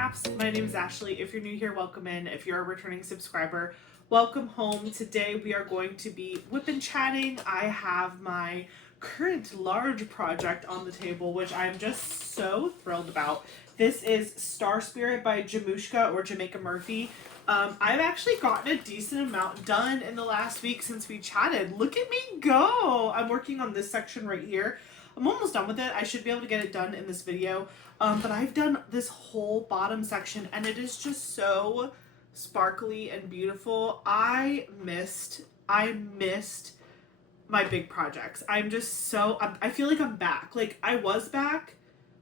Crafts. My name is Ashley. If you're new here, welcome in. If you're a returning subscriber, welcome home. Today we are going to be whip and chatting. I have my current large project on the table, which I'm just so thrilled about. This is Star Spirit by Jamushka or Jamaica Murphy. I've actually gotten a decent amount done in the last week since we chatted. Look at me go! I'm working on this section right here. I'm almost done with it. I should be able to get it done in this video. But I've done this whole bottom section and it is just so sparkly and beautiful. I missed my big projects. I'm just so, I feel like I'm back. Like I was back,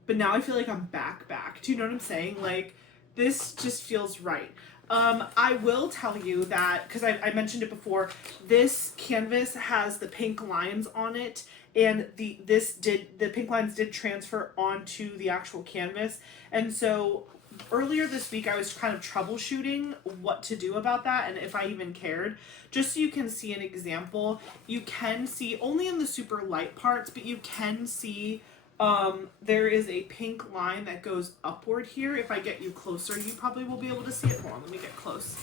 but now I feel like I'm back. Do you know what I'm saying? Like this just feels right. I will tell you that, because I mentioned it before, this canvas has the pink lines on it, and the pink lines did transfer onto the actual canvas. And so earlier this week I was kind of troubleshooting what to do about that and if I even cared. Just so you can see an example, you can see only in the super light parts, but you can see there is a pink line that goes upward here. If I get you closer, you probably will be able to see it. Hold on, let me get close.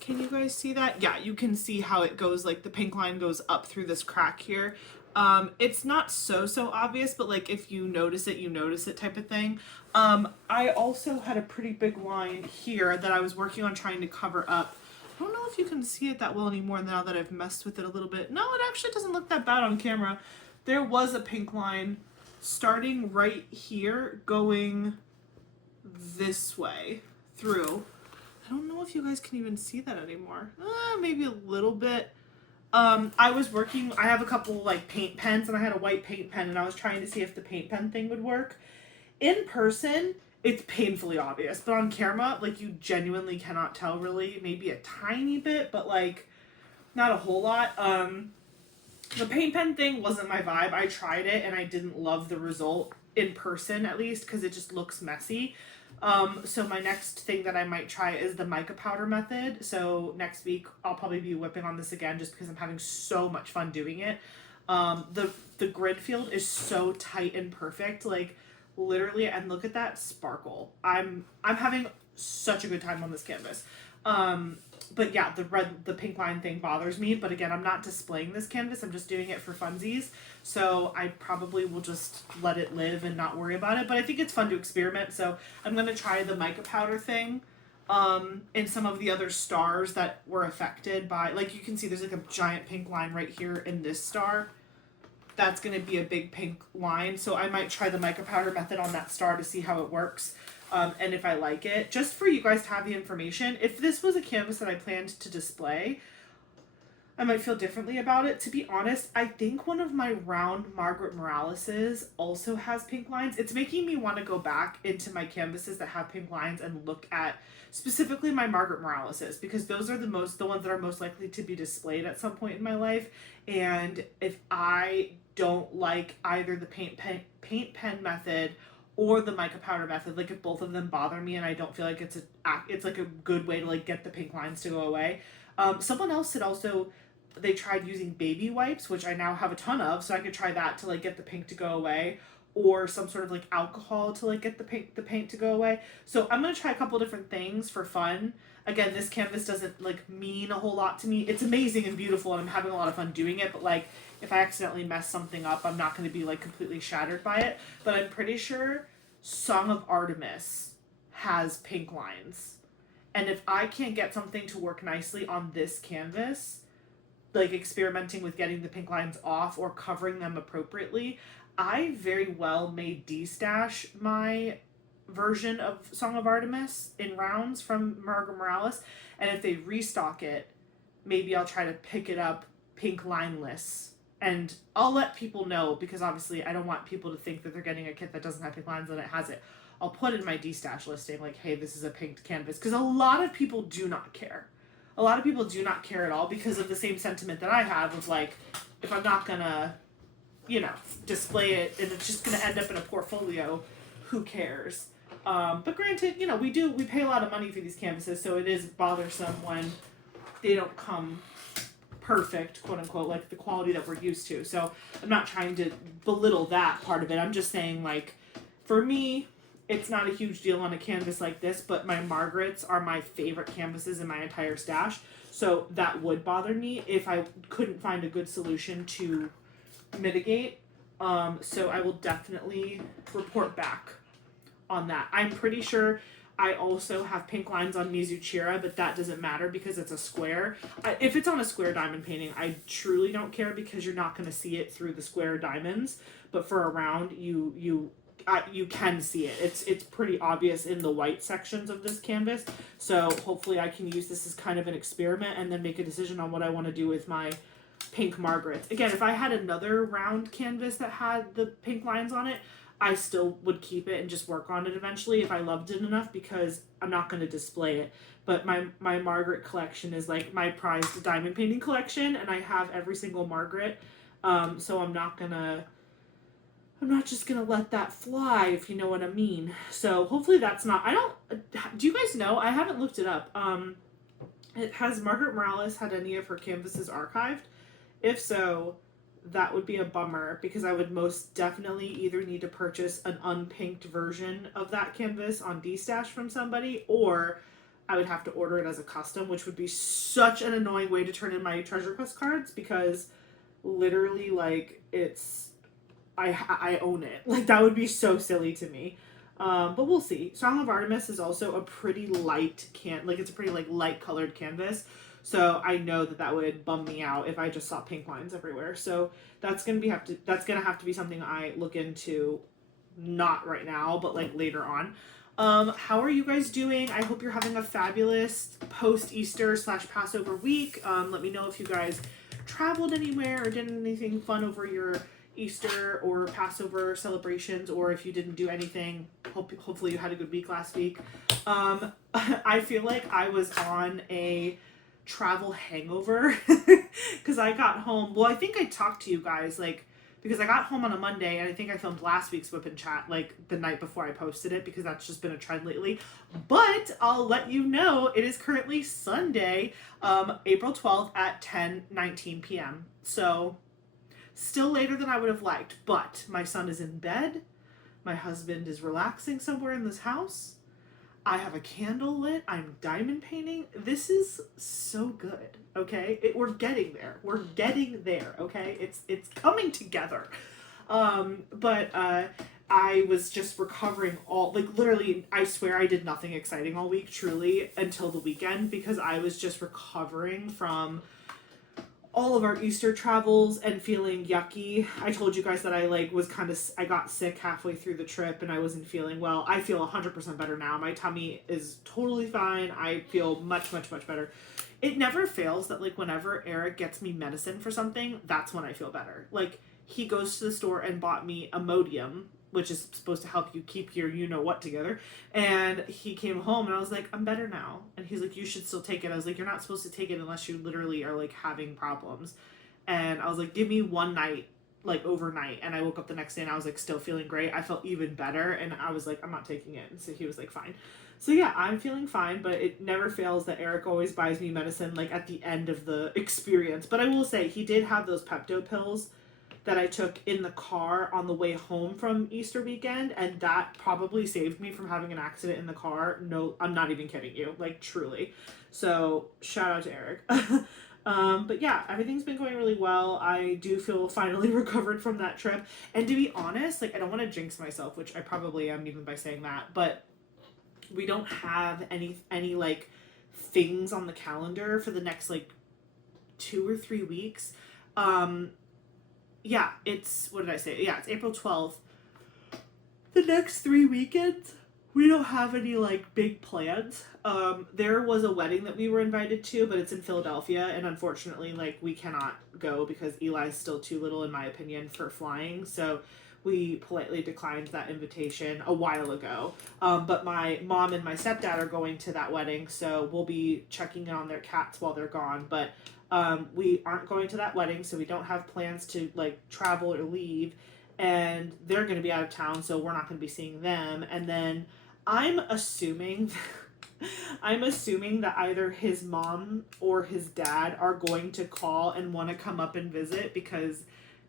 Can you guys see that? Yeah, you can see how it goes, like the pink line goes up through this crack here. It's not so obvious, but like if you notice it, you notice it type of thing. I also had a pretty big line here that I was working on trying to cover up. I don't know if you can see it that well anymore now that I've messed with it a little bit. No, it actually doesn't look that bad on camera. There was a pink line starting right here going this way through. I don't know if you guys can even see that anymore. Maybe a little bit. I was working, I have a couple like paint pens and I had a white paint pen and I was trying to see if the paint pen thing would work. In person, it's painfully obvious, but on camera, like you genuinely cannot tell really, maybe a tiny bit, but like not a whole lot. The paint pen thing wasn't my vibe. I tried it and I didn't love the result in person, at least, because it just looks messy. So my next thing that I might try is the mica powder method. So next week I'll probably be whipping on this again just because I'm having so much fun doing it. The grid field is so tight and perfect, like literally, and look at that sparkle. I'm having such a good time on this canvas. But yeah, the pink line thing bothers me, but again, I'm not displaying this canvas, I'm just doing it for funsies, so I probably will just let it live and not worry about it, but I think it's fun to experiment, so I'm going to try the mica powder thing, and some of the other stars that were affected by, like you can see there's like a giant pink line right here in this star. That's going to be a big pink line, so I might try the mica powder method on that star to see how it works. And if I like it, just for you guys to have the information. If this was a canvas that I planned to display, I might feel differently about it. To be honest, I think one of my round Margaret Moraleses also has pink lines. It's making me want to go back into my canvases that have pink lines and look at specifically my Margaret Moraleses, because those are the ones that are most likely to be displayed at some point in my life. And if I don't like either the paint pen method or the mica powder method, like if both of them bother me and I don't feel like it's like a good way to like get the pink lines to go away. Someone else said also they tried using baby wipes, which I now have a ton of, so I could try that to like get the pink to go away, or some sort of like alcohol to like get the paint to go away. So I'm gonna try a couple different things for fun. Again, this canvas doesn't like mean a whole lot to me. It's amazing and beautiful and I'm having a lot of fun doing it, but like if I accidentally mess something up, I'm not going to be like completely shattered by it. But I'm pretty sure Song of Artemis has pink lines. And if I can't get something to work nicely on this canvas, like experimenting with getting the pink lines off or covering them appropriately, I very well may destash my version of Song of Artemis in rounds from Margaret Morales. And if they restock it, maybe I'll try to pick it up pink lineless. And I'll let people know, because obviously I don't want people to think that they're getting a kit that doesn't have pink lines and it has it. I'll put in my destash listing like, hey, this is a pink canvas, because a lot of people do not care. A lot of people do not care at all because of the same sentiment that I have of like, if I'm not gonna, display it and it's just gonna end up in a portfolio, who cares? But granted, we pay a lot of money for these canvases, so it is bothersome when they don't come perfect, quote unquote, like the quality that we're used to. So I'm not trying to belittle that part of it. I'm just saying, like, for me, it's not a huge deal on a canvas like this, but my Margarets are my favorite canvases in my entire stash. So that would bother me if I couldn't find a good solution to mitigate. So I will definitely report back on that. I'm pretty sure I also have pink lines on Mizuchira, but that doesn't matter because it's a square. If it's on a square diamond painting, I truly don't care because you're not going to see it through the square diamonds. But for a round, you can see it. It's pretty obvious in the white sections of this canvas. So hopefully I can use this as kind of an experiment and then make a decision on what I want to do with my pink Margarets. Again, if I had another round canvas that had the pink lines on it, I still would keep it and just work on it eventually if I loved it enough, because I'm not going to display it. But my Margaret collection is like my prized diamond painting collection, and I have every single Margaret. So I'm not just gonna let that fly, if you know what I mean. So hopefully that's not. Do you guys know? I haven't looked it up. Has Margaret Morales had any of her canvases archived? If so, that would be a bummer, because I would most definitely either need to purchase an unpinked version of that canvas on Destash from somebody, or I would have to order it as a custom, which would be such an annoying way to turn in my treasure quest cards, because literally, like, I own it. Like, that would be so silly to me. But we'll see. Song of Artemis is also a pretty light it's a pretty like light colored canvas. So I know that would bum me out if I just saw pink lines everywhere. So that's gonna have to be something I look into, not right now, but like later on. How are you guys doing? I hope you're having a fabulous post-Easter / Passover week. Let me know if you guys traveled anywhere or did anything fun over your Easter or Passover celebrations, or if you didn't do anything, hopefully you had a good week last week. I feel like I was on a travel hangover because I got home. Well, I think I talked to you guys because I got home on a Monday, and I think I filmed last week's Whip and Chat like the night before I posted it, because that's just been a trend lately. But I'll let you know, it is currently Sunday, April 12th at 10:19 p.m. So still later than I would have liked, but my son is in bed. My husband is relaxing somewhere in this house. I have a candle lit. I'm diamond painting. This is so good, okay? We're getting there. We're getting there, okay? It's coming together. But I was just recovering literally, I swear I did nothing exciting all week, truly, until the weekend, because I was just recovering from all of our Easter travels and feeling yucky. I told you guys that I got sick halfway through the trip and I wasn't feeling well. I feel 100% better now. My tummy is totally fine. I feel much, much, much better. It never fails that whenever Eric gets me medicine for something, that's when I feel better. He goes to the store and bought me Imodium, which is supposed to help you keep your you-know-what together. And he came home and I was like, I'm better now. And he's like, you should still take it. I was like, you're not supposed to take it unless you literally are having problems. And I was like, give me one night, overnight. And I woke up the next day and I was still feeling great. I felt even better. And I was like, I'm not taking it. And so he was like, fine. So yeah, I'm feeling fine, but it never fails that Eric always buys me medicine at the end of the experience. But I will say, he did have those Pepto pills that I took in the car on the way home from Easter weekend, and that probably saved me from having an accident in the car. No, I'm not even kidding you, truly. So shout out to Eric. But yeah, everything's been going really well. I do feel finally recovered from that trip. And to be honest, I don't want to jinx myself, which I probably am even by saying that, but we don't have any things on the calendar for the next 2 or 3 weeks. Yeah, what did I say? Yeah, it's April 12th. The next 3 weekends, we don't have any big plans. There was a wedding that we were invited to, but it's in Philadelphia, and unfortunately we cannot go because Eli's still too little, in my opinion, for flying. So we politely declined that invitation a while ago. But my mom and my stepdad are going to that wedding, so we'll be checking in on their cats while they're gone. But we aren't going to that wedding, so we don't have plans to travel or leave, and they're going to be out of town, so we're not going to be seeing them. And then I'm assuming that either his mom or his dad are going to call and want to come up and visit because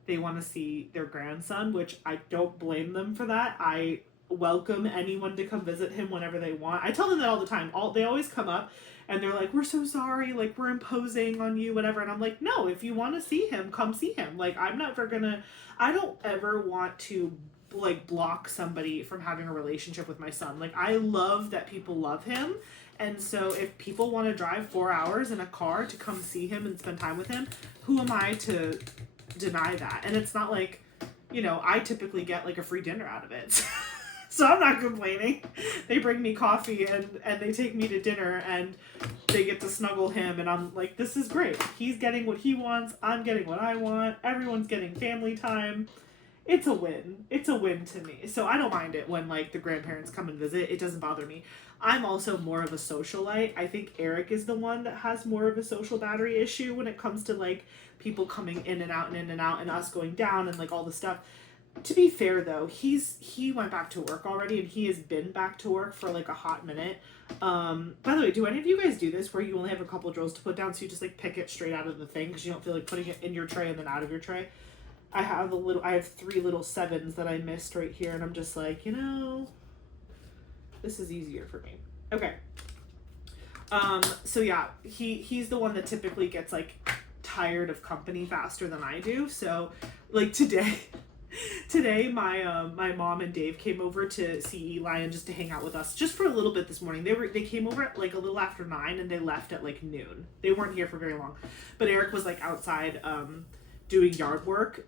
they want to see their grandson, which I don't blame them for that. I welcome anyone to come visit him whenever they want. I tell them that all the time. They always come up and they're like, we're so sorry, like we're imposing on you, whatever. And I'm like, no, if you want to see him, come see him. Like I don't ever want to like block somebody from having a relationship with my son. Like I love that people love him. And so if people want to drive 4 hours in a car to come see him and spend time with him, who am I to deny that? And it's not like, I typically get like a free dinner out of it. So I'm not complaining. They bring me coffee and they take me to dinner and they get to snuggle him and I'm like, this is great. He's getting what he wants. I'm getting what I want. Everyone's getting family time. It's a win. It's a win to me. So I don't mind it when like the grandparents come and visit. It doesn't bother me. I'm also more of a socialite. I think Eric is the one that has more of a social battery issue when it comes to like people coming in and out and in and out and us going down and like all the stuff. To be fair though, he went back to work already and he has been back to work for like a hot minute. By the way, do any of you guys do this where you only have a couple drills to put down so you just like pick it straight out of the thing because you don't feel like putting it in your tray and then out of your tray? I have 3 little 7s that I missed right here and I'm just like, this is easier for me. Okay. So yeah, he's the one that typically gets like tired of company faster than I do. So like today my mom and Dave came over to see Eli and just to hang out with us just for a little bit this morning. They came over at like a little after 9 and they left at like noon. They weren't here for very long. But Eric was like outside doing yard work.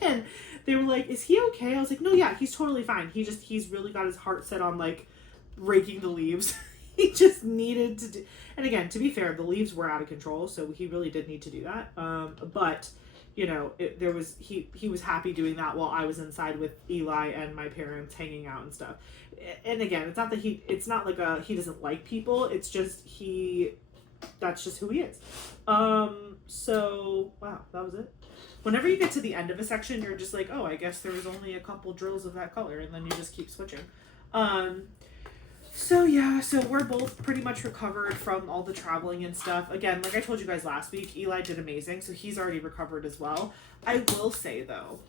And they were like, is he okay? I was like, no, yeah, he's totally fine. He's really got his heart set on like raking the leaves. He just needed to do, and again, to be fair, the leaves were out of control, so he really did need to do that. But he was happy doing that while I was inside with Eli and my parents hanging out and stuff. And again, it's not like he doesn't like people. It's just that's just who he is. So wow, that was it. Whenever you get to the end of a section, you're just like, oh, I guess there was only a couple drills of that color, and then you just keep switching. So we're both pretty much recovered from all the traveling and stuff. Again, like I told you guys last week, Eli did amazing, so he's already recovered as well. I will say though,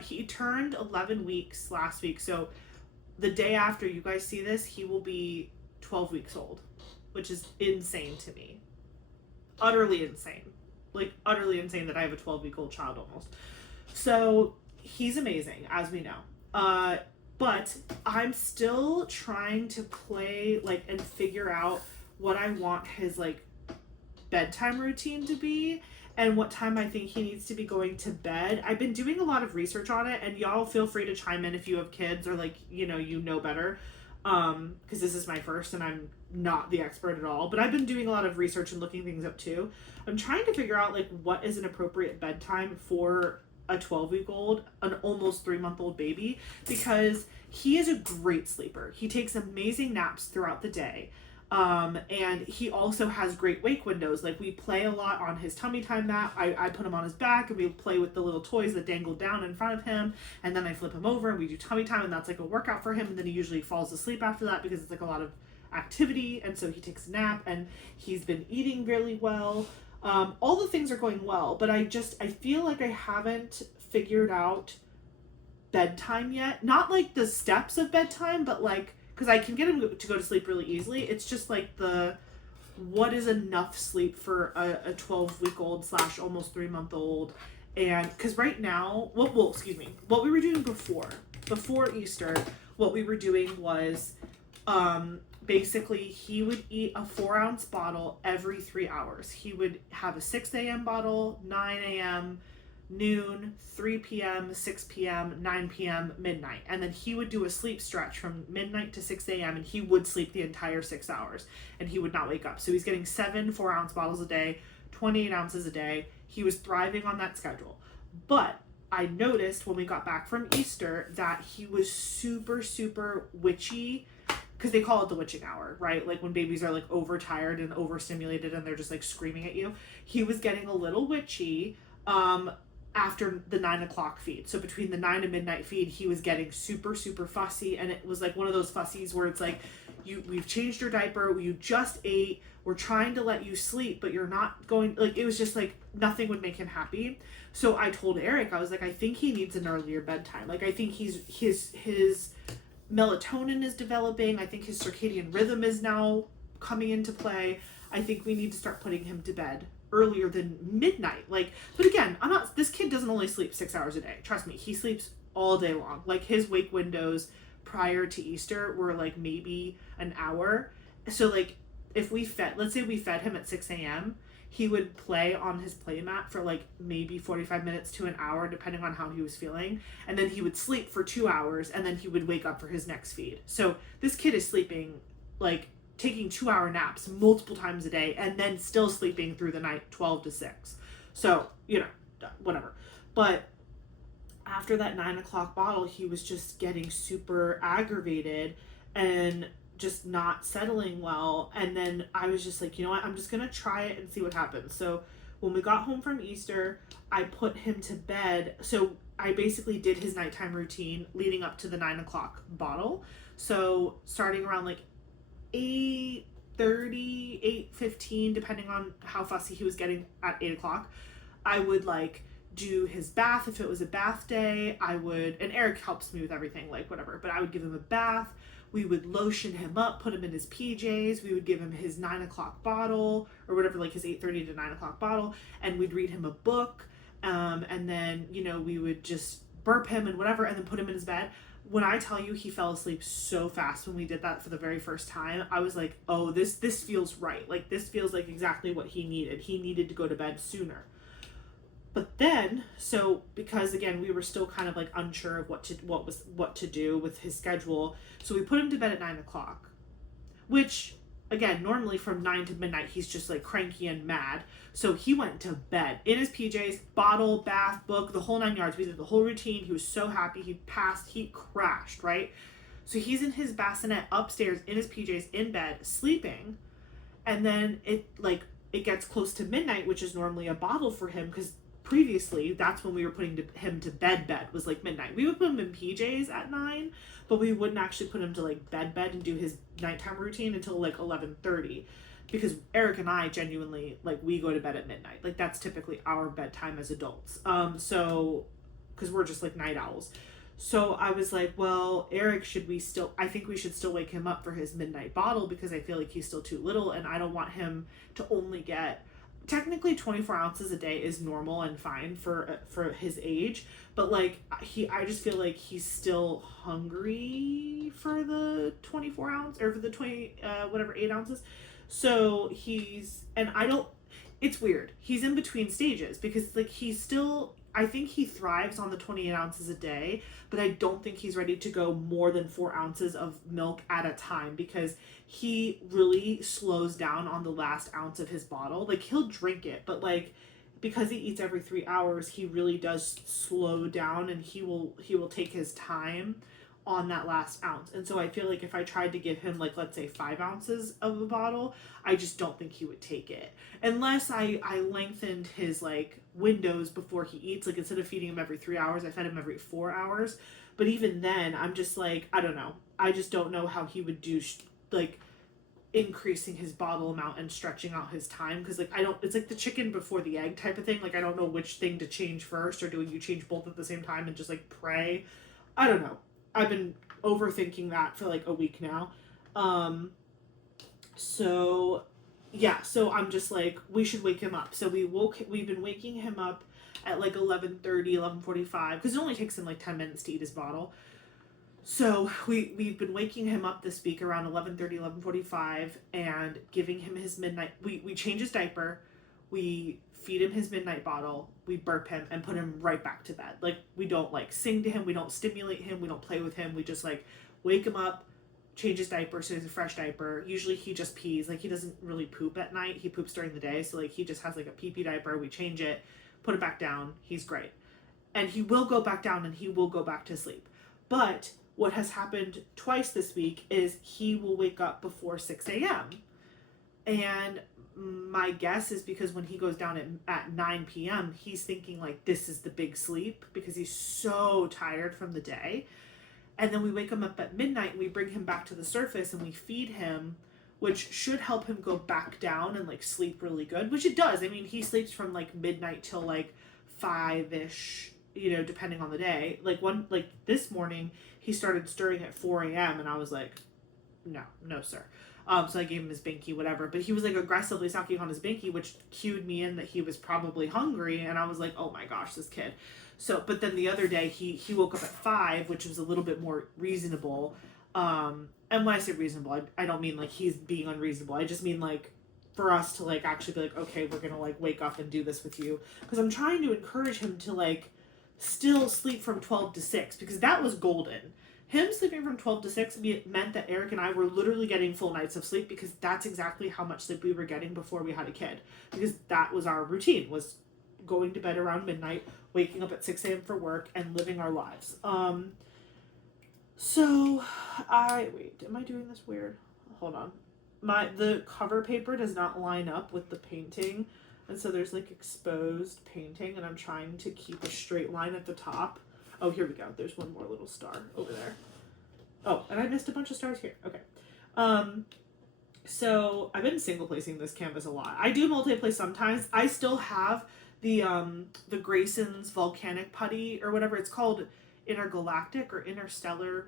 he turned 11 weeks last week, so the day after you guys see this, he will be 12 weeks old, which is insane to me. Utterly insane. Like utterly insane that I have a 12-week-old child almost. So he's amazing, as we know. But I'm still trying to play like and figure out what I want his like bedtime routine to be and what time I think he needs to be going to bed. I've been doing a lot of research on it, and y'all feel free to chime in if you have kids or like you know better. Because this is my first and I'm not the expert at all, but I've been doing a lot of research and looking things up too. I'm trying to figure out like what is an appropriate bedtime for a 12-week-old, an almost 3-month-old baby, because he is a great sleeper. He takes amazing naps throughout the day. And he also has great wake windows. Like we play a lot on his tummy time nap. I put him on his back and we play with the little toys that dangle down in front of him. And then I flip him over and we do tummy time, and that's like a workout for him. And then he usually falls asleep after that because it's like a lot of activity. And so he takes a nap and he's been eating really well. All the things are going well, but I feel like I haven't figured out bedtime yet. Not like the steps of bedtime, but like, because I can get him to go to sleep really easily. It's just like what is enough sleep for a 12-week-old / almost 3-month-old. And because right now, what we were doing before Easter, what we were doing was basically he would eat a 4-ounce bottle every 3 hours. He would have a 6 a.m. bottle, 9 a.m., noon, 3 p.m., 6 p.m., 9 p.m., midnight. And then he would do a sleep stretch from midnight to 6 a.m. and he would sleep the entire 6 hours and he would not wake up. So he's getting 7 4-ounce bottles a day, 28 ounces a day. He was thriving on that schedule. But I noticed when we got back from Easter that he was super, super witchy, because they call it the witching hour, right? Like when babies are like overtired and overstimulated and they're just like screaming at you. He was getting a little witchy after the 9 o'clock feed. So between the 9 and midnight feed, he was getting super, super fussy. And it was like one of those fussies where it's like, we've changed your diaper, you just ate, we're trying to let you sleep, but you're not going, like, it was just like nothing would make him happy. So I told Eric, I was like, I think he needs an earlier bedtime. Like, I think his melatonin is developing. I think his circadian rhythm is now coming into play. I think we need to start putting him to bed earlier than midnight. Like, but again, this kid doesn't only sleep 6 hours a day. Trust me, he sleeps all day long. Like, his wake windows prior to Easter were like maybe an hour. So like, if let's say we fed him at 6 a.m., he would play on his play mat for like maybe 45 minutes to an hour, depending on how he was feeling. And then he would sleep for 2 hours, and then he would wake up for his next feed. So this kid is sleeping, like, taking 2-hour naps multiple times a day, and then still sleeping through the night 12 to 6. So, whatever. But after that 9 o'clock bottle, he was just getting super aggravated and just not settling well. And then I was just like, you know what, I'm just gonna try it and see what happens. So when we got home from Easter, I put him to bed. So I basically did his nighttime routine leading up to the 9 o'clock bottle. So starting around like 8:30, 8:15, depending on how fussy he was getting at 8 o'clock, I would like do his bath. If it was a bath day, and Eric helps me with everything, like whatever, but I would give him a bath. We would lotion him up, put him in his PJs. We would give him his 9 o'clock bottle or whatever, like his 8:30 to 9 o'clock bottle. And we'd read him a book. And then, we would just burp him and whatever, and then put him in his bed. When I tell you he fell asleep so fast when we did that for the very first time, I was like, oh, this feels right. Like, this feels like exactly what he needed. He needed to go to bed sooner. But then, so because again, we were still kind of like unsure of what to do with his schedule. So we put him to bed at 9 o'clock, which again, normally from 9 to midnight, he's just like cranky and mad. So he went to bed in his PJs, bottle, bath, book, the whole 9 yards. We did the whole routine. He was so happy. He passed, he crashed, right? So he's in his bassinet upstairs in his PJs in bed, sleeping. And then it gets close to midnight, which is normally a bottle for him, because previously that's when we were putting him to bed was like midnight. We would put him in PJs at 9, but we wouldn't actually put him to like bed and do his nighttime routine until like 11:30, because Eric and I genuinely, like, we go to bed at midnight. Like, that's typically our bedtime as adults. So because we're just like night owls. So I was like, well, Eric, I think we should still wake him up for his midnight bottle, because I feel like he's still too little, and I don't want him to only get, technically 24 ounces a day is normal and fine for his age, but like I just feel like he's still hungry for the 24 ounce, or for the 8 ounces. So it's weird. He's in between stages, because like I think he thrives on the 28 ounces a day, but I don't think he's ready to go more than 4 ounces of milk at a time, because he really slows down on the last ounce of his bottle. Like, he'll drink it, but like, because he eats every 3 hours, he really does slow down, and he will take his time on that last ounce. And so I feel like if I tried to give him, like, let's say 5 ounces of a bottle, I just don't think he would take it, unless I lengthened his like windows before he eats. Like, instead of feeding him every 3 hours, I fed him every 4 hours. But even then, I'm just like, I don't know. I just don't know how he would do like increasing his bottle amount and stretching out his time, because like it's like the chicken before the egg type of thing. Like, I don't know which thing to change first, or do you change both at the same time and just like pray? I don't know. I've been overthinking that for like a week now. So I'm just like, we should wake him up. So we've been waking him up at like 11:30, 11:45, because it only takes him like 10 minutes to eat his bottle. So we've been waking him up this week around 11:30, 11:45, and giving him his midnight. We change his diaper, we feed him his midnight bottle, we burp him, and put him right back to bed. Like, we don't like sing to him, we don't stimulate him, we don't play with him. We just like wake him up, change his diaper so he's a fresh diaper. Usually he just pees. Like, he doesn't really poop at night. He poops during the day. So like, he just has like a pee-pee diaper. We change it, put it back down. He's great. And he will go back down, and he will go back to sleep. But what has happened twice this week is he will wake up before 6 a.m. And my guess is because when he goes down at 9 p.m., he's thinking like this is the big sleep, because he's so tired from the day. And then we wake him up at midnight and we bring him back to the surface and we feed him, which should help him go back down and like sleep really good, which it does. I mean, he sleeps from like midnight till like 5-ish, you know, depending on the day. Like this morning, he started stirring at 4 a.m. and I was like, no, sir. So I gave him his binky, whatever. But he was like aggressively sucking on his binky, which cued me in that he was probably hungry. And I was like, oh my gosh, this kid. So, but then the other day he woke up at 5, which was a little bit more reasonable. And when I say reasonable, I don't mean like he's being unreasonable. I just mean like for us to like actually be like, okay, we're gonna like wake up and do this with you, because I'm trying to encourage him to like still sleep from 12 to 6, because that was golden. Him sleeping from 12 to 6 meant that Eric and I were literally getting full nights of sleep, because that's exactly how much sleep we were getting before we had a kid, because that was our routine, was going to bed around midnight, waking up at 6 a.m. for work, and living our lives. So wait, am I doing this weird? Hold on. The cover paper does not line up with the painting, and so there's like exposed painting, and I'm trying to keep a straight line at the top. Oh, here we go. There's one more little star over there. Oh, and I missed a bunch of stars here. Okay. So I've been single placing this canvas a lot. I do multi-place sometimes. I still have the Grayson's volcanic putty or whatever it's called, intergalactic or interstellar,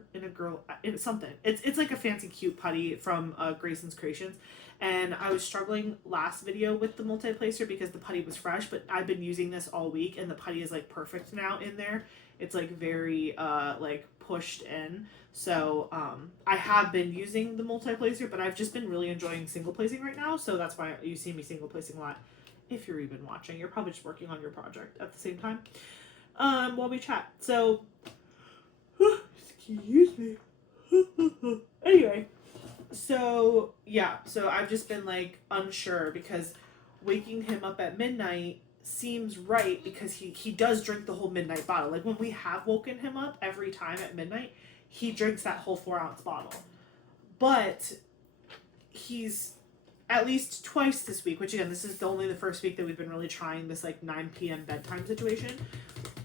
it's something. It's like a fancy cute putty from Grayson's Creations. And I was struggling last video with the multi-placer because the putty was fresh, but I've been using this all week and the putty is like perfect now in there. It's like very like pushed in. So I have been using the multi-placer, but I've just been really enjoying single placing right now. So that's why you see me single placing a lot. If you're even watching, you're probably just working on your project at the same time while we chat. So excuse me. Anyway, so yeah, so I've just been like unsure, because waking him up at midnight seems right, because he does drink the whole midnight bottle. Like when we have woken him up every time at midnight, he drinks that whole 4-ounce bottle. But he's at least twice this week, which again, this is only the first week that we've been really trying this like 9 p.m. bedtime situation.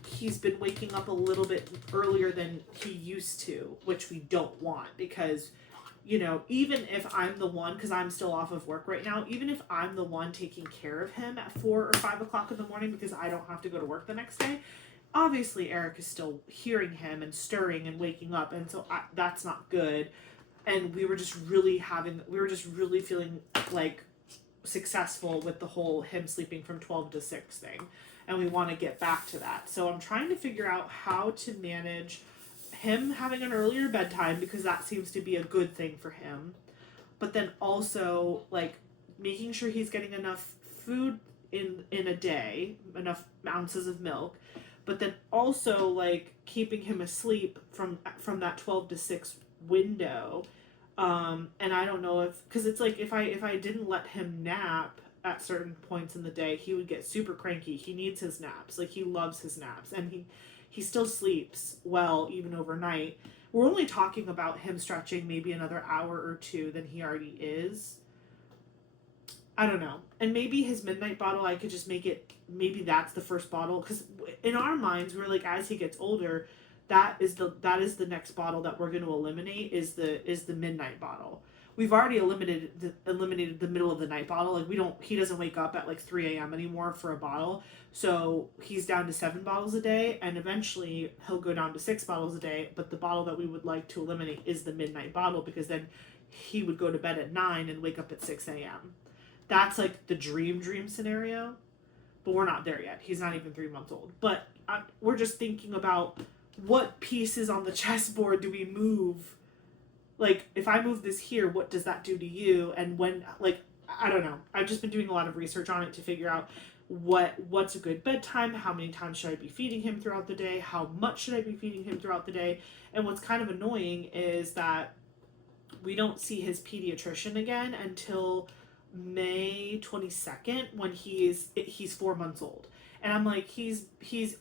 He's been waking up a little bit earlier than he used to, which we don't want, because, you know, even if I'm the one, because I'm still off of work right now, even if I'm the one taking care of him at 4 or 5 o'clock in the morning because I don't have to go to work the next day, obviously Eric is still hearing him and stirring and waking up, and so that's not good. And we were just really feeling like successful with the whole him sleeping from 12 to 6 thing. And we want to get back to that. So I'm trying to figure out how to manage him having an earlier bedtime, because that seems to be a good thing for him. But then also like making sure he's getting enough food in a day, enough ounces of milk, but then also like keeping him asleep from that 12 to 6 window. And I don't know because it's like if I didn't let him nap at certain points in the day, he would get super cranky. He needs his naps. Like he loves his naps, and he still sleeps well even overnight. We're only talking about him stretching maybe another hour or two than he already is. I don't know. And maybe his midnight bottle, I could just make it, maybe that's the first bottle, because in our minds we're like, as he gets older, that is the next bottle that we're going to eliminate, is the midnight bottle. We've already eliminated the middle of the night bottle. Like he doesn't wake up at like 3 a.m. anymore for a bottle. So he's down to 7 bottles a day, and eventually he'll go down to 6 bottles a day. But the bottle that we would like to eliminate is the midnight bottle, because then he would go to bed at 9 and wake up at 6 a.m. That's like the dream scenario, but we're not there yet. He's not even 3 months old. But we're just thinking about what pieces on the chessboard do we move. Like, if I move this here, what does that do to you? And when, like, I don't know. I've just been doing a lot of research on it to figure out what's a good bedtime, how many times should I be feeding him throughout the day, how much should I be feeding him throughout the day. And what's kind of annoying is that we don't see his pediatrician again until May 22nd, when he's 4 months old. And I'm like, he's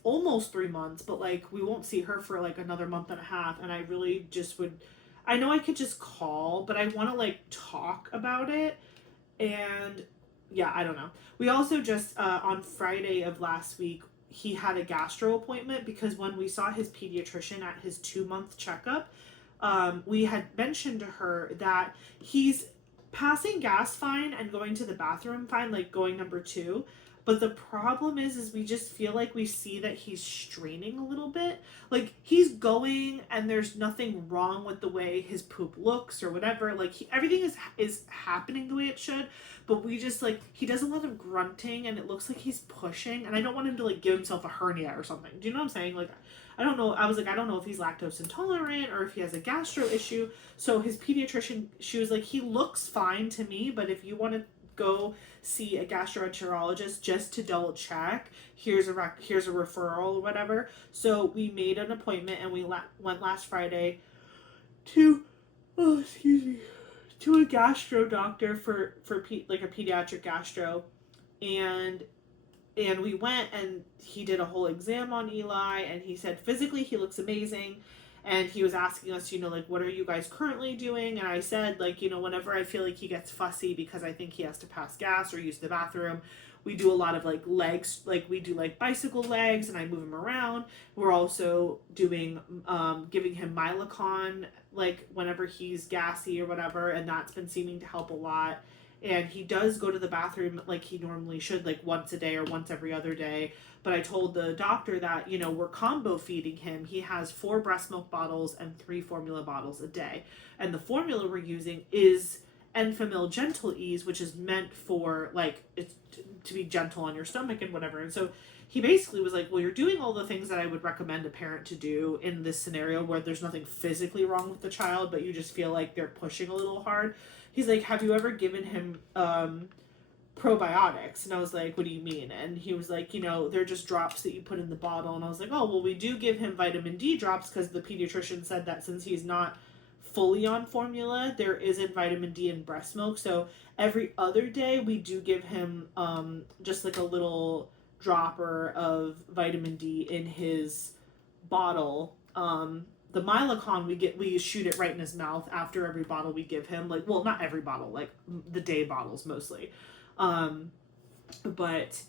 almost 3 months, but like we won't see her for like another month and a half. And I really just would, I know I could just call, but I want to like talk about it. And yeah, I don't know. We also just on Friday of last week, he had a gastro appointment, because when we saw his pediatrician at his 2-month checkup, we had mentioned to her that he's passing gas fine and going to the bathroom fine, like going number 2. But the problem is we just feel like we see that he's straining a little bit. Like, he's going and there's nothing wrong with the way his poop looks or whatever. Like, everything is happening the way it should. But we just, like, he does a lot of grunting and it looks like he's pushing. And I don't want him to, like, give himself a hernia or something. Do you know what I'm saying? Like, I don't know. I was like, I don't know if he's lactose intolerant or if he has a gastro issue. So his pediatrician, she was like, he looks fine to me, but if you want to go see a gastroenterologist just to double check, here's a referral or whatever. So we made an appointment and we went last Friday to to a gastro doctor for like a pediatric gastro, and we went and he did a whole exam on Eli, and he said physically he looks amazing. And he was asking us, like, what are you guys currently doing? And I said, like, whenever I feel like he gets fussy because I think he has to pass gas or use the bathroom, we do a lot of, like, legs. Like, we do, like, bicycle legs, and I move him around. We're also doing, giving him Milacon, like, whenever he's gassy or whatever. And that's been seeming to help a lot. And he does go to the bathroom like he normally should, like, once a day or once every other day. But I told the doctor that, we're combo feeding him. He has 4 breast milk bottles and 3 formula bottles a day. And the formula we're using is Enfamil Gentle Ease, which is meant for, like, it's to be gentle on your stomach and whatever. And so he basically was like, well, you're doing all the things that I would recommend a parent to do in this scenario where there's nothing physically wrong with the child, but you just feel like they're pushing a little hard. He's like, have you ever given him probiotics? And I was like, what do you mean? And he was like, they're just drops that you put in the bottle. And I was like, oh, well, we do give him vitamin D drops, because the pediatrician said that since he's not fully on formula, there isn't vitamin D in breast milk. So every other day we do give him just like a little dropper of vitamin D in his bottle. The Milacon, we shoot it right in his mouth after every bottle we give him. Like, well, not every bottle, like the day bottles mostly. But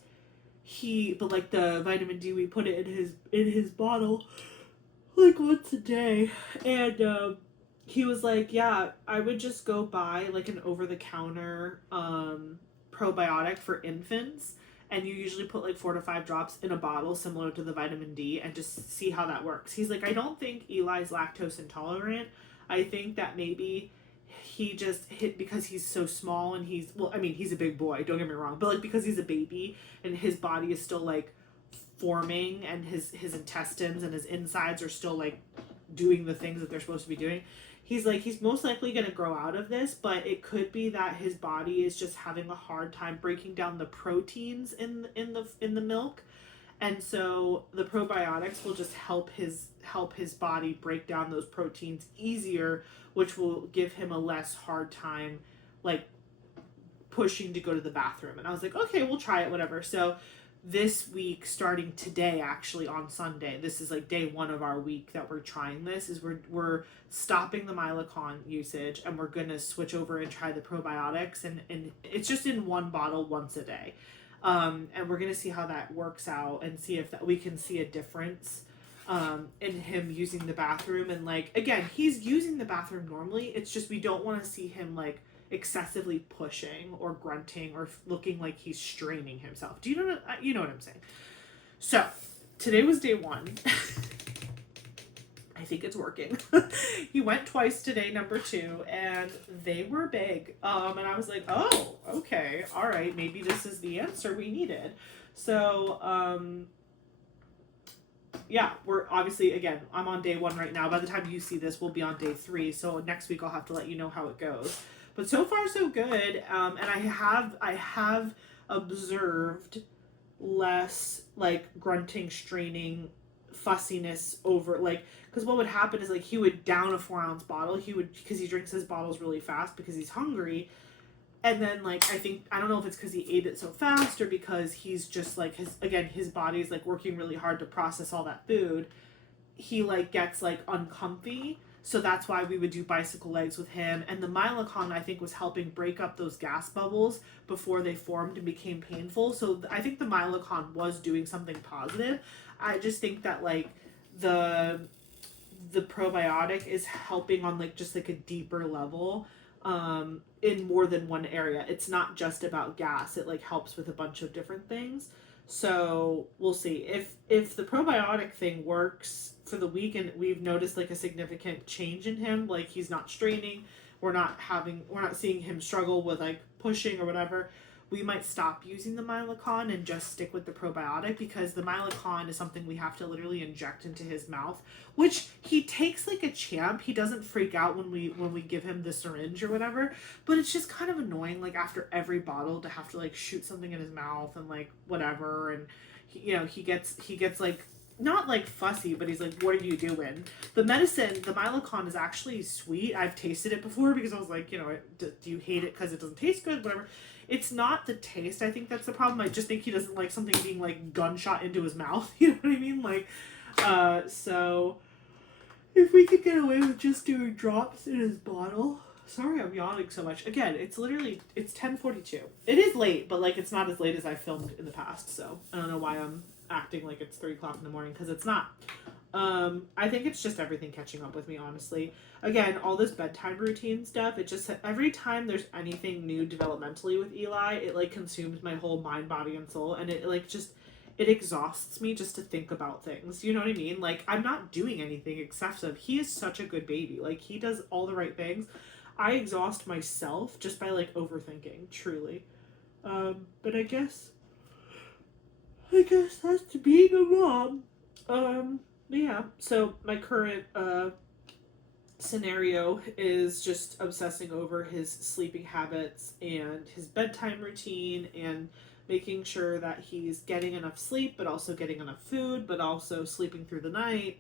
like the vitamin D, we put it in his bottle like once a day. And he was like, yeah, I would just go buy like an over-the-counter probiotic for infants. And you usually put like 4 to 5 drops in a bottle similar to the vitamin D, and just see how that works. He's like, I don't think Eli's lactose intolerant. I think that maybe he just hit because he's so small, and he's a big boy, don't get me wrong, but like because he's a baby and his body is still like forming, and his intestines and his insides are still like doing the things that they're supposed to be doing. He's like, he's most likely going to grow out of this, but it could be that his body is just having a hard time breaking down the proteins in the milk. And so the probiotics will just help his body break down those proteins easier, which will give him a less hard time like pushing to go to the bathroom. And I was like, okay, we'll try it, whatever. So this week, starting today, actually on Sunday, this is like day 1 of our week that we're trying this, is we're stopping the Milacon usage, and we're going to switch over and try the probiotics, and it's just in 1 bottle once a day. And we're going to see how that works out, and see if we can see a difference in him using the bathroom. And like, again, he's using the bathroom normally. It's just we don't want to see him like excessively pushing or grunting or looking like he's straining himself. Do you know what I'm saying? So today was day 1. I think it's working. He went twice today, number 2, and they were big. And I was like, oh, okay, all right, maybe this is the answer we needed. So yeah, we're obviously, again, I'm on day 1 right now. By the time you see this, we'll be on day 3. So next week I'll have to let you know how it goes. But so far so good, and I have observed less like grunting, straining, fussiness over like, because what would happen is like he would down a 4-ounce bottle, because he drinks his bottles really fast because he's hungry, and then like I don't know if it's because he ate it so fast or because he's just like his body is like working really hard to process all that food, he like gets like uncomfy. So that's why we would do bicycle legs with him. And the Milacon, I think, was helping break up those gas bubbles before they formed and became painful. So I think the Milacon was doing something positive. I just think that like the the probiotic is helping on like just like a deeper level in more than one area. It's not just about gas. It like helps with a bunch of different things. So we'll see if the probiotic thing works for the week, and we've noticed like a significant change in him. Like he's not straining. We're not seeing him struggle with like pushing or whatever. We might stop using the Milacon and just stick with the probiotic, because the Milacon is something we have to literally inject into his mouth, which he takes like a champ. He doesn't freak out when we give him the syringe or whatever, but it's just kind of annoying like after every bottle to have to like shoot something in his mouth and like whatever. And he gets like not like fussy, but he's like, what are you doing? The medicine, the Milacon, is actually sweet. I've tasted it before because I was like, do you hate it because it doesn't taste good? Whatever. It's not the taste. I think that's the problem. I just think he doesn't like something being like gunshot into his mouth. You know what I mean? Like, so if we could get away with just doing drops in his bottle. Sorry, I'm yawning so much. Again, it's 10:42. It is late, but like it's not as late as I filmed in the past. So I don't know why I'm acting like it's 3 o'clock in the morning, because it's not. I think it's just everything catching up with me, honestly. Again, all this bedtime routine stuff, it just, every time there's anything new developmentally with Eli, it like consumes my whole mind, body, and soul, and it like just, it exhausts me just to think about things. You know what I mean? Like, I'm not doing anything excessive. He is such a good baby. Like, he does all the right things. I exhaust myself just by like overthinking, truly. But I guess that's being a mom. Yeah, so my current scenario is just obsessing over his sleeping habits and his bedtime routine, and making sure that he's getting enough sleep but also getting enough food but also sleeping through the night,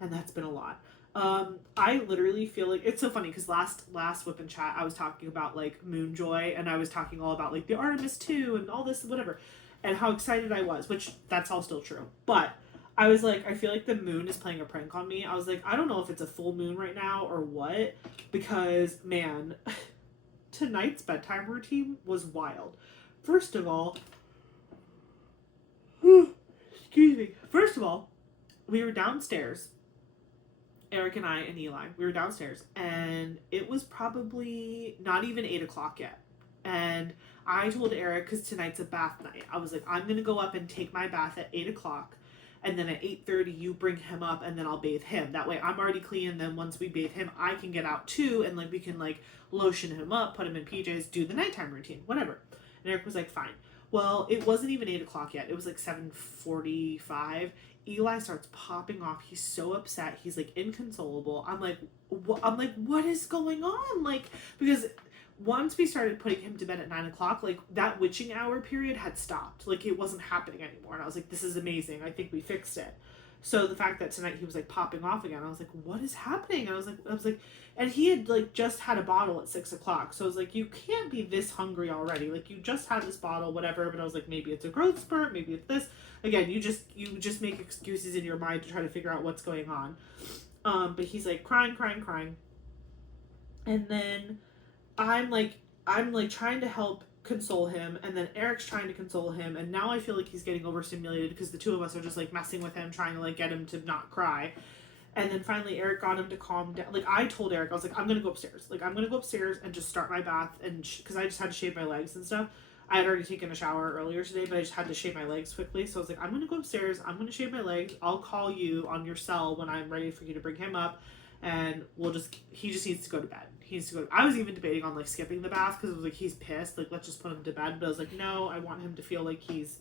and that's been a lot. I literally feel like it's so funny because last Whip and Chat I was talking about like Moonjoy, and I was talking all about like the Artemis 2 and all this whatever, and how excited I was, which that's all still true, but I was like, I feel like the moon is playing a prank on me. I was like, I don't know if it's a full moon right now or what, because man, tonight's bedtime routine was wild. First of all, excuse me. First of all, we were downstairs. Eric and I and Eli, we were downstairs, and it was probably not even 8 o'clock yet. And I told Eric, because tonight's a bath night, I was like, I'm going to go up and take my bath at 8 o'clock. And then at 8:30, you bring him up, and then I'll bathe him. That way I'm already clean, and then once we bathe him, I can get out too, and like we can like lotion him up, put him in PJs, do the nighttime routine, whatever. And Eric was like, fine. Well, it wasn't even 8 o'clock yet. It was like 7:45. Eli starts popping off. He's so upset. He's like inconsolable. I'm like, what is going on? Like, because once we started putting him to bed at 9 o'clock, like that witching hour period had stopped. Like it wasn't happening anymore. And I was like, this is amazing. I think we fixed it. So the fact that tonight he was like popping off again, I was like, what is happening? And I was like, and he had like just had a bottle at 6 o'clock. So I was like, you can't be this hungry already. Like you just had this bottle, whatever. But I was like, maybe it's a growth spurt. Maybe it's this. Again, you just make excuses in your mind to try to figure out what's going on. But he's like crying. And then I'm like trying to help console him, and then Eric's trying to console him, and now I feel like he's getting overstimulated because the two of us are just like messing with him, trying to like get him to not cry. And then finally Eric got him to calm down. Like I told Eric, I was like, I'm gonna go upstairs. Like I'm gonna go upstairs and just start my bath, and because I just had to shave my legs and stuff. I had already taken a shower earlier today, but I just had to shave my legs quickly. So I was like, I'm gonna go upstairs. I'm gonna shave my legs. I'll call you on your cell when I'm ready for you to bring him up, and he just needs to go to bed. He needs to go. I was even debating on like skipping the bath because I was like, he's pissed. Like let's just put him to bed. But I was like, no, I want him to feel like he's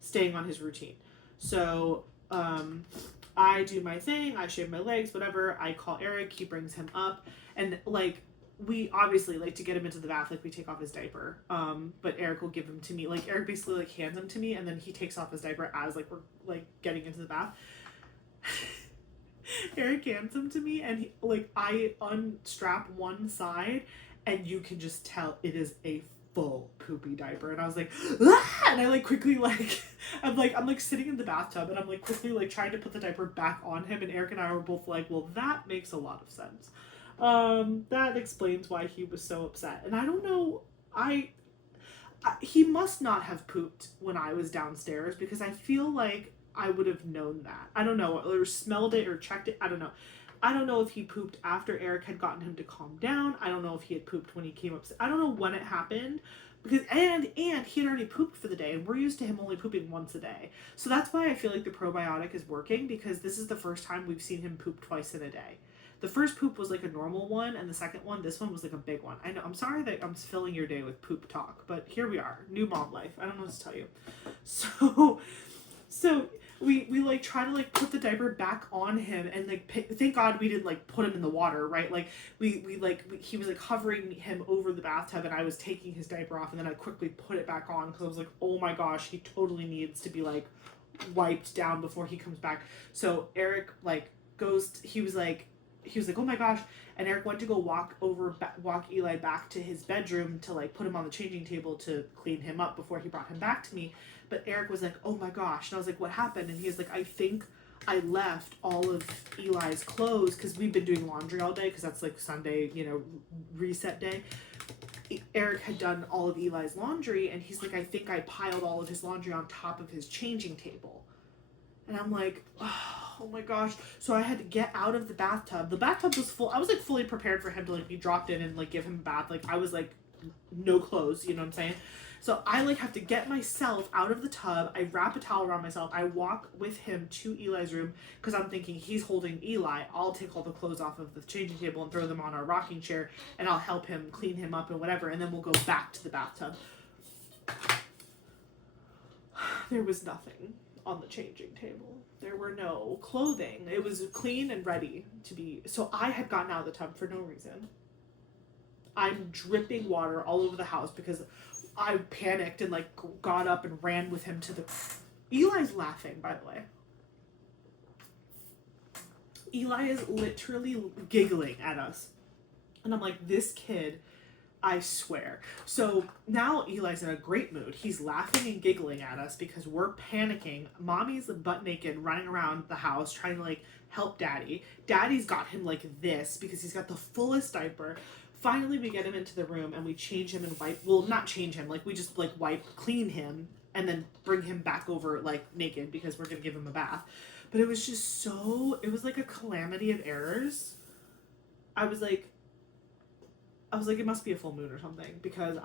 staying on his routine. So I do my thing. I shave my legs, whatever. I call Eric. He brings him up, and like we obviously like to get him into the bath. Like we take off his diaper. But Eric will give him to me. Like Eric basically like hands him to me, and then he takes off his diaper as like we're like getting into the bath. Eric hands him to me, and I unstrap one side, and you can just tell it is a full poopy diaper, and I was like, ah! And I like quickly like I'm like sitting in the bathtub, and I'm like quickly like trying to put the diaper back on him, and Eric and I were both like, well, that makes a lot of sense. That explains why he was so upset. And I don't know, he must not have pooped when I was downstairs, because I feel like I would have known that. I don't know, or smelled it or checked it. I don't know. I don't know if he pooped after Eric had gotten him to calm down. I don't know if he had pooped when he came up. I don't know when it happened, because and he had already pooped for the day, and we're used to him only pooping once a day. So that's why I feel like the probiotic is working, because this is the first time we've seen him poop twice in a day. The first poop was like a normal one, and the second one, this one was like a big one. I know, I'm sorry that I'm filling your day with poop talk, but here we are, new mom life. I don't know what to tell you. So we like try to like put the diaper back on him, and like thank God we didn't like put him in the water, right? Like he was like hovering him over the bathtub, and I was taking his diaper off, and then I quickly put it back on, because I was like, oh my gosh, he totally needs to be like wiped down before he comes back. So Eric like he was like, oh my gosh. And Eric went to go walk Eli back to his bedroom to like put him on the changing table to clean him up before he brought him back to me. But Eric was like, oh my gosh. And I was like, what happened? And he was like, I think I left all of Eli's clothes, because we've been doing laundry all day, because that's like Sunday, reset day. Eric had done all of Eli's laundry, and he's like, I think I piled all of his laundry on top of his changing table. And I'm like, oh my gosh. So I had to get out of the bathtub. The bathtub was full. I was like fully prepared for him to like be dropped in and like give him a bath. Like I was like no clothes, you know what I'm saying? So I like have to get myself out of the tub. I wrap a towel around myself. I walk with him to Eli's room, because I'm thinking he's holding Eli. I'll take all the clothes off of the changing table and throw them on our rocking chair, and I'll help him clean him up and whatever, and then we'll go back to the bathtub. There was nothing on the changing table. There were no clothing. It was clean and ready to be. So I had gotten out of the tub for no reason. I'm dripping water all over the house because I panicked and like got up and ran with him to the... Eli's laughing, by the way. Eli is literally giggling at us. And I'm like, this kid, I swear. So now Eli's in a great mood. He's laughing and giggling at us because we're panicking. Mommy's butt naked running around the house trying to like help Daddy. Daddy's got him like this because he's got the fullest diaper. Finally, we get him into the room and we change him and wipe. Well, not change him. Like we just like clean him and then bring him back over like naked because we're going to give him a bath. But it was just it was like a calamity of errors. I was like, it must be a full moon or something, because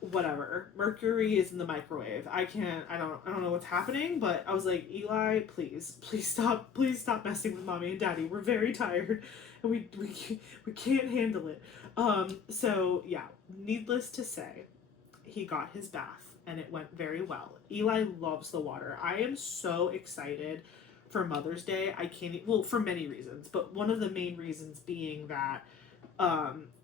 whatever. Mercury is in the microwave. I don't know what's happening, but I was like, Eli, please stop messing with Mommy and Daddy. We're very tired, and we can't handle it. So yeah, needless to say, he got his bath, and it went very well. Eli loves the water. I am so excited for Mother's Day. Well, for many reasons, but one of the main reasons being that,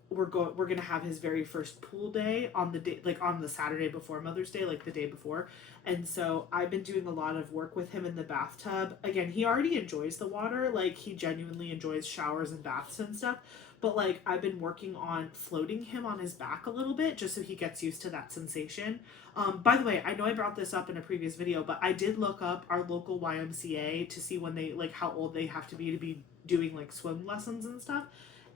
we're gonna have his very first pool day on the day, like on the Saturday before Mother's Day, like the day before. And so I've been doing a lot of work with him in the bathtub. Again, he already enjoys the water, like he genuinely enjoys showers and baths and stuff. But like I've been working on floating him on his back a little bit, just so he gets used to that sensation. By the way, I know I brought this up in a previous video, but I did look up our local YMCA to see when they like how old they have to be doing like swim lessons and stuff.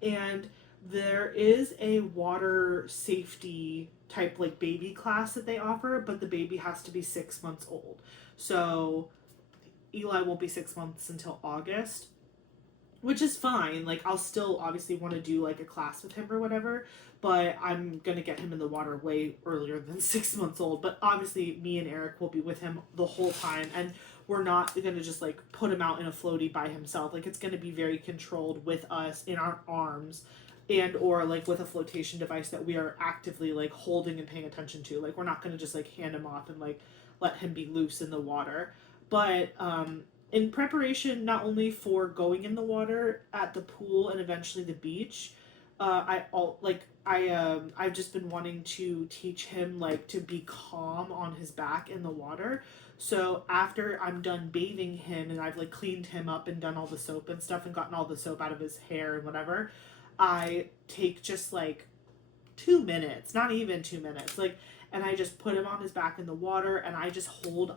And there is a water safety type like baby class that they offer, but the baby has to be 6 months old. So Eli won't be 6 months until August, which is fine. Like I'll still obviously want to do like a class with him or whatever, but I'm gonna get him in the water way earlier than 6 months old. But obviously me and Eric will be with him the whole time, and we're not gonna just like put him out in a floaty by himself. Like it's gonna be very controlled with us in our arms, and or like with a flotation device that we are actively like holding and paying attention to. Like we're not going to just like hand him off and like let him be loose in the water. But in preparation not only for going in the water at the pool and eventually the beach, I've just been wanting to teach him like to be calm on his back in the water. So after I'm done bathing him and I've like cleaned him up and done all the soap and stuff and gotten all the soap out of his hair and whatever, I take just like 2 minutes, not even 2 minutes. Like, and I just put him on his back in the water, and I just hold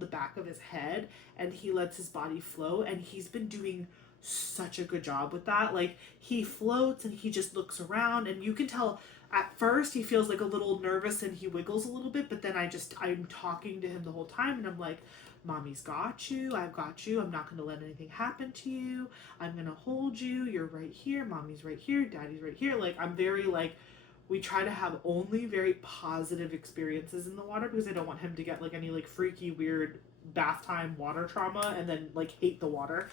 the back of his head, and he lets his body float, and he's been doing such a good job with that. Like, he floats and he just looks around, and you can tell at first he feels like a little nervous and he wiggles a little bit, but then I'm talking to him the whole time, and I'm like, Mommy's got you, I've got you, I'm not going to let anything happen to you, I'm going to hold you, you're right here, Mommy's right here, Daddy's right here. Like, I'm very like, we try to have only very positive experiences in the water, because I don't want him to get like any like freaky weird bath time water trauma and then like hate the water,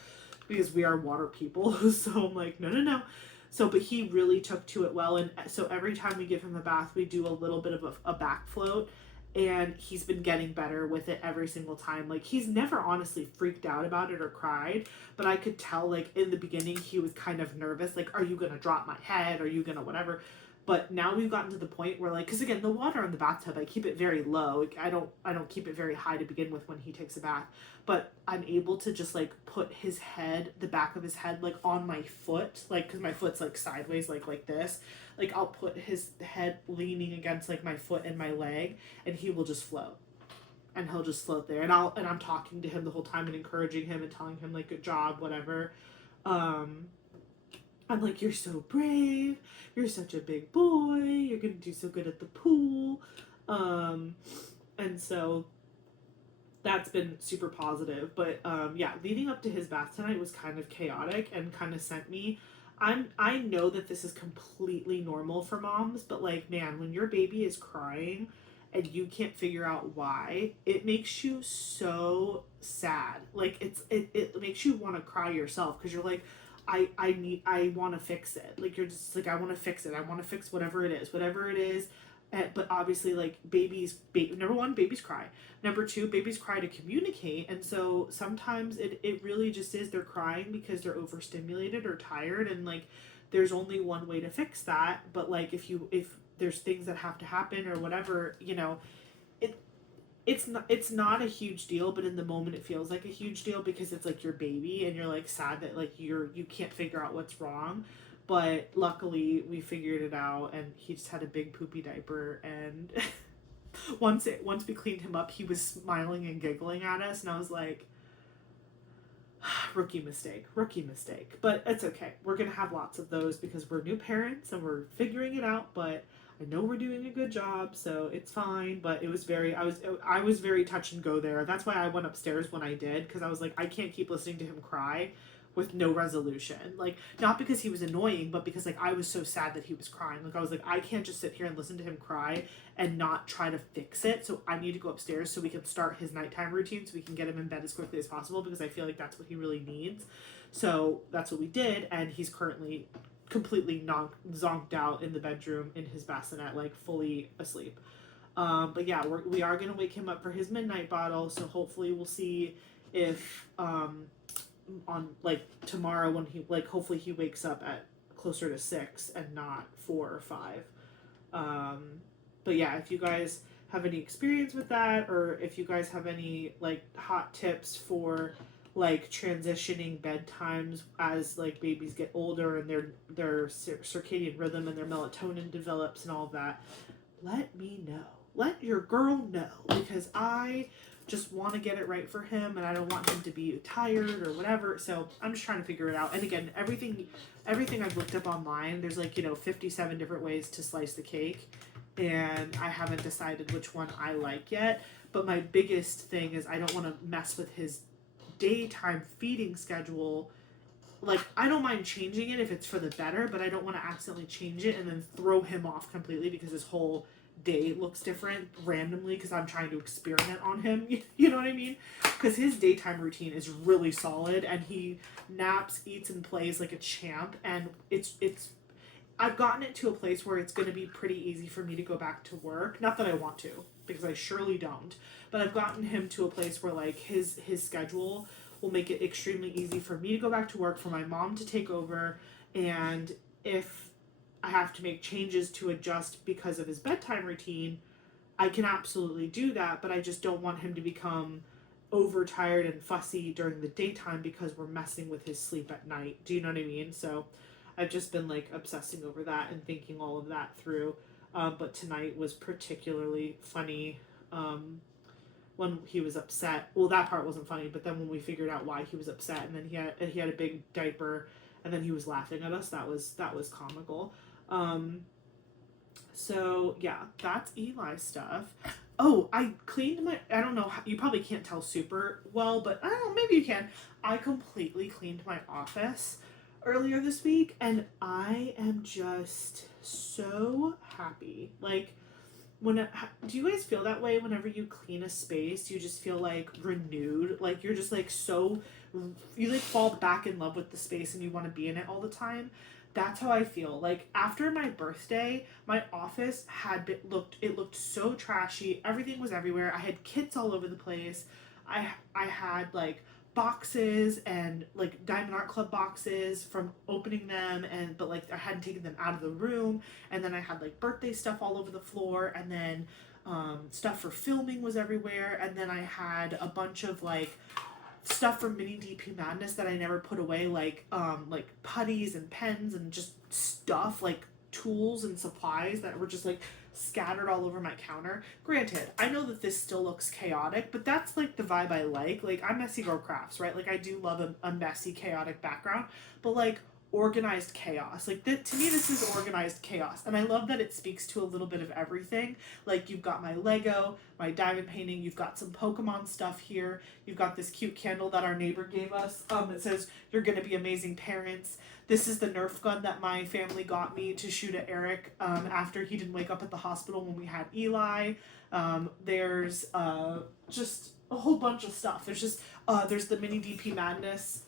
because we are water people. So I'm like, no, no, no. So, but he really took to it well. And so every time we give him a bath, we do a little bit of a back float. And he's been getting better with it every single time. Like, he's never honestly freaked out about it or cried. But I could tell, like, in the beginning, he was kind of nervous. Like, are you going to drop my head? Are you going to whatever? But now we've gotten to the point where, like, because again, the water in the bathtub, I keep it very low. Like, I don't keep it very high to begin with when he takes a bath. But I'm able to just like put his head, the back of his head, like on my foot, like, because my foot's like sideways, like this. Like, I'll put his head leaning against like my foot and my leg, and he will just float. And he'll just float there, and I'm talking to him the whole time and encouraging him and telling him like, good job, whatever. I'm like, you're so brave, you're such a big boy, you're gonna do so good at the pool. And so that's been super positive. But yeah, leading up to his bath tonight was kind of chaotic and kind of sent me. I know that this is completely normal for moms, but like, man, when your baby is crying and you can't figure out why, it makes you so sad. Like, it makes you want to cry yourself, because you're like, I want to fix it. Like, you're just like, I want to fix it. I want to fix whatever it is. But obviously, like, number one, babies cry. Number two, babies cry to communicate. And so sometimes it really just is, they're crying because they're overstimulated or tired. And like, there's only one way to fix that. But like, if there's things that have to happen or whatever, you know, it's not a huge deal, but in the moment it feels like a huge deal, because it's like your baby and you're like sad that like you can't figure out what's wrong. But luckily we figured it out, and he just had a big poopy diaper, and once we cleaned him up, he was smiling and giggling at us, and I was like, rookie mistake. But it's okay, we're gonna have lots of those because we're new parents and we're figuring it out. But I know we're doing a good job, so it's fine. But it was I was very touch and go there. That's why I went upstairs when I did, because I was like, I can't keep listening to him cry with no resolution. Like, not because he was annoying, but because like I was so sad that he was crying. Like, I was like, I can't just sit here and listen to him cry and not try to fix it. So I need to go upstairs so we can start his nighttime routine, so we can get him in bed as quickly as possible, because I feel like that's what he really needs. So that's what we did, and he's currently completely zonked out in the bedroom in his bassinet, like fully asleep. But yeah, we are gonna wake him up for his midnight bottle. So hopefully we'll see if on like tomorrow, when he like, hopefully he wakes up at closer to 6 and not 4 or 5. But yeah, if you guys have any experience with that, or if you guys have any like hot tips for like transitioning bedtimes as like babies get older and their circadian rhythm and their melatonin develops and all of that, let me know. Let your girl know, because I just want to get it right for him, and I don't want him to be tired or whatever. So I'm just trying to figure it out. And again, everything I've looked up online, there's like, 57 different ways to slice the cake, and I haven't decided which one I like yet. But my biggest thing is, I don't want to mess with his daytime feeding schedule. Like, I don't mind changing it if it's for the better, but I don't want to accidentally change it and then throw him off completely, because his whole day looks different randomly because I'm trying to experiment on him. You know what I mean? Because his daytime routine is really solid, and he naps, eats, and plays like a champ. And it's I've gotten it to a place where it's going to be pretty easy for me to go back to work. Not that I want to, because I surely don't. But I've gotten him to a place where like his schedule will make it extremely easy for me to go back to work, for my mom to take over, and if I have to make changes to adjust because of his bedtime routine, I can absolutely do that. But I just don't want him to become overtired and fussy during the daytime because we're messing with his sleep at night. Do you know what I mean? So I've just been like obsessing over that and thinking all of that through. But tonight was particularly funny. When he was upset, well, that part wasn't funny, but then when we figured out why he was upset, and then he had a big diaper, and then he was laughing at us, that was comical. So yeah, that's Eli stuff. Oh, I cleaned my, I don't know, you probably can't tell super well, but I don't know, maybe you can. I completely cleaned my office earlier this week, and I am just so happy. Like, do you guys feel that way whenever you clean a space? You just feel like renewed, like you're just like so, you like fall back in love with the space and you want to be in it all the time. That's how I feel. Like after my birthday, my office it looked so trashy. Everything was everywhere. I had kits all over the place. I had like boxes and like Diamond Art Club boxes from opening them, and but like I hadn't taken them out of the room, and then I had like birthday stuff all over the floor, and then stuff for filming was everywhere, and then I had a bunch of like stuff from Mini DP Madness that I never put away, like putties and pens and just stuff like tools and supplies that were just like scattered all over my counter. Granted, I know that this still looks chaotic, but that's like the vibe I like. Like I'm messy girl crafts, right? Like I do love a messy, chaotic background, but like organized chaos. Like to me, this is organized chaos, and I love that it speaks to a little bit of everything. Like you've got my Lego, my diamond painting, you've got some Pokemon stuff here, you've got this cute candle that our neighbor gave us. It says you're gonna be amazing parents. This is the Nerf gun that my family got me to shoot at Eric after he didn't wake up at the hospital when we had Eli. There's just a whole bunch of stuff. There's the Mini DP Madness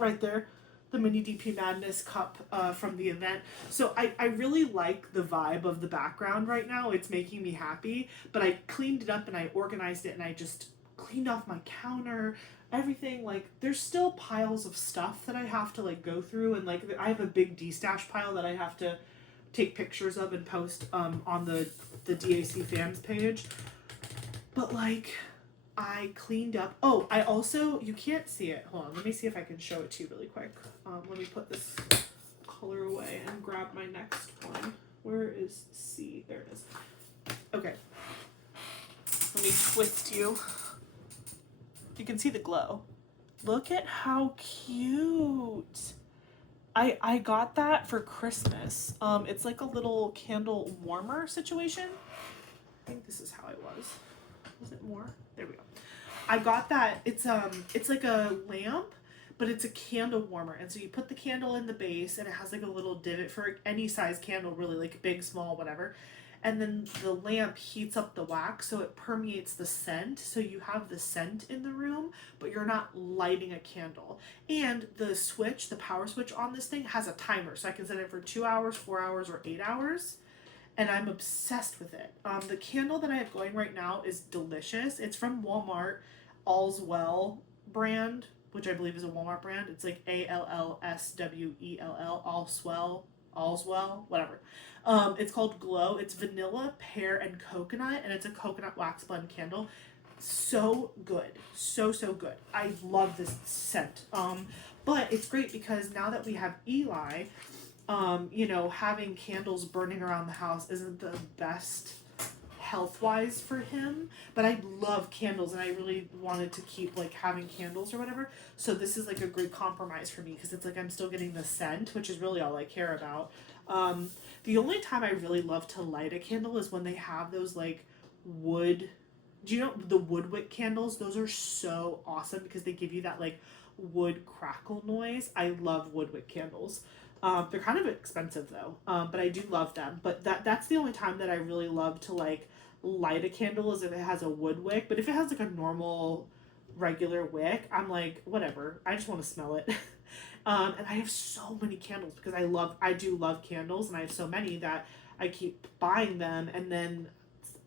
right there, the Mini DP Madness cup from the event. So I really like the vibe of the background right now. It's making me happy, but I cleaned it up and I organized it and I just cleaned off my counter, everything. Like there's still piles of stuff that I have to like go through, and like I have a big D-stash pile that I have to take pictures of and post on the DAC fans page. But like I cleaned up. Oh, I also, you can't see it. Hold on, let me see if I can show it to you really quick. Let me put this color away and grab my next one. Where is C? There it is. Okay. Let me twist you. You can see the glow. Look at how cute. I got that for Christmas. It's like a little candle warmer situation. I think this is how it was. Was it more? There we go. I got that. It's like a lamp, but it's a candle warmer. And so you put the candle in the base, and it has like a little divot for any size candle, really, like big, small, whatever. And then the lamp heats up the wax, so it permeates the scent. So you have the scent in the room, but you're not lighting a candle. And the switch, the power switch on this thing has a timer, so I can set it for 2 hours, 4 hours, or 8 hours. And I'm obsessed with it. The candle that I have going right now is delicious. It's from Walmart, All's Well brand, which I believe is a Walmart brand. It's like ALLSWELL, All's Well, whatever. It's called Glow. It's vanilla, pear, and coconut, and it's a coconut wax blend candle. So good. So good. I love this scent. But it's great because now that we have Eli, having candles burning around the house isn't the best health-wise for him, but I love candles and I really wanted to keep like having candles or whatever. So this is like a great compromise for me because it's like I'm still getting the scent, which is really all I care about. The only time I really love to light a candle is when they have those like wood, do you know the wood wick candles? Those are so awesome because they give you that like wood crackle noise. I love wood wick candles. They're kind of expensive though, but I do love them. But that's the only time that I really love to like light a candle is if it has a wood wick. But if it has like a normal regular wick, I'm like, whatever. I just want to smell it. And I have so many candles because I do love candles, and I have so many that I keep buying them, and then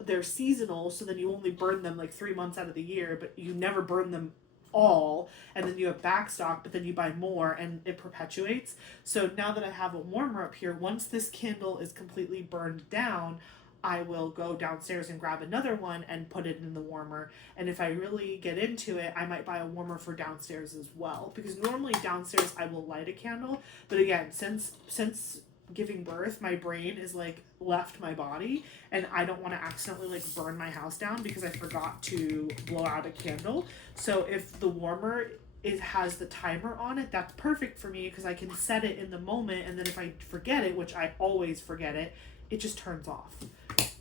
they're seasonal, so then you only burn them like 3 months out of the year, but you never burn them all, and then you have backstock, but then you buy more and it perpetuates. So now that I have a warmer up here, once this candle is completely burned down, I will go downstairs and grab another one and put it in the warmer. And if I really get into it, I might buy a warmer for downstairs as well. Because normally downstairs I will light a candle, but again, since giving birth, my brain is like left my body, and I don't want to accidentally like burn my house down because I forgot to blow out a candle. So if the warmer it has the timer on it, that's perfect for me because I can set it in the moment, and then if I forget it, which I always forget it, it just turns off.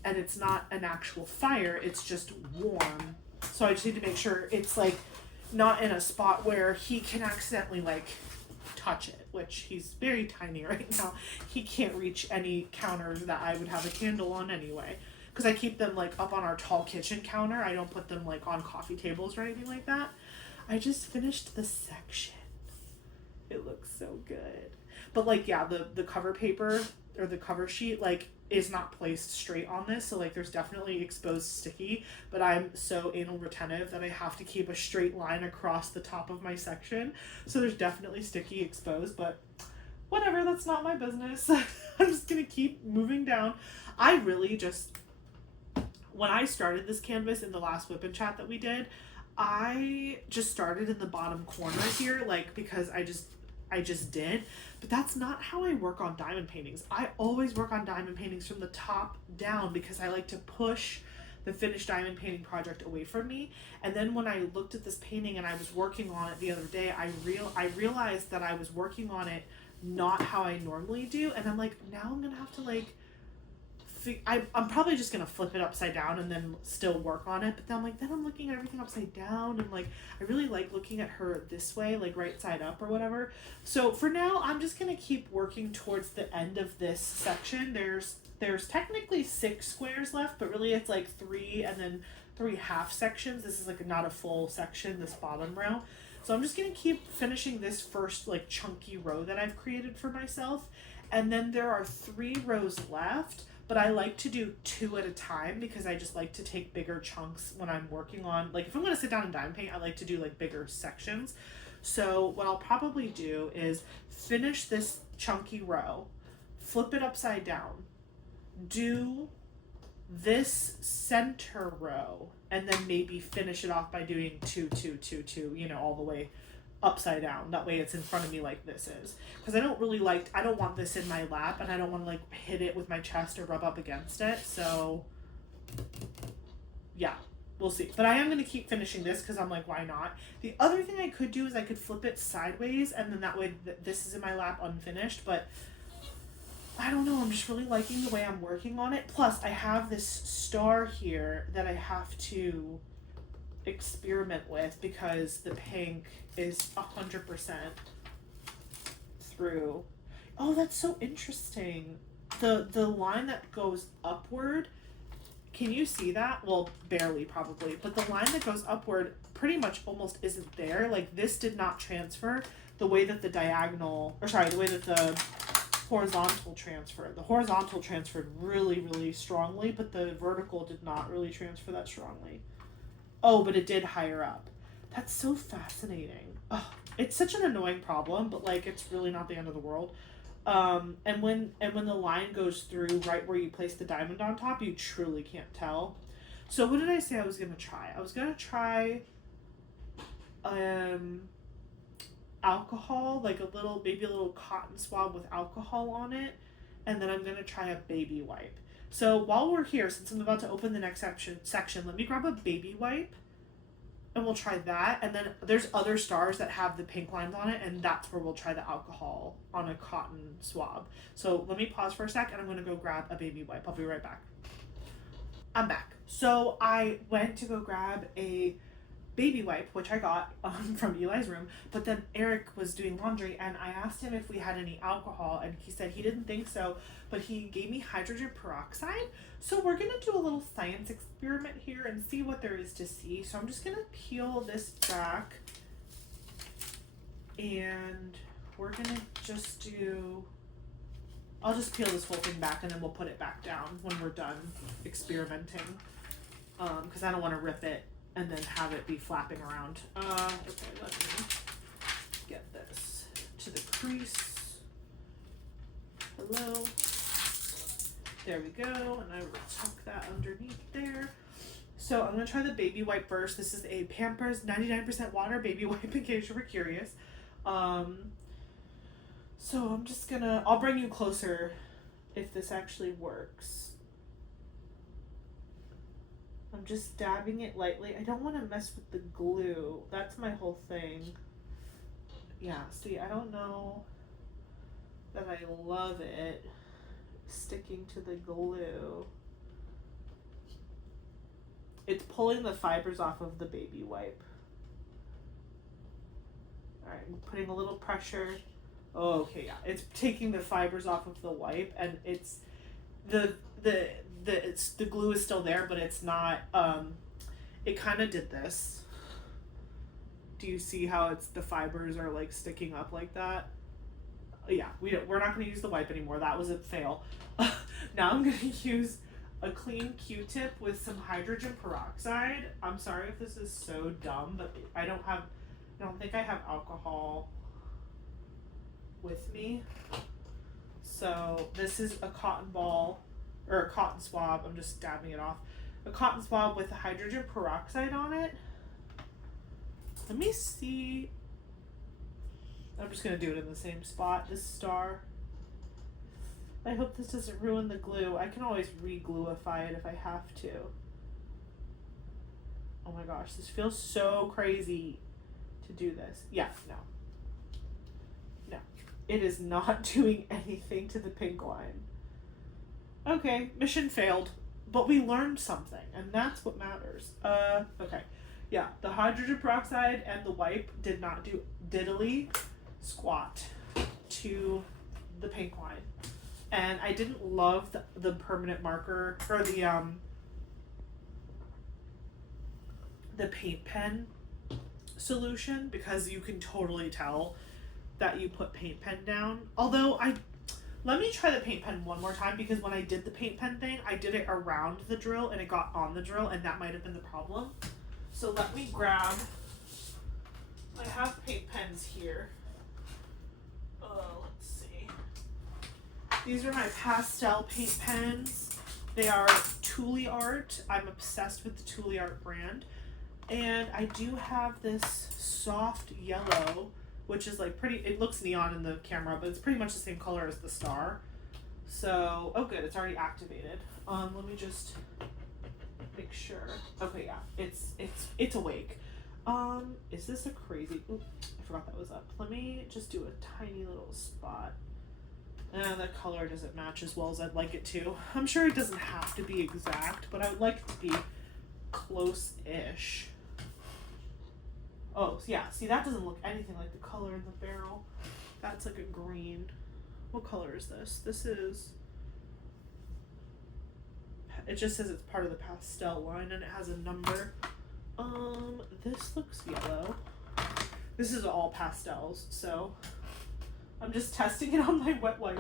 And it's not an actual fire, it's just warm. So I just need to make sure it's like not in a spot where he can accidentally like touch it, which he's very tiny right now. He can't reach any counters that I would have a candle on anyway. Because I keep them like up on our tall kitchen counter. I don't put them like on coffee tables or anything like that. I just finished the section. It looks so good. But like, yeah, the cover paper or the cover sheet like is not placed straight on this, so like there's definitely exposed sticky, but I'm so anal retentive that I have to keep a straight line across the top of my section, so there's definitely sticky exposed, but whatever, that's not my business. I'm just gonna keep moving down. I really just, when I started this canvas in the last Whip and Chat that we did, I just started in the bottom corner here, like because I just did, but that's not how I work on diamond paintings. I always work on diamond paintings from the top down because I like to push the finished diamond painting project away from me. And then when I looked at this painting and I was working on it the other day, I realized that I was working on it not how I normally do, and I'm like, now I'm gonna have to like I'm probably just gonna flip it upside down and then still work on it, but then I'm like, then I'm looking at everything upside down, and like I really like looking at her this way, like right side up or whatever. So for now I'm just gonna keep working towards the end of this section. There's technically 6 squares left, but really it's like 3 and then 3 half sections. This is like not a full section, this bottom row. So I'm just gonna keep finishing this first like chunky row that I've created for myself, and then there are 3 rows left. But I like to do 2 at a time because I just like to take bigger chunks when I'm working on, like if I'm going to sit down and diamond paint, I like to do like bigger sections. So what I'll probably do is finish this chunky row, flip it upside down, do this center row, and then maybe finish it off by doing 2, 2, 2, 2, you know, all the way upside down. That way it's in front of me like this is, because I don't want this in my lap, and I don't want to like hit it with my chest or rub up against it. So yeah, we'll see. But I am going to keep finishing this because I'm like, why not? The other thing I could do is I could flip it sideways, and then that way this is in my lap unfinished. But I don't know, I'm just really liking the way I'm working on it. Plus I have this star here that I have to experiment with because the pink is 100% through. Oh, that's so interesting. The line that goes upward, can you see that? Well, barely probably, but the line that goes upward pretty much almost isn't there. Like this did not transfer the way that the horizontal transferred. The horizontal transferred really, really strongly, but the vertical did not really transfer that strongly. Oh, but it did higher up. That's so fascinating. Oh, it's such an annoying problem, but like it's really not the end of the world. And when the line goes through right where you place the diamond on top, you truly can't tell. So what did I say I was gonna try? I was gonna try alcohol, like maybe a little cotton swab with alcohol on it, and then I'm gonna try a baby wipe. So while we're here, since I'm about to open the next section, let me grab a baby wipe and we'll try that. And then there's other stars that have the pink lines on it, and that's where we'll try the alcohol on a cotton swab. So let me pause for a sec and I'm gonna go grab a baby wipe. I'll be right back. I'm back. So I went to go grab a baby wipe, which I got from Eli's room, but then Eric was doing laundry and I asked him if we had any alcohol, and he said he didn't think so, but he gave me hydrogen peroxide. So we're gonna do a little science experiment here and see what there is to see. So I'm just gonna peel this back, and we're gonna just I'll just peel this whole thing back and then we'll put it back down when we're done experimenting, because I don't want to rip it and then have it be flapping around. Okay, let me get this to the crease. Hello. There we go, and I will tuck that underneath there. So I'm going to try the baby wipe first. This is a Pampers 99% water baby wipe in case you were curious. So I'm just going to, I'll bring you closer if this actually works. I'm just dabbing it lightly. I don't want to mess with the glue. That's my whole thing. Yeah, see, I don't know that I love it sticking to the glue. It's pulling the fibers off of the baby wipe. Alright, I'm putting a little pressure. Oh, okay, yeah. It's taking the fibers off of the wipe, and it's the glue is still there, but it's not it kind of did this. Do you see how it's the fibers are like sticking up like that? Yeah, we're not going to use the wipe anymore. That was a fail. Now I'm going to use a clean Q-tip with some hydrogen peroxide. I'm sorry if this is so dumb, but I don't think I have alcohol with me. So this is a cotton ball, or a cotton swab. I'm just dabbing it off. A cotton swab with hydrogen peroxide on it. Let me see. I'm just going to do it in the same spot, this star. I hope this doesn't ruin the glue. I can always re-gluify it if I have to. Oh my gosh, this feels so crazy to do this. Yeah, no. No. It is not doing anything to the pink line. Okay, mission failed. But we learned something, and that's what matters. Okay. Yeah, the hydrogen peroxide and the wipe did not do diddly squat to the pink line. And I didn't love the permanent marker, or the paint pen solution, because you can totally tell that you put paint pen down. Although let me try the paint pen one more time, because when I did the paint pen thing, I did it around the drill and it got on the drill, and that might have been the problem. So let me grab, I have paint pens here. Let's see. These are my pastel paint pens. They are Tooly Art. I'm obsessed with the Tooly Art brand. And I do have this soft yellow, which is like pretty, it looks neon in the camera, but it's pretty much the same color as the star. So, oh good, it's already activated. Let me just make sure. Okay, yeah, it's awake. Is this a crazy, oops, I forgot that was up. Let me just do a tiny little spot. And the color doesn't match as well as I'd like it to. I'm sure it doesn't have to be exact, but I would like it to be close-ish. Oh, yeah, see, that doesn't look anything like the color in the barrel. That's like a green. What color is this? This is, it just says it's part of the pastel line and it has a number. This looks yellow. This is all pastels, so I'm just testing it on my wet wipe.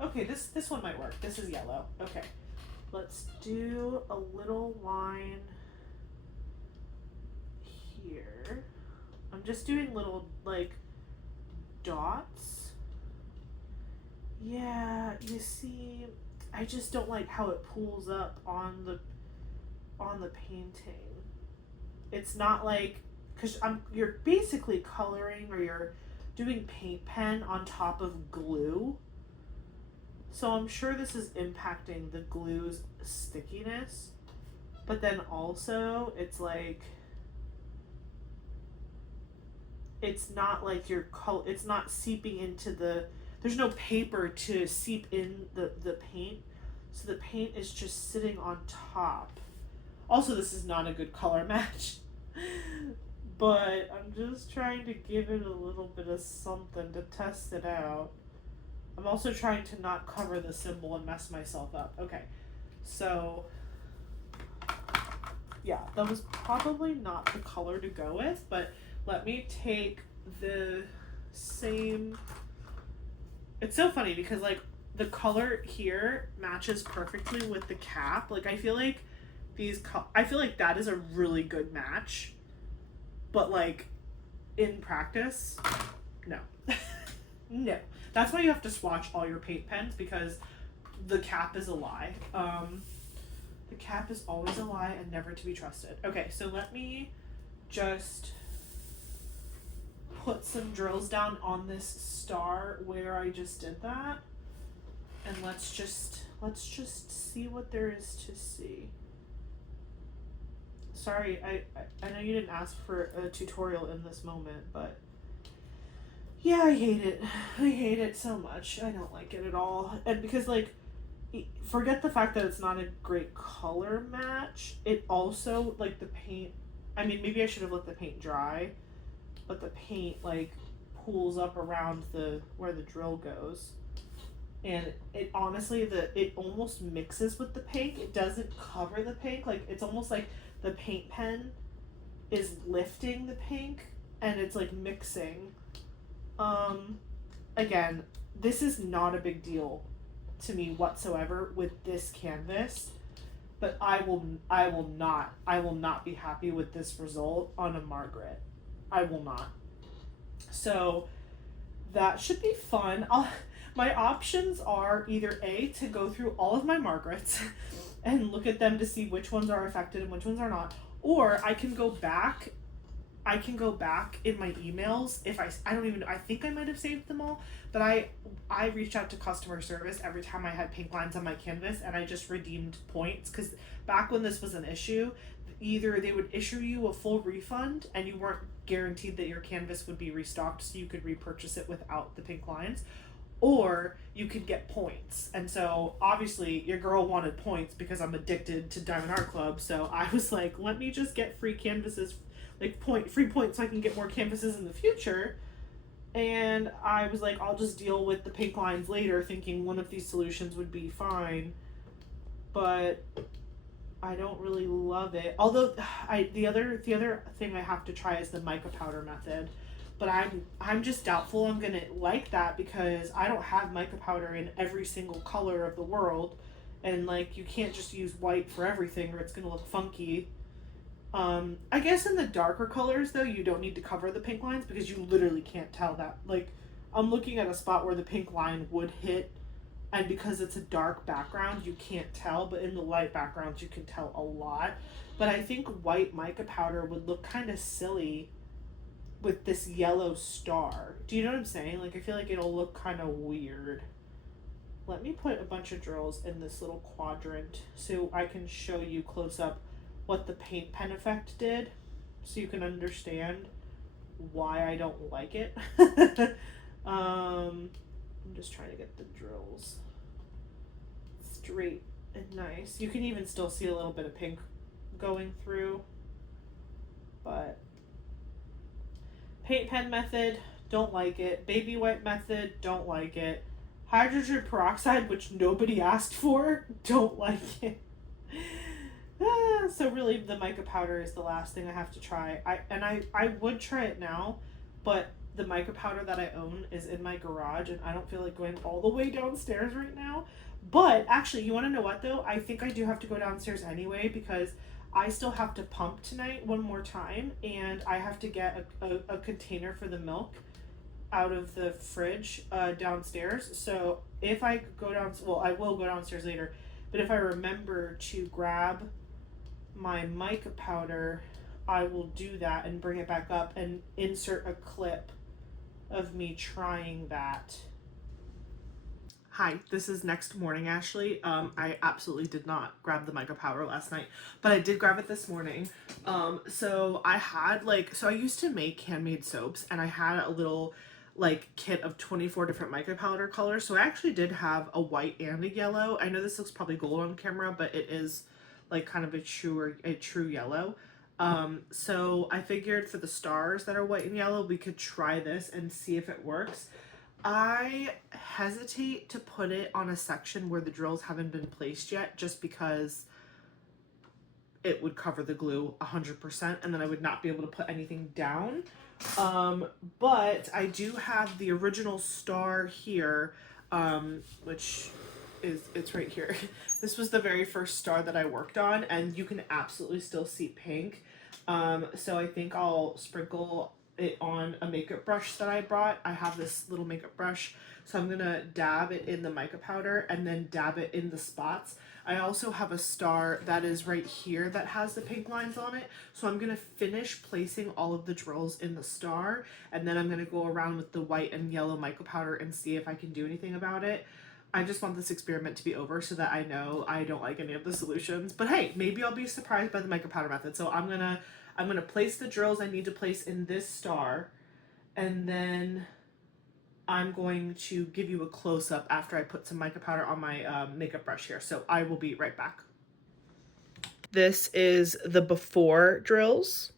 Okay, this one might work. This is yellow. Okay, let's do a little line here. I'm just doing little like dots. Yeah, you see, I just don't like how it pulls up on the painting. It's not like, because you're basically coloring, or you're doing paint pen on top of glue. So I'm sure this is impacting the glue's stickiness. But then also, it's like, it's not like it's not seeping into there's no paper to seep in the paint. So the paint is just sitting on top. Also, this is not a good color match. But I'm just trying to give it a little bit of something to test it out. I'm also trying to not cover the symbol and mess myself up. Okay, so yeah, that was probably not the color to go with, but let me take the same, it's so funny because like the color here matches perfectly with the cap. Like I feel like that is a really good match, but like in practice, no. No. That's why you have to swatch all your paint pens, because the cap is a lie. The cap is always a lie and never to be trusted. Okay, so let me just put some drills down on this star where I just did that, and let's just see what there is to see. Sorry, I know you didn't ask for a tutorial in this moment, but yeah, I hate it. I hate it so much. I don't like it at all. And because, like, forget the fact that it's not a great color match, it also, like, the paint, I mean, maybe I should have let the paint dry, but the paint, like, pools up around where the drill goes. And it honestly, it almost mixes with the pink. It doesn't cover the pink. Like, it's almost like the paint pen is lifting the pink and it's like mixing. Again, this is not a big deal to me whatsoever with this canvas, but I will not be happy with this result on a Margaret. I will not. So that should be fun. My options are either A, to go through all of my Margarets and look at them to see which ones are affected and which ones are not, or I can go back in my emails. If I don't even, I think I might have saved them all, but I reached out to customer service every time I had pink lines on my canvas, and I just redeemed points, because back when this was an issue, either they would issue you a full refund and you weren't guaranteed that your canvas would be restocked so you could repurchase it without the pink lines, or you could get points. And so obviously your girl wanted points because I'm addicted to Diamond Art Club, so I was like, let me just get free canvases, like free points, so I can get more canvases in the future. And I was like, I'll just deal with the pink lines later, thinking one of these solutions would be fine, but I don't really love it. Although the other thing I have to try is the mica powder method, but I'm just doubtful I'm gonna like that, because I don't have mica powder in every single color of the world, and like, you can't just use white for everything or it's gonna look funky. I guess in the darker colors though, you don't need to cover the pink lines, because you literally can't tell that. Like, I'm looking at a spot where the pink line would hit, and because it's a dark background you can't tell, but in the light backgrounds you can tell a lot. But I think white mica powder would look kind of silly with this yellow star. Do you know what I'm saying? Like, I feel like it'll look kind of weird. Let me put a bunch of drills in this little quadrant so I can show you close up what the paint pen effect did, so you can understand why I don't like it. I'm just trying to get the drills straight and nice. You can even still see a little bit of pink going through, but paint pen method, don't like it. Baby wipe method, don't like it. Hydrogen peroxide, which nobody asked for, don't like it. So really the mica powder is the last thing I have to try. I would try it now, but the mica powder that I own is in my garage and I don't feel like going all the way downstairs right now. But actually, you want to know what though? I think I do have to go downstairs anyway, because I still have to pump tonight one more time, and I have to get a container for the milk out of the fridge downstairs. So if I go down, well, I will go downstairs later, but if I remember to grab my mica powder, I will do that and bring it back up and insert a clip of me trying that. Hi, this is next morning, Ashley. I absolutely did not grab the mica powder last night, but I did grab it this morning. So I had so I used to make handmade soaps, and I had a little kit of 24 different mica powder colors. So I actually did have a white and a yellow. I know this looks probably gold on camera, but it is kind of a true yellow. So I figured for the stars that are white and yellow, we could try this and see if it works. I hesitate to put it on a section where the drills haven't been placed yet, just because it would cover the glue 100% and then I would not be able to put anything down. But I do have the original star here, which it's right here. This was the very first star that I worked on, and you can absolutely still see pink. So I think I'll sprinkle it on a makeup brush that I brought. I have this little makeup brush, so I'm gonna dab it in the mica powder and then dab it in the spots. I also have a star that is right here that has the pink lines on it, so I'm gonna finish placing all of the drills in the star, and then I'm gonna go around with the white and yellow mica powder and see if I can do anything about it. I just want this experiment to be over so that I know I don't like any of the solutions. But hey, maybe I'll be surprised by the mica powder method. So I'm gonna place the drills I need to place in this star, and then I'm going to give you a close-up after I put some mica powder on my makeup brush here. So I will be right back. This is the before drills.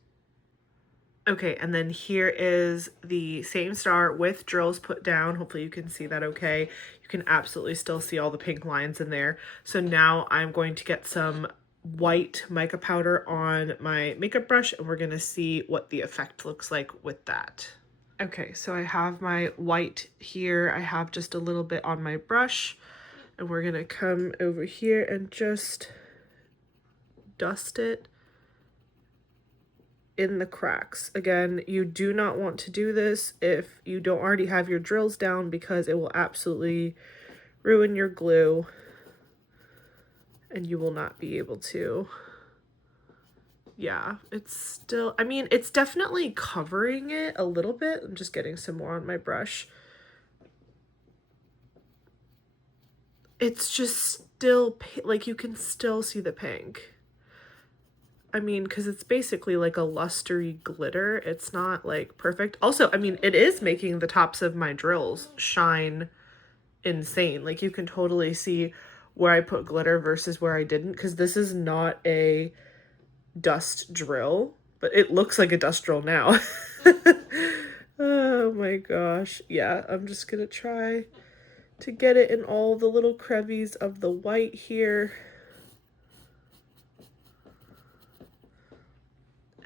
Okay, and then here is the same star with drills put down. Hopefully you can see that okay. You can absolutely still see all the pink lines in there. So now I'm going to get some white mica powder on my makeup brush, and we're gonna see what the effect looks like with that. Okay, so I have my white here. I have just a little bit on my brush, and we're gonna come over here and just dust it in the cracks. Again, you do not want to do this if you don't already have your drills down, because it will absolutely ruin your glue and you will not be able to. Yeah, it's still, I mean, it's definitely covering it a little bit. I'm just getting some more on my brush. It's just still, like, you can still see the pink. I mean, because it's basically like a lustery glitter. It's not like perfect. Also, I mean, it is making the tops of my drills shine insane. Like, you can totally see where I put glitter versus where I didn't, because this is not a dust drill, but it looks like a dust drill now. Oh my gosh. Yeah, I'm just gonna try to get it in all the little crevices of the white here.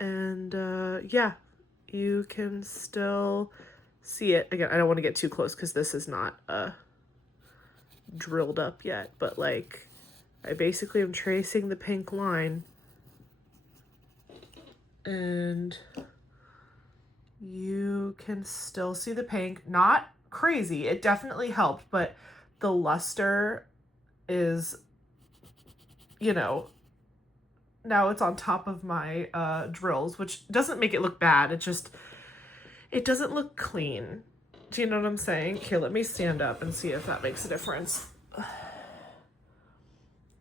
And yeah, you can still see it. Again, I don't want to get too close because this is not drilled up yet, but like, I basically am tracing the pink line, and you can still see the pink. Not crazy, it definitely helped, but the luster is, you know, now it's on top of my drills, which doesn't make it look bad. It doesn't look clean. Do you know what I'm saying? Here, let me stand up and see if that makes a difference.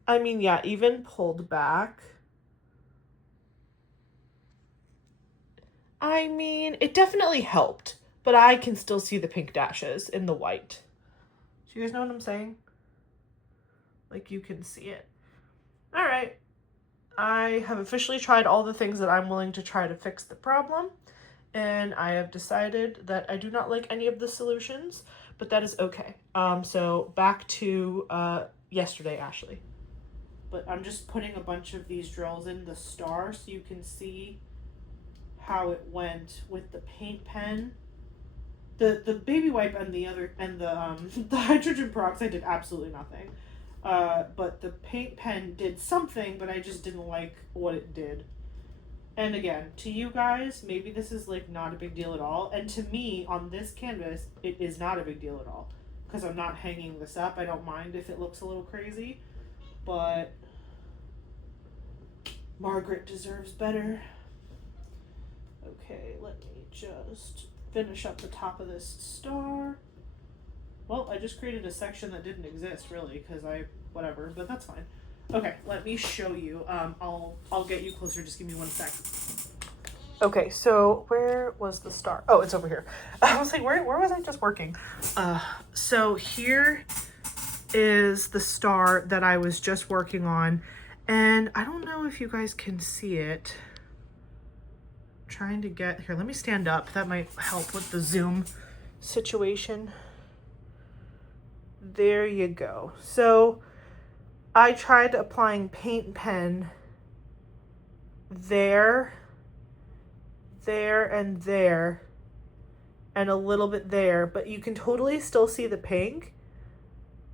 I mean, yeah, even pulled back, I mean, it definitely helped, but I can still see the pink dashes in the white. Do you guys know what I'm saying? Like, you can see it. All right. I have officially tried all the things that I'm willing to try to fix the problem, and I have decided that I do not like any of the solutions, but that is okay. So back to yesterday, Ashley. But I'm just putting a bunch of these drills in the star so you can see how it went with the paint pen. The W.I.P and the hydrogen peroxide did absolutely nothing. But the paint pen did something, but I just didn't like what it did. And again, to you guys, maybe this is like not a big deal at all. And to me, on this canvas, it is not a big deal at all, because I'm not hanging this up. I don't mind if it looks a little crazy, but Margaret deserves better. Okay, let me just finish up the top of this star. Well, I just created a section that didn't exist, really, because whatever, but that's fine. Okay, let me show you. I'll get you closer. Just give me 1 sec. Okay, so where was the star? Oh, it's over here. I was like, where was I just working? So here is the star that I was just working on, and I don't know if you guys can see it. I'm trying to get here. Let me stand up. That might help with the zoom situation. There you go. So I tried applying paint pen there, and there, and a little bit there, but you can totally still see the pink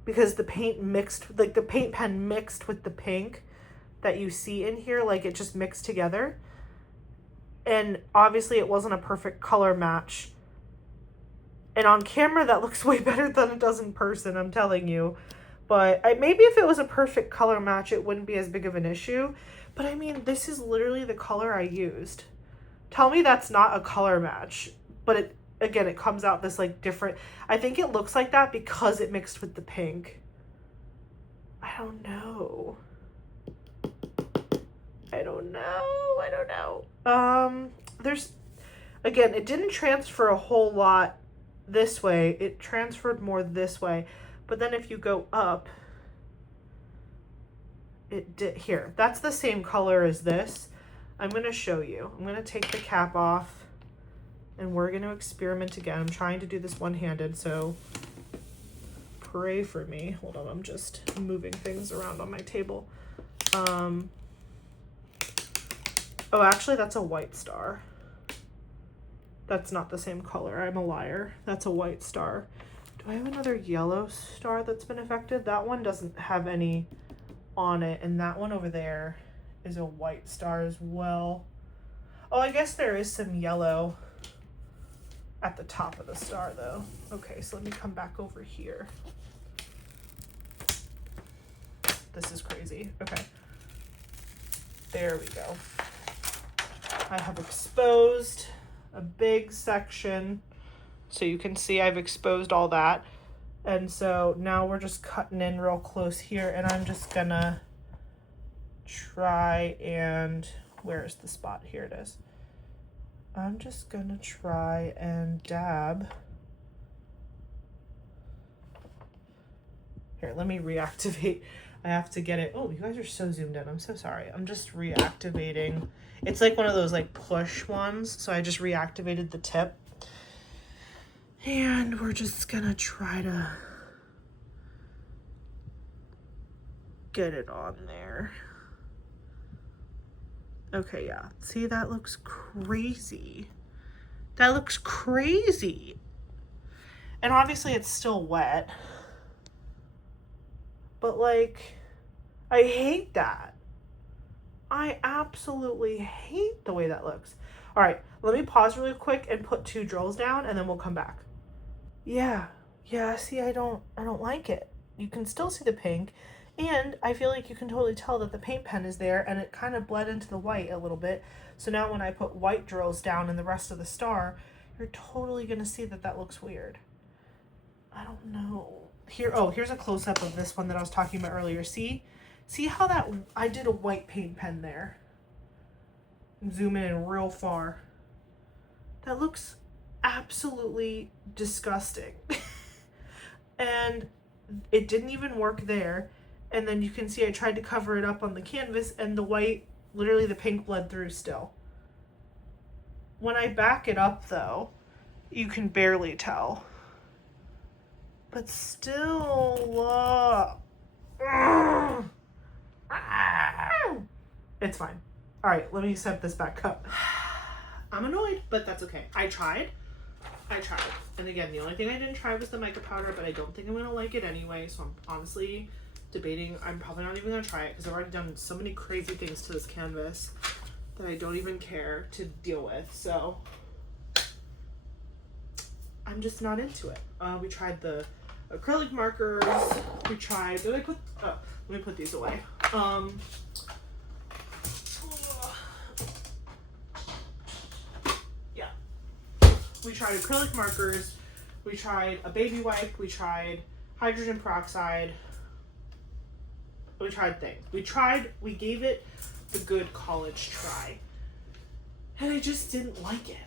because the paint mixed, like the paint pen mixed with the pink that you see in here, like it just mixed together. And obviously it wasn't a perfect color match. And on camera that looks way better than it does in person, I'm telling you. But maybe if it was a perfect color match, it wouldn't be as big of an issue. But I mean, this is literally the color I used. Tell me that's not a color match. But it, again, it comes out this like different, I think it looks like that because it mixed with the pink. I don't know. I don't know. There's, again, it didn't transfer a whole lot this way. It transferred more this way. But then if you go up, it did here. That's the same color as this. I'm going to show you. I'm going to take the cap off and we're going to experiment again. I'm trying to do this one-handed, so pray for me. Hold on, I'm just moving things around on my table. Oh, actually, that's a white star. That's not the same color. I'm a liar. That's a white star. Do I have another yellow star that's been affected? That one doesn't have any on it, and that one over there is a white star as well. Oh, I guess there is some yellow at the top of the star, though. Okay, so let me come back over here. This is crazy. Okay. There we go. I have exposed a big section. So you can see I've exposed all that. And so now we're just cutting in real close here, and I'm just gonna try and, where's the spot? Here it is. I'm just gonna try and dab. Here, let me reactivate. I have to get it. Oh, you guys are so zoomed in. I'm so sorry. I'm just reactivating. It's like one of those like push ones. So I just reactivated the tip. And we're just gonna try to get it on there. Okay, yeah. See, that looks crazy. That looks crazy. And obviously it's still wet. But like, I hate that. I absolutely hate the way that looks. All right, let me pause really quick and put 2 drills down, and then we'll come back. Yeah, see, I don't like it. You can still see the pink, and I feel like you can totally tell that the paint pen is there, and it kind of bled into the white a little bit. So now when I put white drills down in the rest of the star, you're totally gonna see that that looks weird. I don't know. Here, oh, here's a close-up of this one that I was talking about earlier. See how that, I did a white paint pen there. Zoom in real far. That looks absolutely disgusting. And it didn't even work there. And then you can see I tried to cover it up on the canvas, and the white, literally the pink bled through still. When I back it up though, you can barely tell. But still, it's fine. All right, let me set this back up. I'm annoyed, but that's okay. I tried. And again, the only thing I didn't try was the mica powder, but I don't think I'm gonna like it anyway. So I'm honestly debating. I'm probably not even gonna try it because I've already done so many crazy things to this canvas that I don't even care to deal with. So I'm just not into it. We tried the acrylic markers. We tried, let me put these away. Yeah. We tried acrylic markers. We tried a baby wipe. We tried hydrogen peroxide. We tried things. We gave it the good college try. And I just didn't like it.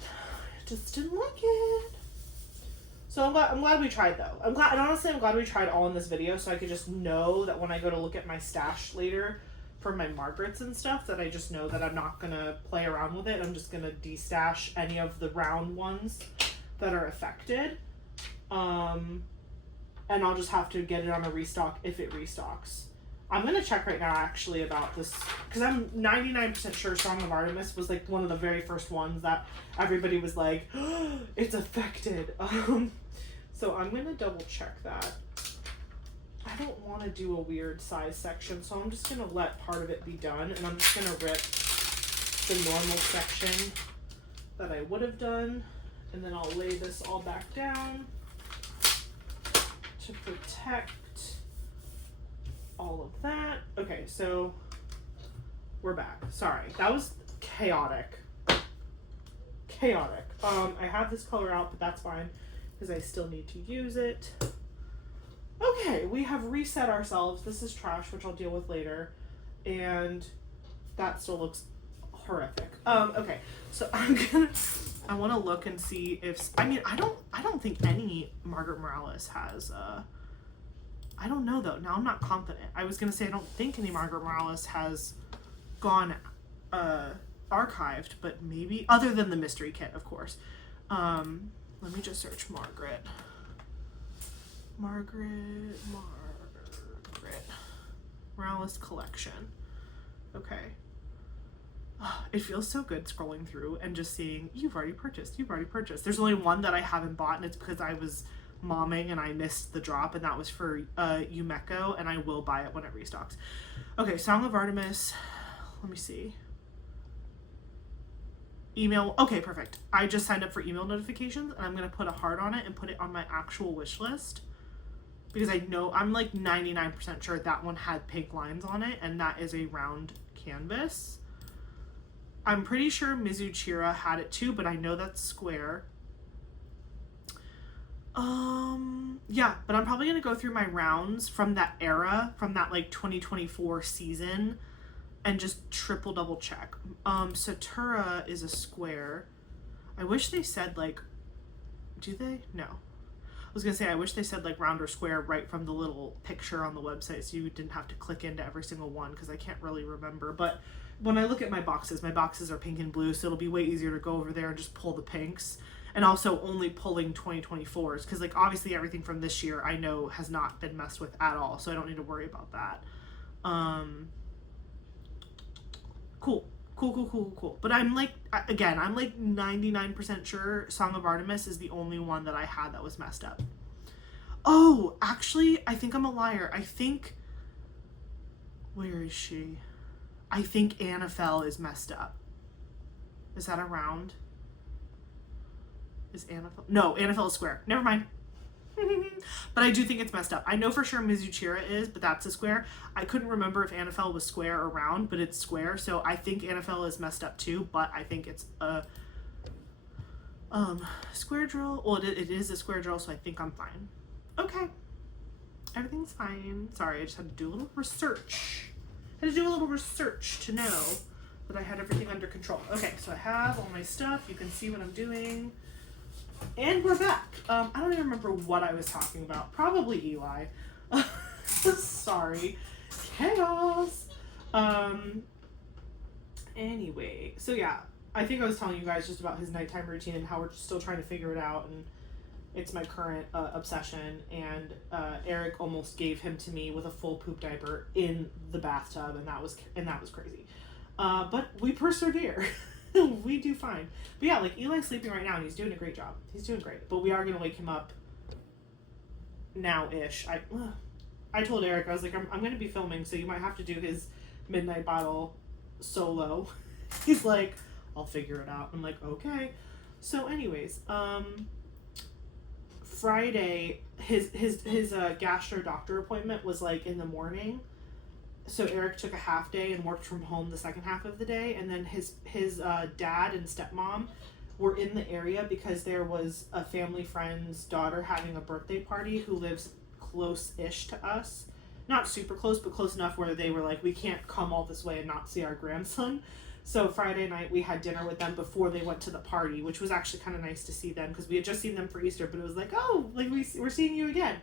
So I'm glad we tried though. I'm glad we tried all in this video, so I could just know that when I go to look at my stash later for my Margarets and stuff, that I just know that I'm not gonna play around with it. I'm just gonna destash any of the round ones that are affected. And I'll just have to get it on a restock if it restocks. I'm gonna check right now actually about this, because I'm 99% sure Song of Artemis was like one of the very first ones that everybody was like, oh, it's affected. So I'm gonna double check that. I don't want to do a weird size section, so I'm just gonna let part of it be done, and I'm just gonna rip the normal section that I would have done. And then I'll lay this all back down to protect all of that. Okay, so we're back. Sorry, that was chaotic. Chaotic. I have this color out, but that's fine because I still need to use it. Okay, we have reset ourselves. This is trash, which I'll deal with later. And that still looks horrific. Okay, so I want to look and see if, I mean, I don't think any Margaret Morales has, I don't know though. Now I'm not confident. I was going to say I don't think any Margaret Morales has gone, archived, but maybe, other than the mystery kit, of course. Let me just search Margaret Morales collection. Okay. It feels so good scrolling through and just seeing you've already purchased. There's only one that I haven't bought, and it's because I was momming and I missed the drop, and that was for Umeko, and I will buy it when it restocks. Okay, Song of Artemis. Let me see. Email. Okay, perfect. I just signed up for email notifications, and I'm going to put a heart on it and put it on my actual wish list. Because I know, I'm like 99% sure that one had pink lines on it, and that is a round canvas. I'm pretty sure Mizuchira had it too, but I know that's square. Yeah, but I'm probably going to go through my rounds from that era, from that like 2024 season, and just triple double check. Satura is a square. I wish they said like, do they? No. I was gonna say, I wish they said like round or square right from the little picture on the website so you didn't have to click into every single one, because I can't really remember. But when I look at my boxes are pink and blue, so it'll be way easier to go over there and just pull the pinks. And also only pulling 2024s, because like obviously everything from this year I know has not been messed with at all, so I don't need to worry about that. Cool. But I'm like, again, I'm like 99% sure Song of Artemis is the only one that I had that was messed up. Oh, actually, I think I'm a liar. Where is she? I think Anafel is messed up. Is that a round? Is Anafel? No, Anafel is square. Never mind. But I do think it's messed up. I know for sure Mizuchira is, but that's a square. I couldn't remember if Anafel was square or round, but it's square. So I think Anafel is messed up too, but I think it's a square drill. Well, it is a square drill, so I think I'm fine. Okay. Everything's fine. Sorry, I just had to do a little research. To know that I had everything under control. Okay, so I have all my stuff. You can see what I'm doing. And we're back. I don't even remember what I was talking about. Probably Eli. Sorry. Chaos. Anyway, so yeah, I think I was telling you guys just about his nighttime routine and how we're still trying to figure it out, and it's my current obsession. And Eric almost gave him to me with a full poop diaper in the bathtub, and that was crazy. But we persevere. We do fine. But yeah, like Eli's sleeping right now and he's doing a great job. He's doing great. But we are going to wake him up now-ish. I told Eric, I was like, I'm going to be filming, so you might have to do his midnight bottle solo. He's like, I'll figure it out. I'm like, okay. So anyways, Friday, his gastro doctor appointment was like in the morning. So Eric took a half day and worked from home the second half of the day, and then his dad and stepmom were in the area because there was a family friend's daughter having a birthday party who lives close-ish to us. Not super close, but close enough where they were like, we can't come all this way and not see our grandson. So Friday night we had dinner with them before they went to the party, which was actually kind of nice to see them because we had just seen them for Easter, but it was like, oh, like we're seeing you again.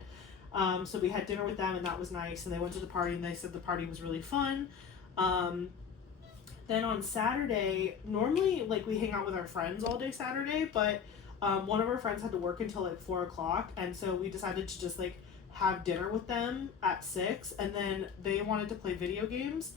So we had dinner with them, and that was nice, and they went to the party, and they said the party was really fun. Then on Saturday, normally, like, we hang out with our friends all day Saturday, but one of our friends had to work until, like, 4 o'clock, and so we decided to just, like, have dinner with them at 6, and then they wanted to play video games.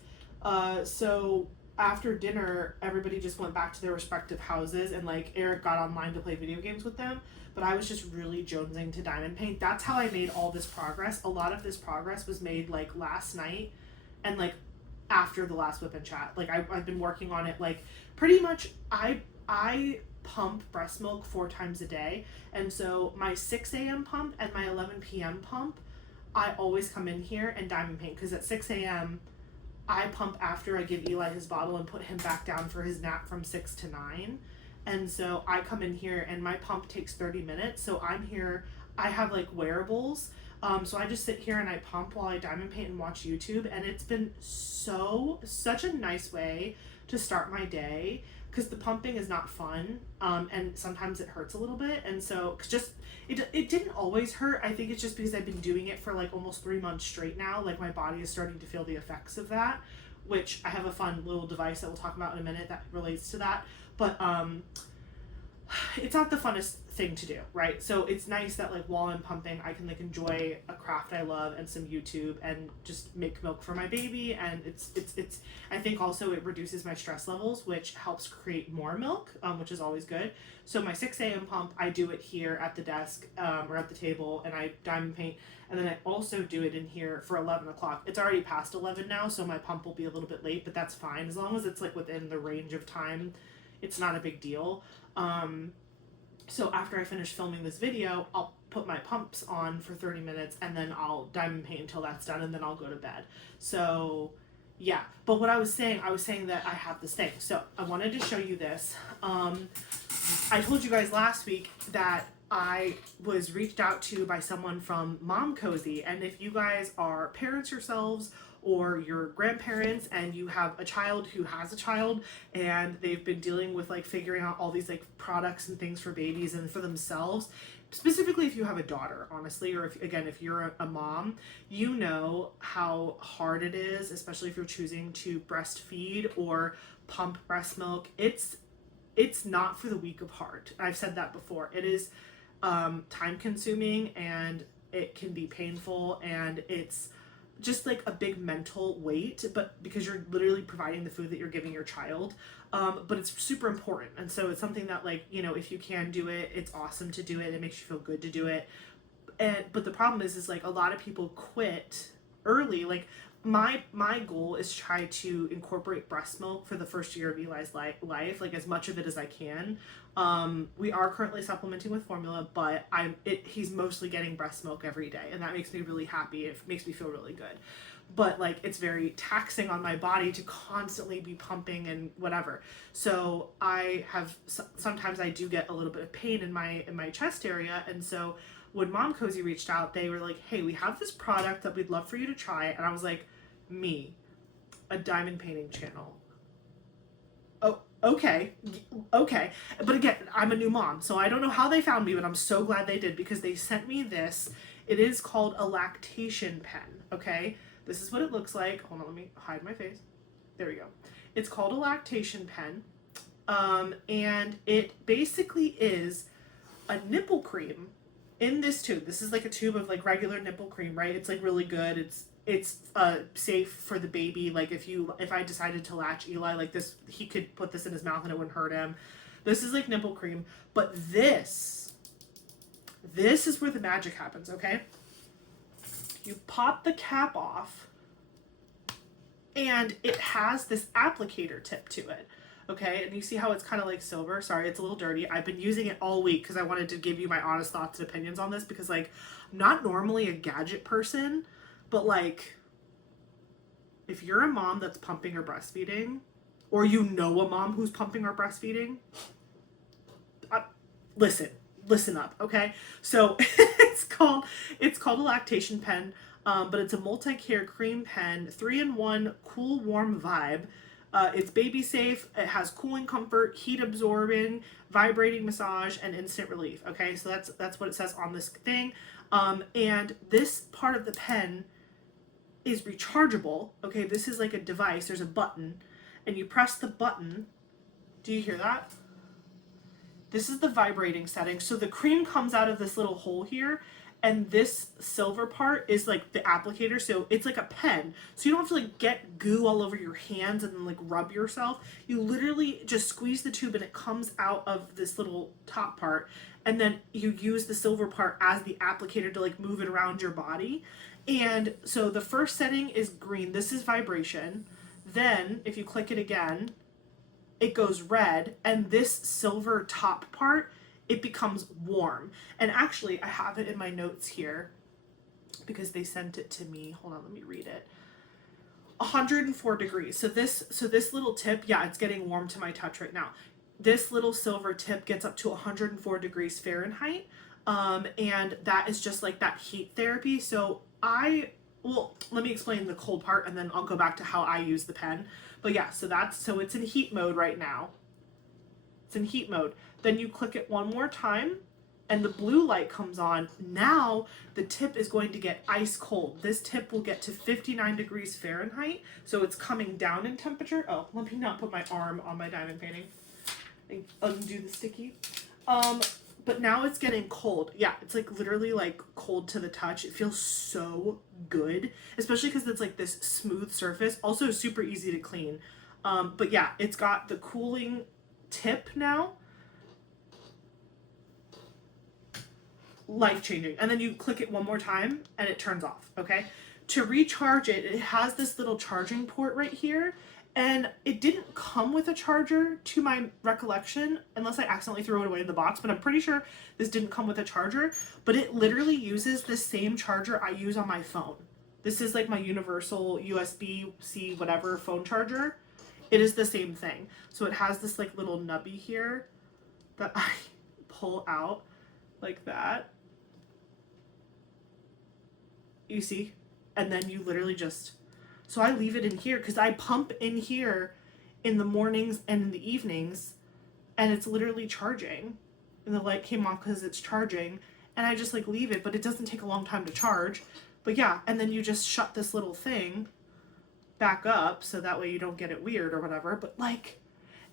So after dinner, everybody just went back to their respective houses, and, like, Eric got online to play video games with them. But I was just really jonesing to diamond paint. That's how I made all this progress. A lot of this progress was made like last night and like after the last whip and chat. Like I've been working on it like pretty much. I pump breast milk 4 times a day. And so my 6 a.m. pump and my 11 p.m. pump, I always come in here and diamond paint, because at 6 a.m. I pump after I give Eli his bottle and put him back down for his nap from 6 to 9. And so I come in here and my pump takes 30 minutes. So I'm here, I have like wearables. So I just sit here and I pump while I diamond paint and watch YouTube. And it's been such a nice way to start my day, because the pumping is not fun. And sometimes it hurts a little bit. And so it didn't always hurt. I think it's just because I've been doing it for like almost 3 months straight now. Like my body is starting to feel the effects of that, which I have a fun little device that we'll talk about in a minute that relates to that. But it's not the funnest thing to do, right? So it's nice that like while I'm pumping, I can like enjoy a craft I love and some YouTube and just make milk for my baby. And it's I think also it reduces my stress levels, which helps create more milk, which is always good. So my 6 a.m. pump, I do it here at the desk or at the table, and I diamond paint. And then I also do it in here for 11 o'clock. It's already past 11 now, so my pump will be a little bit late, but that's fine. As long as it's like within the range of time, it's not a big deal. So after I finish filming this video, I'll put my pumps on for 30 minutes and then I'll diamond paint until that's done, and then I'll go to bed. So yeah, but what I was saying that I have this thing. So I wanted to show you this. I told you guys last week that I was reached out to by someone from Momcozy, and if you guys are parents yourselves or your grandparents and you have a child who has a child and they've been dealing with like figuring out all these like products and things for babies and for themselves, specifically if you have a daughter, honestly, or if you're a mom, you know how hard it is, especially if you're choosing to breastfeed or pump breast milk. It's not for the weak of heart. I've said that before. It is time consuming, and it can be painful, and it's just like a big mental weight, but because you're literally providing the food that you're giving your child. But it's super important. And so it's something that, like, you know, if you can do it, it's awesome to do it. It makes you feel good to do it. But the problem is like a lot of people quit early. Like my goal is to try to incorporate breast milk for the first year of Eli's life, like as much of it as I can. We are currently supplementing with formula, but he's mostly getting breast milk every day, and that makes me really happy. It makes me feel really good. But like it's very taxing on my body to constantly be pumping and whatever. So sometimes I do get a little bit of pain in my chest area, and so when Momcozy reached out, they were like, "Hey, we have this product that we'd love for you to try." And I was like, a diamond painting channel. Oh, okay. But again, I'm a new mom, so I don't know how they found me, but I'm so glad they did, because they sent me this. It is called a Lactation Pen, okay? This is what it looks like. Hold on, let me hide my face. There we go. It's called a Lactation Pen, and it basically is a nipple cream in this tube. This is like a tube of like regular nipple cream, right? It's like really good. It's safe for the baby. Like if I decided to latch Eli like this, he could put this in his mouth and it wouldn't hurt him. This is like nipple cream, but this is where the magic happens, okay? You pop the cap off and it has this applicator tip to it. Okay, and you see how it's kind of like silver. Sorry, it's a little dirty. I've been using it all week because I wanted to give you my honest thoughts and opinions on this, because like I'm not normally a gadget person, but like if you're a mom that's pumping or breastfeeding, or you know a mom who's pumping or breastfeeding, listen up, okay? So it's called a Lactation Pen, but it's a multi-care cream pen, 3-in-1 cool warm vibe. It's baby safe. It has cooling comfort, heat absorbing, vibrating massage, and instant relief. Okay, so that's what it says on this thing. And this part of the pen is rechargeable. Okay, this is like a device. There's a button, and you press the button. Do you hear that? This is the vibrating setting. So the cream comes out of this little hole here, and this silver part is like the applicator. So it's like a pen. So you don't have to like get goo all over your hands and then like rub yourself. You literally just squeeze the tube and it comes out of this little top part. And then you use the silver part as the applicator to like move it around your body. And so the first setting is green. This is vibration. Then if you click it again, it goes red, and this silver top part, it becomes warm. And actually, I have it in my notes here because they sent it to me. Hold on, let me read it. 104 degrees. So this little tip, yeah, it's getting warm to my touch right now. This little silver tip gets up to 104 degrees Fahrenheit. And that is just like that heat therapy. So well, let me explain the cold part and then I'll go back to how I use the pen. But yeah, so it's in heat mode right now. It's in heat mode. Then you click it one more time and the blue light comes on. Now the tip is going to get ice cold. This tip will get to 59 degrees Fahrenheit. So it's coming down in temperature. Oh, let me not put my arm on my diamond painting and undo the sticky. But now it's getting cold. Yeah, it's like literally like cold to the touch. It feels so good, especially because it's like this smooth surface. Also super easy to clean. But yeah, it's got the cooling tip now. Life-changing. And then you click it one more time and it turns off, okay? To recharge it, it has this little charging port right here. And it didn't come with a charger to my recollection, unless I accidentally threw it away in the box, but I'm pretty sure this didn't come with a charger, but it literally uses the same charger I use on my phone. This is like my universal USB-C whatever phone charger. It is the same thing. So it has this like little nubby here that I pull out like that. You see? And then you literally just... So I leave it in here because I pump in here in the mornings and in the evenings and it's literally charging. And the light came off because it's charging. And I just like leave it, but it doesn't take a long time to charge. But yeah, and then you just shut this little thing back up so that way you don't get it weird or whatever. But like,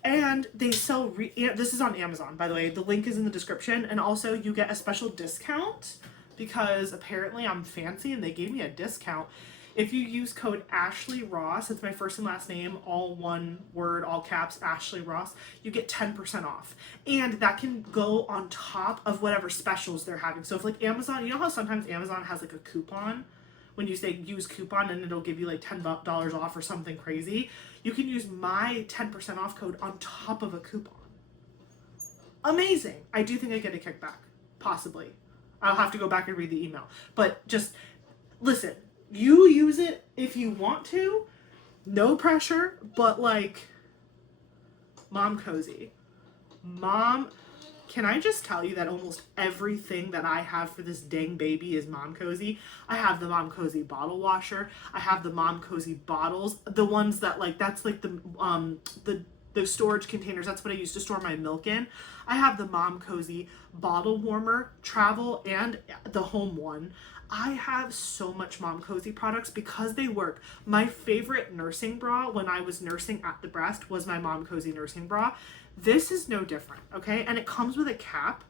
and they sell, this is on Amazon, by the way. The link is in the description. And also you get a special discount because apparently I'm fancy and they gave me a discount. If you use code Ashley Ross, it's my first and last name, all one word, all caps, Ashley Ross, you get 10% off. And that can go on top of whatever specials they're having. So if like Amazon, you know how sometimes Amazon has like a coupon? When you say use coupon and it'll give you like $10 off or something crazy. You can use my 10% off code on top of a coupon. Amazing. I do think I get a kickback. Possibly. I'll have to go back and read the email. But just listen. You use it if you want to, no pressure, but like, Momcozy. Can I just tell you that almost everything that I have for this dang baby is Momcozy? I have the Momcozy bottle washer. I have the Momcozy bottles, the ones that like, that's like the storage containers. That's what I use to store my milk in. I have the Momcozy bottle warmer, travel, and the home one. I have so much Momcozy products because they work. My favorite nursing bra when I was nursing at the breast was my Momcozy nursing bra. This is no different, okay? And it comes with a cap,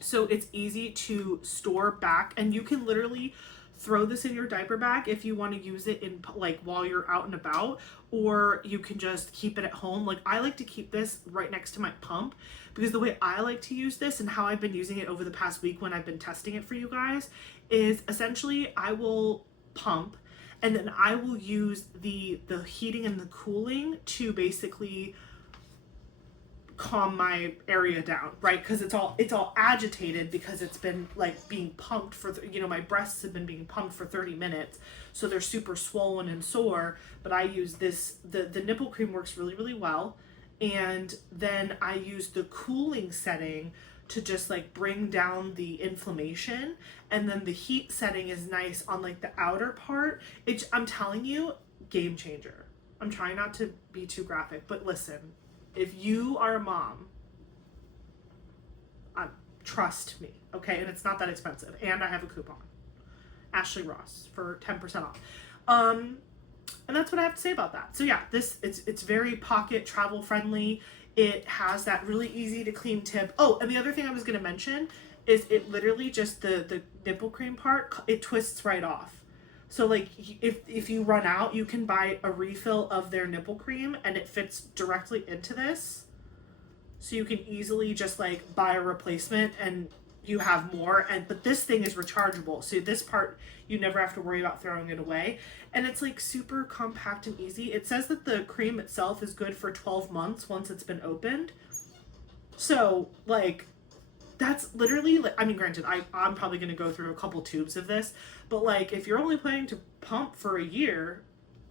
so it's easy to store back, and you can literally throw this in your diaper bag if you want to use it in like while you're out and about, or you can just keep it at home. Like I like to keep this right next to my pump because the way I like to use this and how I've been using it over the past week when I've been testing it for you guys is essentially I will pump and then I will use the heating and the cooling to basically calm my area down, right? Because it's all agitated because it's been like being pumped for my breasts have been being pumped for 30 minutes, so they're super swollen and sore. But I use this, the nipple cream works really well, and then I use the cooling setting to just like bring down the inflammation, and then the heat setting is nice on like the outer part. I'm telling you, game changer. I'm trying not to be too graphic, but listen, if you are a mom, trust me, okay? And it's not that expensive. And I have a coupon, Ashley Ross, for 10% off. And that's what I have to say about that. So yeah, it's very pocket travel friendly. It has that really easy to clean tip. Oh, and the other thing I was gonna mention is it literally just the nipple cream part, it twists right off. So like if you run out, you can buy a refill of their nipple cream and it fits directly into this. So you can easily just like buy a replacement and you have more. But this thing is rechargeable, so this part you never have to worry about throwing it away, and it's like super compact and easy. It says that the cream itself is good for 12 months once it's been opened. So like that's literally like, I mean, granted, I'm probably going to go through a couple tubes of this, but like if you're only planning to pump for a year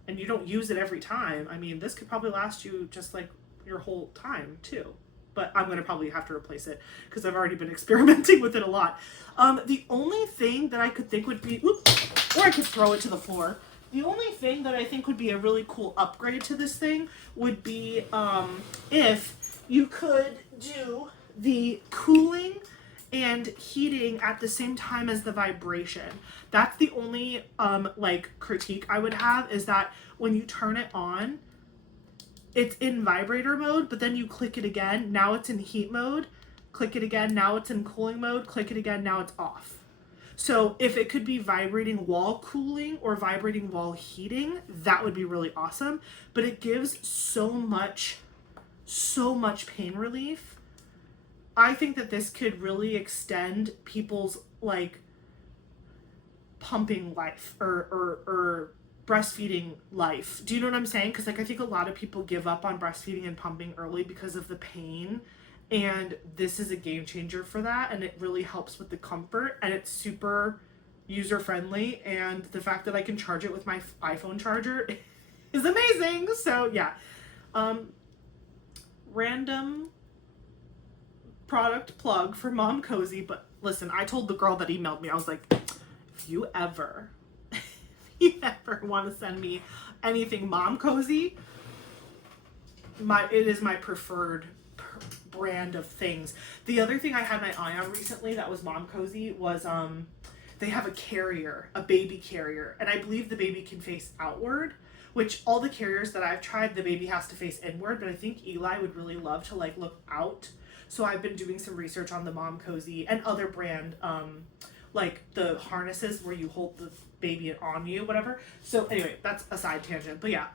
and you don't use it every time, I mean, this could probably last you just like your whole time too. But I'm going to probably have to replace it because I've already been experimenting with it a lot. The only thing that I could think would be, or I could throw it to the floor. The only thing that I think would be a really cool upgrade to this thing would be if you could do the cooling and heating at the same time as the vibration. That's the only like critique I would have, is that when you turn it on, it's in vibrator mode, but then you click it again, now it's in heat mode, click it again, now it's in cooling mode, click it again, now it's off. So if it could be vibrating while cooling or vibrating while heating, that would be really awesome. But it gives so much pain relief. I think that this could really extend people's like pumping life or breastfeeding life. Do you know what I'm saying? Because like I think a lot of people give up on breastfeeding and pumping early because of the pain, and this is a game changer for that, and it really helps with the comfort, and it's super user friendly, and the fact that I can charge it with my iPhone charger is amazing. So yeah, random product plug for Momcozy, but listen, I told the girl that emailed me, I was like, if you ever want to send me anything Momcozy, it is my preferred brand of things. The other thing I had my eye on recently that was Momcozy was they have a carrier, a baby carrier, and I believe the baby can face outward, which all the carriers that I've tried, the baby has to face inward, but I think Eli would really love to like look out. So I've been doing some research on the Momcozy and other brand, like the harnesses where you hold the baby on you, whatever. So anyway, that's a side tangent, but yeah.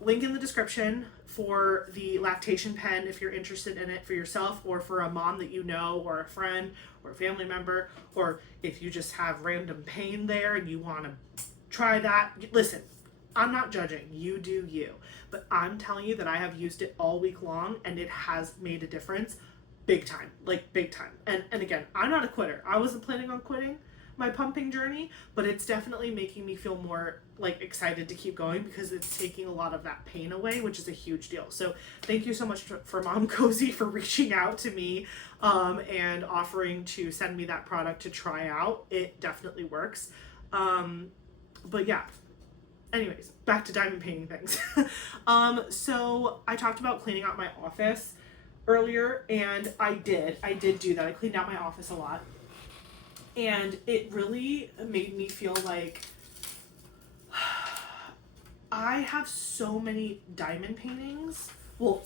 Link in the description for the Lactation Pen if you're interested in it for yourself, or for a mom that you know, or a friend, or a family member, or if you just have random pain there and you want to try that. Listen, I'm not judging. You do you. But I'm telling you that I have used it all week long and it has made a difference. Big time. Like, big time. And again, I'm not a quitter. I wasn't planning on quitting my pumping journey, but it's definitely making me feel more like excited to keep going because it's taking a lot of that pain away, which is a huge deal. So thank you so much for Momcozy for reaching out to me and offering to send me that product to try out. It definitely works. But yeah, anyways, back to diamond painting things. So I talked about cleaning out my office earlier, and I did do that. I cleaned out my office a lot. And it really made me feel like I have so many diamond paintings. Well,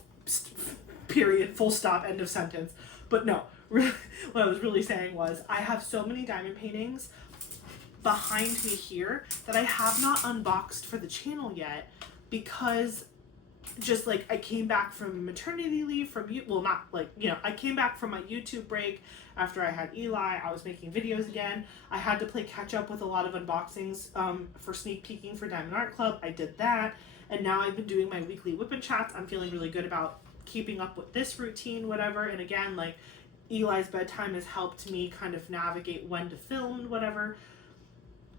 period, full stop, end of sentence. But no, really, what I was really saying was I have so many diamond paintings behind me here that I have not unboxed for the channel yet, because just like I came back from maternity leave from not like, you know, I came back from my YouTube break after I had Eli. I was making videos again. I had to play catch up with a lot of unboxings for sneak peeking for Diamond Art Club. I did that, and now I've been doing my weekly Whip chats. I'm feeling really good about keeping up with this routine, whatever. And again, like Eli's bedtime has helped me kind of navigate when to film and whatever.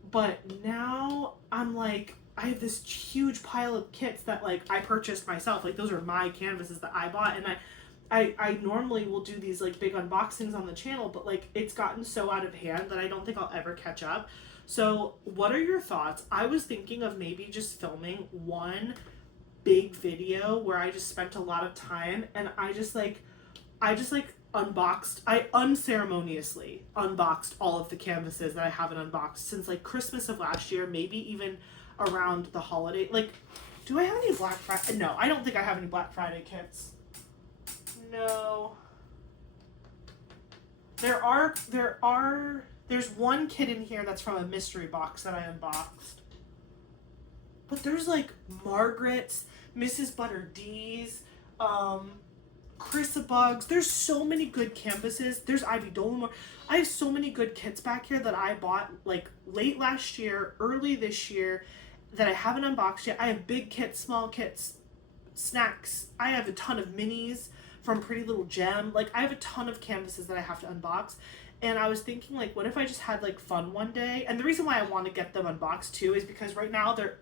But now I'm like, I have this huge pile of kits that like I purchased myself. Like those are my canvases that I bought, and I normally will do these like big unboxings on the channel, but like it's gotten so out of hand that I don't think I'll ever catch up. So what are your thoughts? I was thinking of maybe just filming one big video where I just spent a lot of time and I unceremoniously unboxed all of the canvases that I haven't unboxed since like Christmas of last year, maybe even around the holiday. Like, do I have any Black Friday? No, I don't think I have any Black Friday kits. No. There's one kit in here that's from a mystery box that I unboxed. But there's like Margaret's, Mrs. Butter D's, Chrysabugs. There's so many good canvases. There's Ivy Dolomore. I have so many good kits back here that I bought like late last year, early this year, that I haven't unboxed yet. I have big kits, small kits, snacks. I have a ton of minis from Pretty Little Gem. Like, I have a ton of canvases that I have to unbox. And I was thinking, like, what if I just had like fun one day? And the reason why I want to get them unboxed too is because right now they're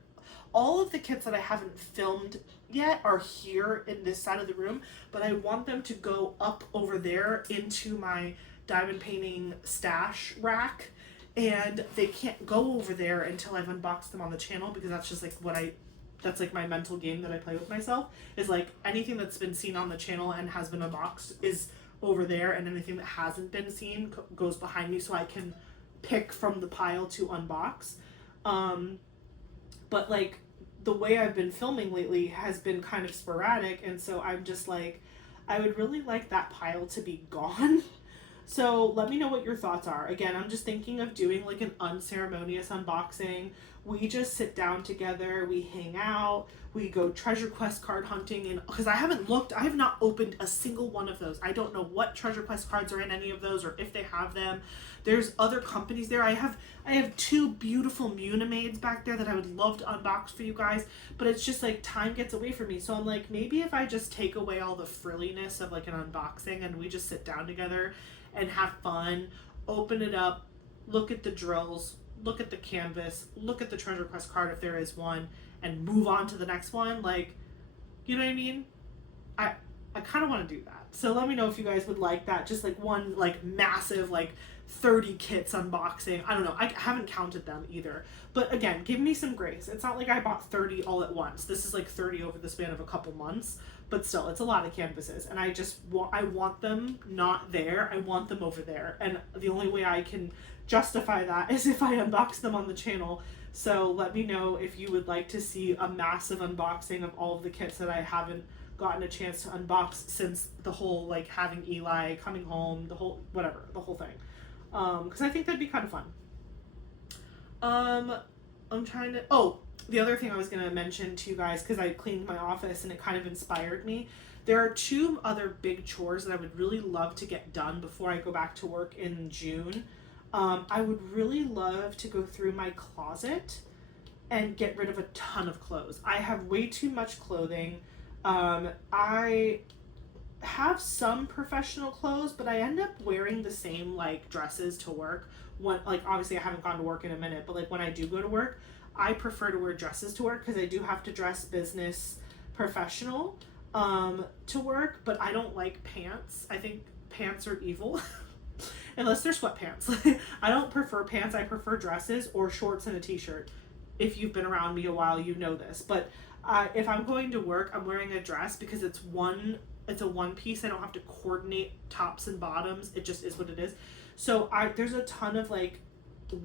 all of the kits that I haven't filmed yet are here in this side of the room, but I want them to go up over there into my diamond painting stash rack, and they can't go over there until I've unboxed them on the channel, because that's just like that's like my mental game that I play with myself, is like anything that's been seen on the channel and has been unboxed is over there, and anything that hasn't been seen goes behind me, so I can pick from the pile to unbox. But like, the way I've been filming lately has been kind of sporadic, and so I'm just like, I would really like that pile to be gone. So let me know what your thoughts are. Again, I'm just thinking of doing like an unceremonious unboxing. We just sit down together, we hang out, we go treasure quest card hunting, and because I have not opened a single one of those. I don't know what treasure quest cards are in any of those, or if they have them. There's other companies there. I have 2 beautiful Munimaids back there that I would love to unbox for you guys, but it's just like time gets away from me. So I'm like, maybe if I just take away all the frilliness of like an unboxing and we just sit down together and have fun, open it up, look at the drills, look at the canvas, look at the treasure quest card if there is one, and move on to the next one. Like, you know what I mean? I kind of want to do that. So let me know if you guys would like that. Just like one like massive like 30 kits unboxing. I don't know. I haven't counted them either. But again, give me some grace. It's not like I bought 30 all at once. This is like 30 over the span of a couple months. But still, it's a lot of canvases. And I want them not there. I want them over there. And the only way I can justify that is if I unbox them on the channel. So let me know if you would like to see a massive unboxing of all of the kits that I haven't gotten a chance to unbox since the whole like having Eli, coming home, the whole thing. Because I think that'd be kind of fun. The other thing I was gonna mention to you guys, because I cleaned my office and it kind of inspired me. There are 2 other big chores that I would really love to get done before I go back to work in June. I would really love to go through my closet and get rid of a ton of clothes. I have way too much clothing. I have some professional clothes, but I end up wearing the same like dresses to work. When, like, obviously I haven't gone to work in a minute, but like when I do go to work, I prefer to wear dresses to work because I do have to dress business professional to work, but I don't like pants. I think pants are evil. Unless they're sweatpants. I don't prefer pants. I prefer dresses or shorts and a t-shirt. If you've been around me a while, you know this. But if I'm going to work, I'm wearing a dress because it's a one piece. I don't have to coordinate tops and bottoms. It just is what it is. So there's a ton of like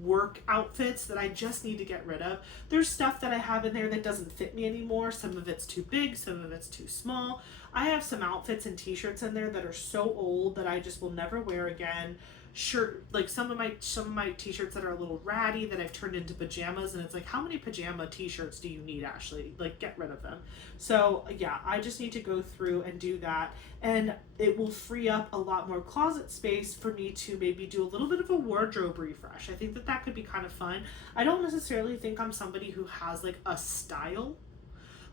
work outfits that I just need to get rid of. There's stuff that I have in there that doesn't fit me anymore. Some of it's too big, some of it's too small. I have some outfits and t-shirts in there that are so old that I just will never wear again. Shirt, like some of my t-shirts that are a little ratty that I've turned into pajamas, and it's like, how many pajama t-shirts do you need, Ashley? Like, get rid of them. So yeah, I just need to go through and do that, and it will free up a lot more closet space for me to maybe do a little bit of a wardrobe refresh. I think that could be kind of fun. I don't necessarily think I'm somebody who has like a style,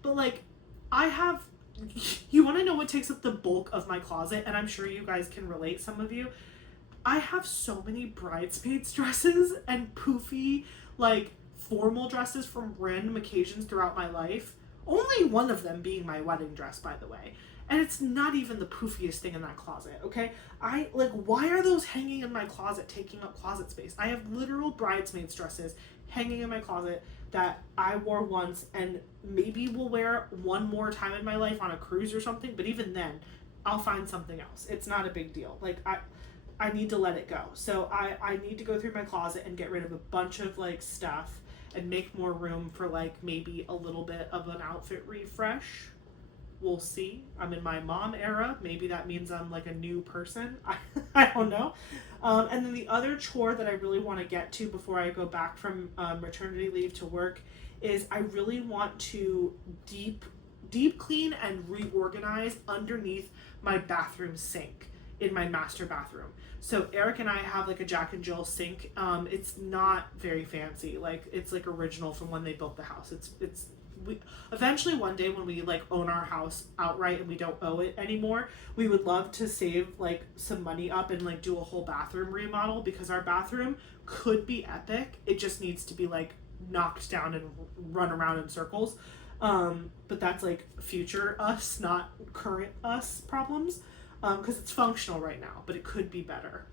but like I have, you want to know what takes up the bulk of my closet, and I'm sure you guys can relate, some of you. I have so many bridesmaids dresses and poofy, like, formal dresses from random occasions throughout my life. Only one of them being my wedding dress, by the way. And it's not even the poofiest thing in that closet, okay? Why are those hanging in my closet, taking up closet space? I have literal bridesmaids dresses hanging in my closet that I wore once and maybe will wear one more time in my life on a cruise or something, but even then, I'll find something else. It's not a big deal. Like, I need to let it go. So I need to go through my closet and get rid of a bunch of like stuff and make more room for like maybe a little bit of an outfit refresh. We'll see. I'm in my mom era. Maybe that means I'm like a new person. I don't know. And then the other chore that I really want to get to before I go back from maternity leave to work is I really want to deep deep clean and reorganize underneath my bathroom sink in my master bathroom. So Eric and I have like a Jack and Jill sink. It's not very fancy. Like it's like original from when they built the house. It's we eventually one day when we like own our house outright and we don't owe it anymore, we would love to save like some money up and like do a whole bathroom remodel, because our bathroom could be epic. It just needs to be like knocked down and run around in circles. But that's like future us, not current us problems, because it's functional right now, but it could be better.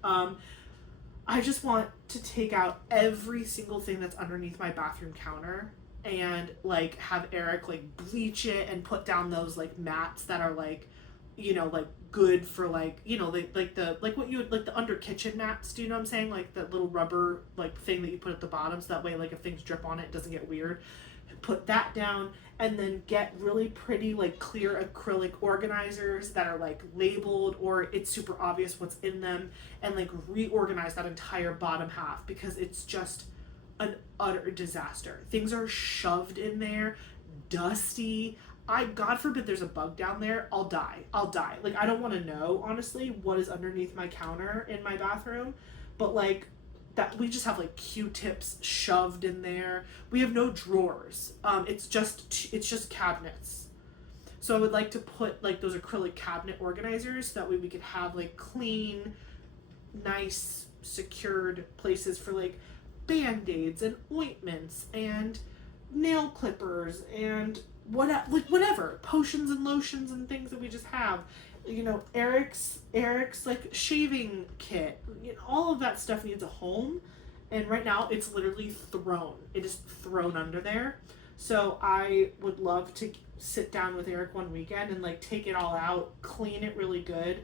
I just want to take out every single thing that's underneath my bathroom counter and like have Eric like bleach it and put down those like mats that are like, you know, like good for like, you know, like the like what you would like the under kitchen mats, do you know what I'm saying, like that little rubber like thing that you put at the bottom, so that way like if things drip on it, it doesn't get weird. Put that down, and then get really pretty like clear acrylic organizers that are like labeled or it's super obvious what's in them, and like reorganize that entire bottom half, because it's just an utter disaster. Things are shoved in there, dusty. God forbid there's a bug down there, I'll die. Like I don't want to know honestly what is underneath my counter in my bathroom, but like that we just have like Q-tips shoved in there. We have no drawers. It's just cabinets. So I would like to put like those acrylic cabinet organizers, so that way we could have like clean, nice, secured places for like band-aids and ointments and nail clippers and whatever potions and lotions and things that we just have, you know, Eric's like shaving kit, you know, all of that stuff needs a home, and right now it is thrown under there. So I would love to sit down with Eric one weekend and like take it all out, clean it really good,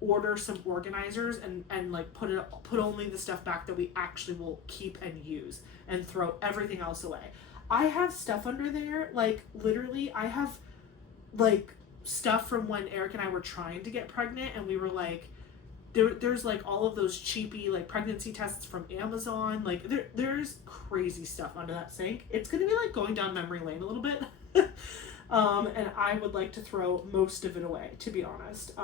order some organizers, and like put only the stuff back that we actually will keep and use, and throw everything else away. I have stuff under there, like literally I have like stuff from when Eric and I were trying to get pregnant, and we were like there's like all of those cheapy like pregnancy tests from Amazon. Like there's crazy stuff under that sink. It's gonna be like going down memory lane a little bit. And I would like to throw most of it away, to be honest.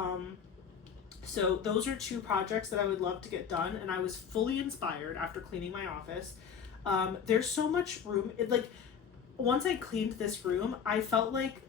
So those are two projects that I would love to get done, and I was fully inspired after cleaning my office. There's so much room. Like once I cleaned this room, I felt like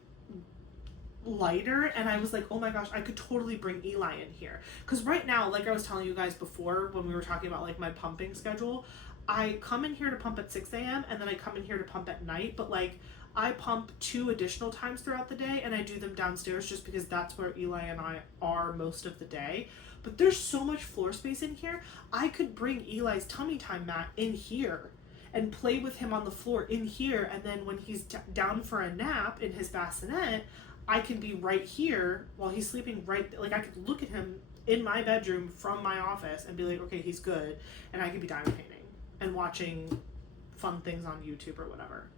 lighter, and I was like, oh my gosh, I could totally bring Eli in here, because right now, like I was telling you guys before when we were talking about like my pumping schedule, I come in here to pump at 6 a.m. and then I come in here to pump at night, but like I pump 2 additional times throughout the day, and I do them downstairs just because that's where Eli and I are most of the day. But there's so much floor space in here. I could bring Eli's tummy time mat in here and play with him on the floor in here, and then when he's down for a nap in his bassinet, I can be right here while he's sleeping, right, like I could look at him in my bedroom from my office and be like, okay, he's good, and I could be diamond painting and watching fun things on YouTube or whatever.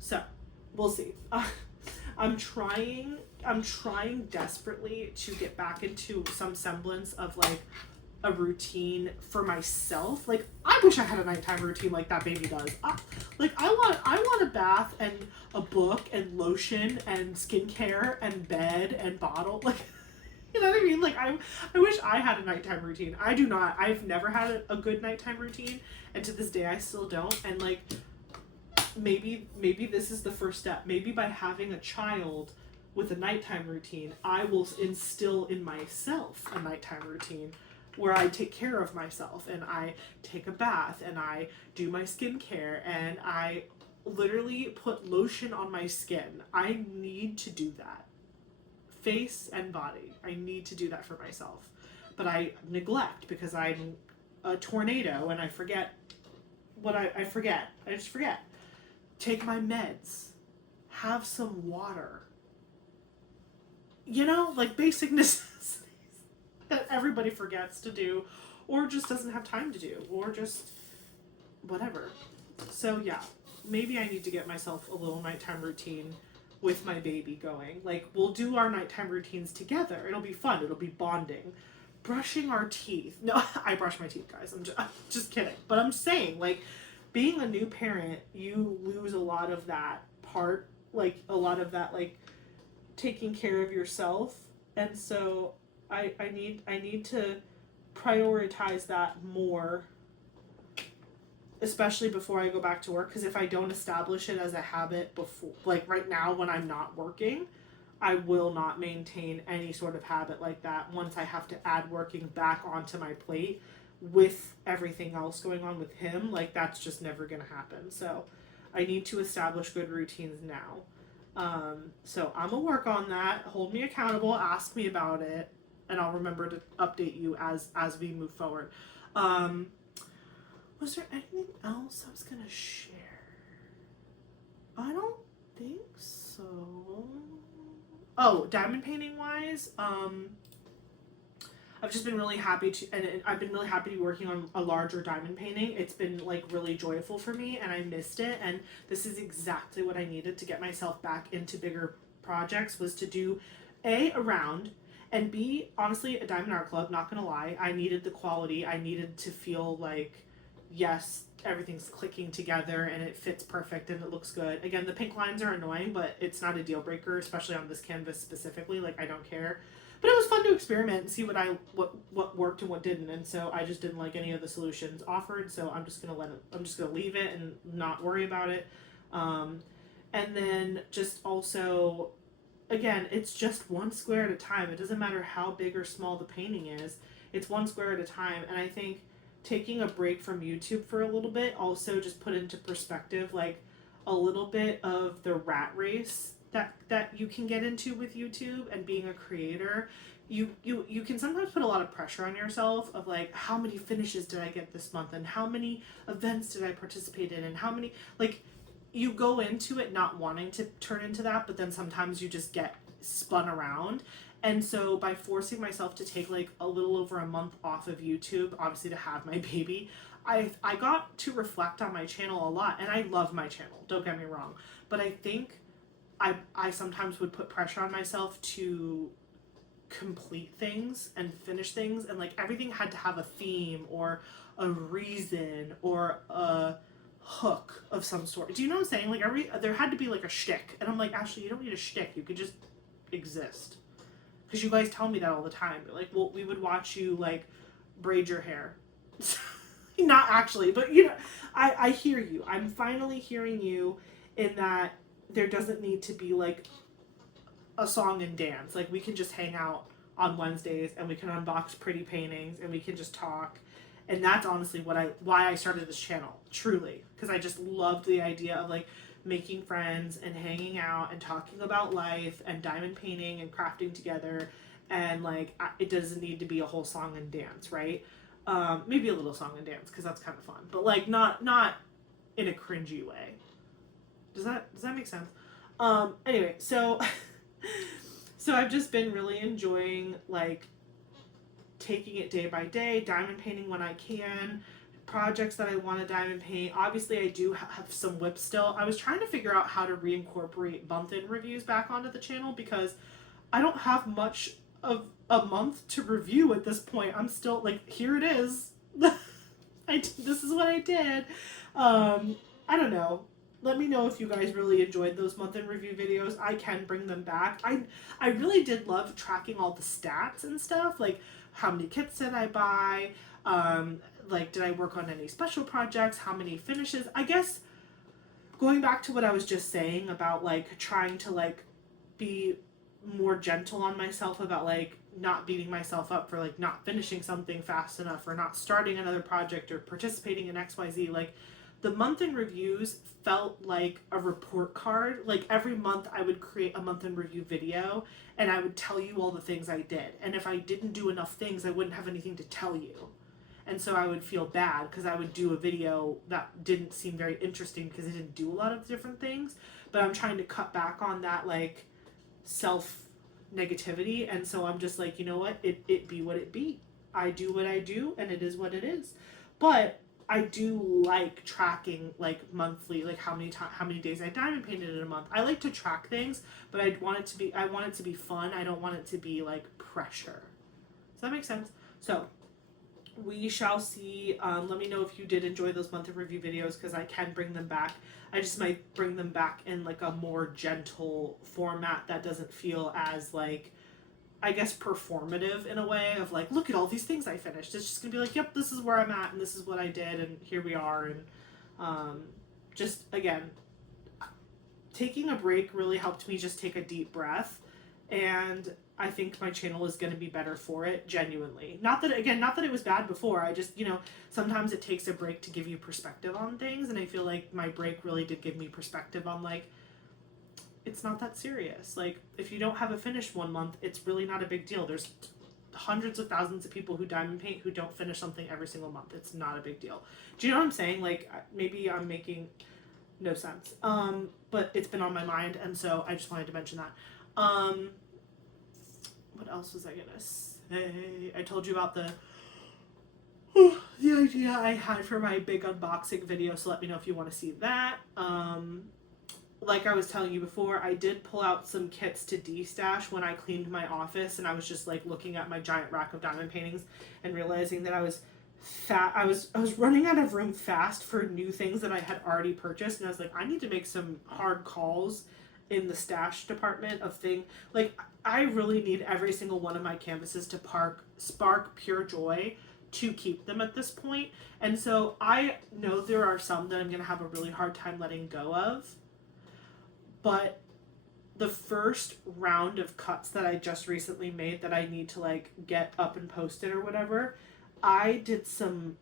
So we'll see. I'm trying desperately to get back into some semblance of like a routine for myself. Like I wish I had a nighttime routine like that baby does. I want a bath and a book and lotion and skincare and bed and bottle. Like, you know what I mean? Like I wish I had a nighttime routine. I do not. I've never had a good nighttime routine, and to this day I still don't. And like maybe this is the first step. Maybe by having a child with a nighttime routine, I will instill in myself a nighttime routine where I take care of myself and I take a bath and I do my skincare and I literally put lotion on my skin. I need to do that. Face and body. I need to do that for myself. But I neglect because I'm a tornado and I forget what I forget. I just forget. Take my meds. Have some water. You know, like basic necessities that everybody forgets to do or just doesn't have time to do or just whatever. So yeah, maybe I need to get myself a little nighttime routine with my baby going. Like we'll do our nighttime routines together. It'll be fun. It'll be bonding. Brushing our teeth. No, I brush my teeth, guys. I'm just kidding. But I'm saying, like, being a new parent, you lose a lot of that part, like a lot of that, like taking care of yourself. And so I need to prioritize that more, especially before I go back to work, because if I don't establish it as a habit before, like right now when I'm not working, I will not maintain any sort of habit like that once I have to add working back onto my plate with everything else going on with him. Like, that's just never gonna happen. So I need to establish good routines now. So I'm gonna work on that. Hold me accountable, ask me about it, and I'll remember to update you as we move forward. Was there anything else I was gonna share? I don't think so. Oh, diamond painting wise, I've just been really happy to, and I've been really happy to be working on a larger diamond painting. It's been like really joyful for me, and I missed it. And this is exactly what I needed to get myself back into bigger projects, was to do a round, and B, honestly, a diamond art club. Not gonna lie, I needed the quality. I needed to feel like, yes, everything's clicking together and it fits perfect and it looks good. Again, the pink lines are annoying, but it's not a deal breaker, especially on this canvas specifically. Like, I don't care. But it was fun to experiment and see what worked and what didn't. And so I just didn't like any of the solutions offered. So I'm just gonna leave it and not worry about it. And then just also, again, it's just one square at a time. It doesn't matter how big or small the painting is. It's one square at a time. And I think taking a break from YouTube for a little bit also just put into perspective, like, a little bit of the rat race that you can get into with YouTube and being a creator. You can sometimes put a lot of pressure on yourself of like, how many finishes did I get this month, and how many events did I participate in, and how many, like, you go into it not wanting to turn into that, but then sometimes you just get spun around. And so by forcing myself to take like a little over a month off of YouTube, obviously to have my baby, I got to reflect on my channel a lot. And I love my channel, don't get me wrong, but I think I sometimes would put pressure on myself to complete things and finish things, and like everything had to have a theme or a reason or a hook of some sort. Do you know what I'm saying? Like, there had to be like a shtick, and I'm like, Ashley, you don't need a shtick. You could just exist. Because you guys tell me that all the time. You're like, well, we would watch you like braid your hair. Not actually, but you know, I hear you. I'm finally hearing you in that there doesn't need to be like a song and dance. Like, we can just hang out on Wednesdays and we can unbox pretty paintings and we can just talk. And that's honestly why I started this channel, truly, because I just loved the idea of like making friends and hanging out and talking about life and diamond painting and crafting together. And like, it doesn't need to be a whole song and dance, right? Maybe a little song and dance, because that's kind of fun, but like not in a cringy way. Does that make sense? Anyway, so I've just been really enjoying like taking it day by day, diamond painting when I can, projects that I want to diamond paint. Obviously, I do have some WIP still. I was trying to figure out how to reincorporate month-in reviews back onto the channel, because I don't have much of a month to review at this point. I'm still like, here it is. This is what I did. I don't know. Let me know if you guys really enjoyed those month-in review videos. I can bring them back. I really did love tracking all the stats and stuff, like how many kits did I buy, like did I work on any special projects, how many finishes. I guess going back to what I was just saying about like trying to like be more gentle on myself about like not beating myself up for like not finishing something fast enough or not starting another project or participating in XYZ, like the month-in reviews felt like a report card. Like every month I would create a month-in review video and I would tell you all the things I did. And if I didn't do enough things, I wouldn't have anything to tell you. And so I would feel bad because I would do a video that didn't seem very interesting because I didn't do a lot of different things. But I'm trying to cut back on that like self negativity. And so I'm just like, you know what? It be what it be. I do what I do and it is what it is. But I do like tracking like monthly, like how many days I diamond painted in a month. I like to track things, but I want it to be fun. I don't want it to be like pressure. Does that make sense? So we shall see. Let me know if you did enjoy those month of review videos, because I can bring them back. I just might bring them back in like a more gentle format that doesn't feel as like, I guess, performative in a way of like, look at all these things I finished. It's just gonna be like, yep, this is where I'm at and this is what I did and here we are. And just again, taking a break really helped me just take a deep breath, and I think my channel is going to be better for it, genuinely. Not that it was bad before. I just, sometimes it takes a break to give you perspective on things, and I feel like my break really did give me perspective on like, it's not that serious. Like, if you don't have a finish 1 month, it's really not a big deal. There's hundreds of thousands of people who diamond paint who don't finish something every single month. It's not a big deal. Do you know what I'm saying? Like, maybe I'm making no sense. But it's been on my mind, and so I just wanted to mention that. What else was I gonna say? I told you about the idea I had for my big unboxing video, so let me know if you want to see that. Like I was telling you before, I did pull out some kits to destash when I cleaned my office, and I was just like looking at my giant rack of diamond paintings and realizing that I was running out of room fast for new things that I had already purchased, and I was like, I need to make some hard calls in the stash department of thing. Like, I really need every single one of my canvases to spark pure joy to keep them at this point. And so I know there are some that I'm going to have a really hard time letting go of. But the first round of cuts that I just recently made that I need to like get up and posted or whatever, I did some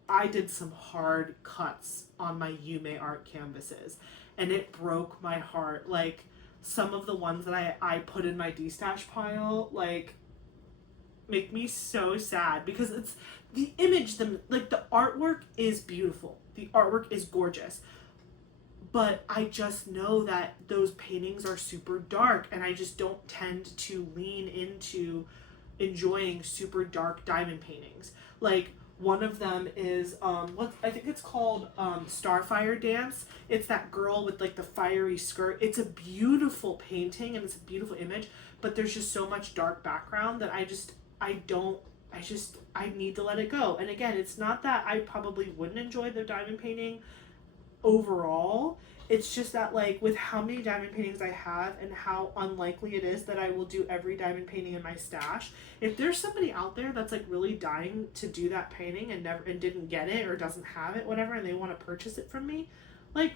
hard cuts on my Yume art canvases, and it broke my heart. Like, some of the ones that I put in my destash pile, like, make me so sad, because it's the image, the artwork is beautiful. The artwork is gorgeous. But I just know that those paintings are super dark, and I just don't tend to lean into enjoying super dark diamond paintings. Like, one of them is I think it's called Starfire Dance. It's that girl with like the fiery skirt. It's a beautiful painting and it's a beautiful image, but there's just so much dark background that I need to let it go. And again, it's not that I probably wouldn't enjoy the diamond painting overall. It's just that, like, with how many diamond paintings I have and how unlikely it is that I will do every diamond painting in my stash, if there's somebody out there that's like really dying to do that painting and didn't get it or doesn't have it, whatever, and they want to purchase it from me, like,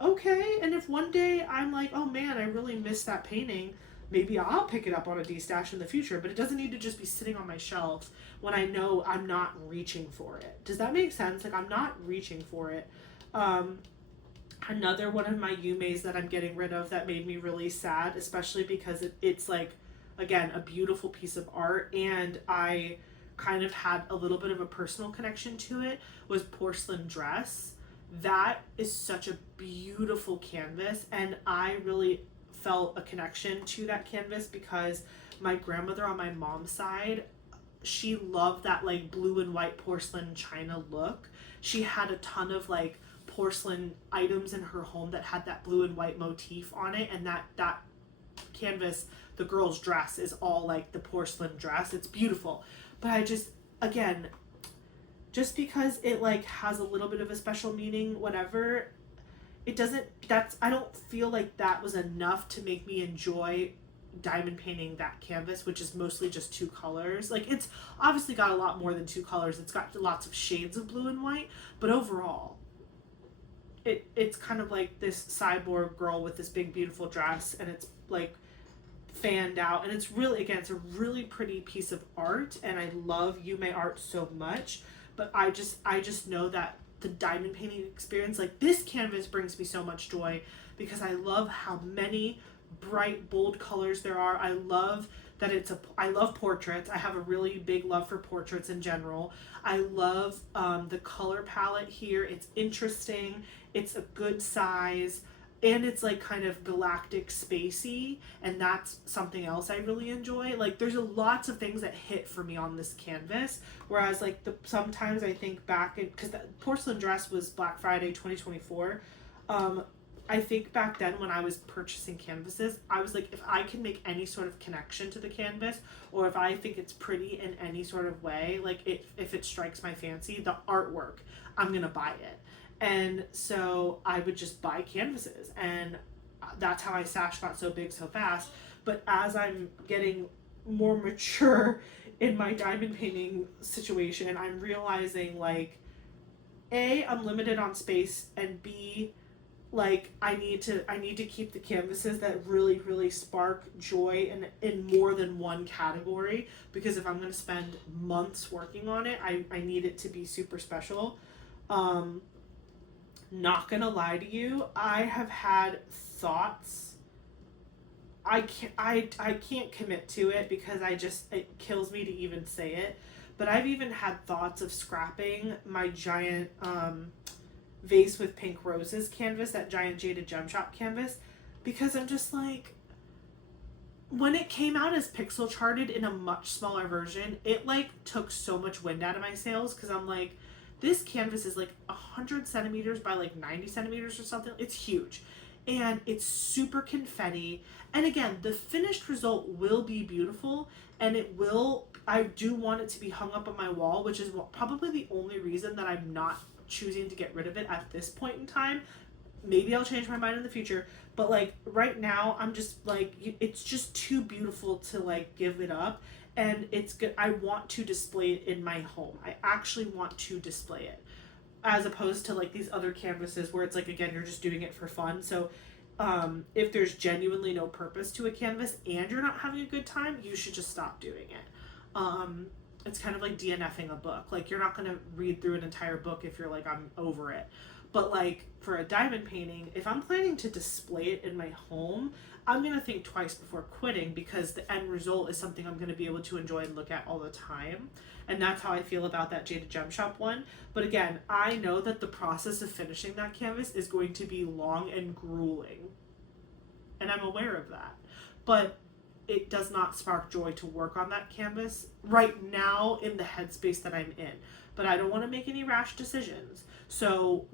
okay. And if one day I'm like, oh man, I really miss that painting, maybe I'll pick it up on a destash in the future. But it doesn't need to just be sitting on my shelf when I know I'm not reaching for it. Does that make sense? Like, I'm not reaching for it. Another one of my Yumeis that I'm getting rid of that made me really sad, especially because it's like, again, a beautiful piece of art, and I kind of had a little bit of a personal connection to it, was Porcelain Dress. That is such a beautiful canvas, and I really felt a connection to that canvas because my grandmother on my mom's side, she loved that like blue and white porcelain china look. She had a ton of like porcelain items in her home that had that blue and white motif on it, and that canvas, the girl's dress, is all like the porcelain dress. It's beautiful. But I just, again, just because it like has a little bit of a special meaning, whatever, it doesn't, I don't feel like that was enough to make me enjoy diamond painting that canvas, which is mostly just 2 colors. Like, it's obviously got a lot more than 2 colors. It's got lots of shades of blue and white, but overall, it's kind of like this cyborg girl with this big beautiful dress, and it's like fanned out, and it's really, again, it's a really pretty piece of art, and I love Yume art so much. But I just know that the diamond painting experience, like, this canvas brings me so much joy because I love how many bright, bold colors there are. I love that I love portraits. I have a really big love for portraits in general. I love the color palette here. It's interesting. It's a good size, and it's like kind of galactic spacey, and that's something else I really enjoy. Like, there's lots of things that hit for me on this canvas, whereas like sometimes I think back, because the Porcelain Dress was Black Friday 2024. I think back then when I was purchasing canvases, I was like, if I can make any sort of connection to the canvas, or if I think it's pretty in any sort of way, like if it strikes my fancy, the artwork, I'm gonna buy it. And so I would just buy canvases, and that's how I Sash got so big so fast. But as I'm getting more mature in my diamond painting situation, I'm realizing like, A, I'm limited on space, and B, like I need to keep the canvases that really spark joy in more than one category, because if I'm going to spend months working on it, I need it to be super special. Not gonna lie to you, I have had thoughts. I can't commit to it because it kills me to even say it, but I've even had thoughts of scrapping my giant vase with pink roses canvas, that giant Jada Gem Shop canvas, because I'm just like, when it came out as pixel charted in a much smaller version, it like took so much wind out of my sails, because I'm like, this canvas is like 100 centimeters by like 90 centimeters or something. It's huge. And it's super confetti. And again, the finished result will be beautiful, and I do want it to be hung up on my wall, which is probably the only reason that I'm not choosing to get rid of it at this point in time. Maybe I'll change my mind in the future, but like right now I'm just like, it's just too beautiful to like give it up. And it's good. I want to display it in my home. I actually want to display it, as opposed to like these other canvases where it's like, again, you're just doing it for fun. So if there's genuinely no purpose to a canvas and you're not having a good time, you should just stop doing it. It's kind of like DNFing a book. Like, you're not going to read through an entire book if you're like, I'm over it. But like for a diamond painting, if I'm planning to display it in my home, I'm going to think twice before quitting, because the end result is something I'm going to be able to enjoy and look at all the time. And that's how I feel about that Jada Gem Shop one. But again, I know that the process of finishing that canvas is going to be long and grueling. And I'm aware of that. But it does not spark joy to work on that canvas right now in the headspace that I'm in. But I don't want to make any rash decisions. So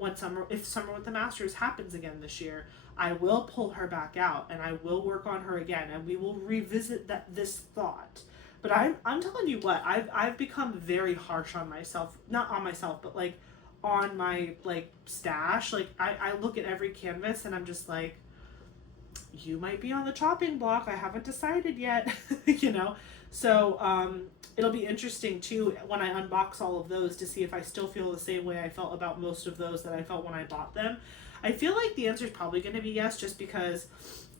if Summer with the Masters happens again this year, I will pull her back out and I will work on her again, and we will revisit this thought. But I'm telling you what, I've become very harsh on myself, not on myself, but like on my like stash. Like I look at every canvas and I'm just like, you might be on the chopping block. I haven't decided yet, you know? So it'll be interesting too when I unbox all of those to see if I still feel the same way I felt about most of those that I felt when I bought them. I feel like the answer is probably going to be yes, just because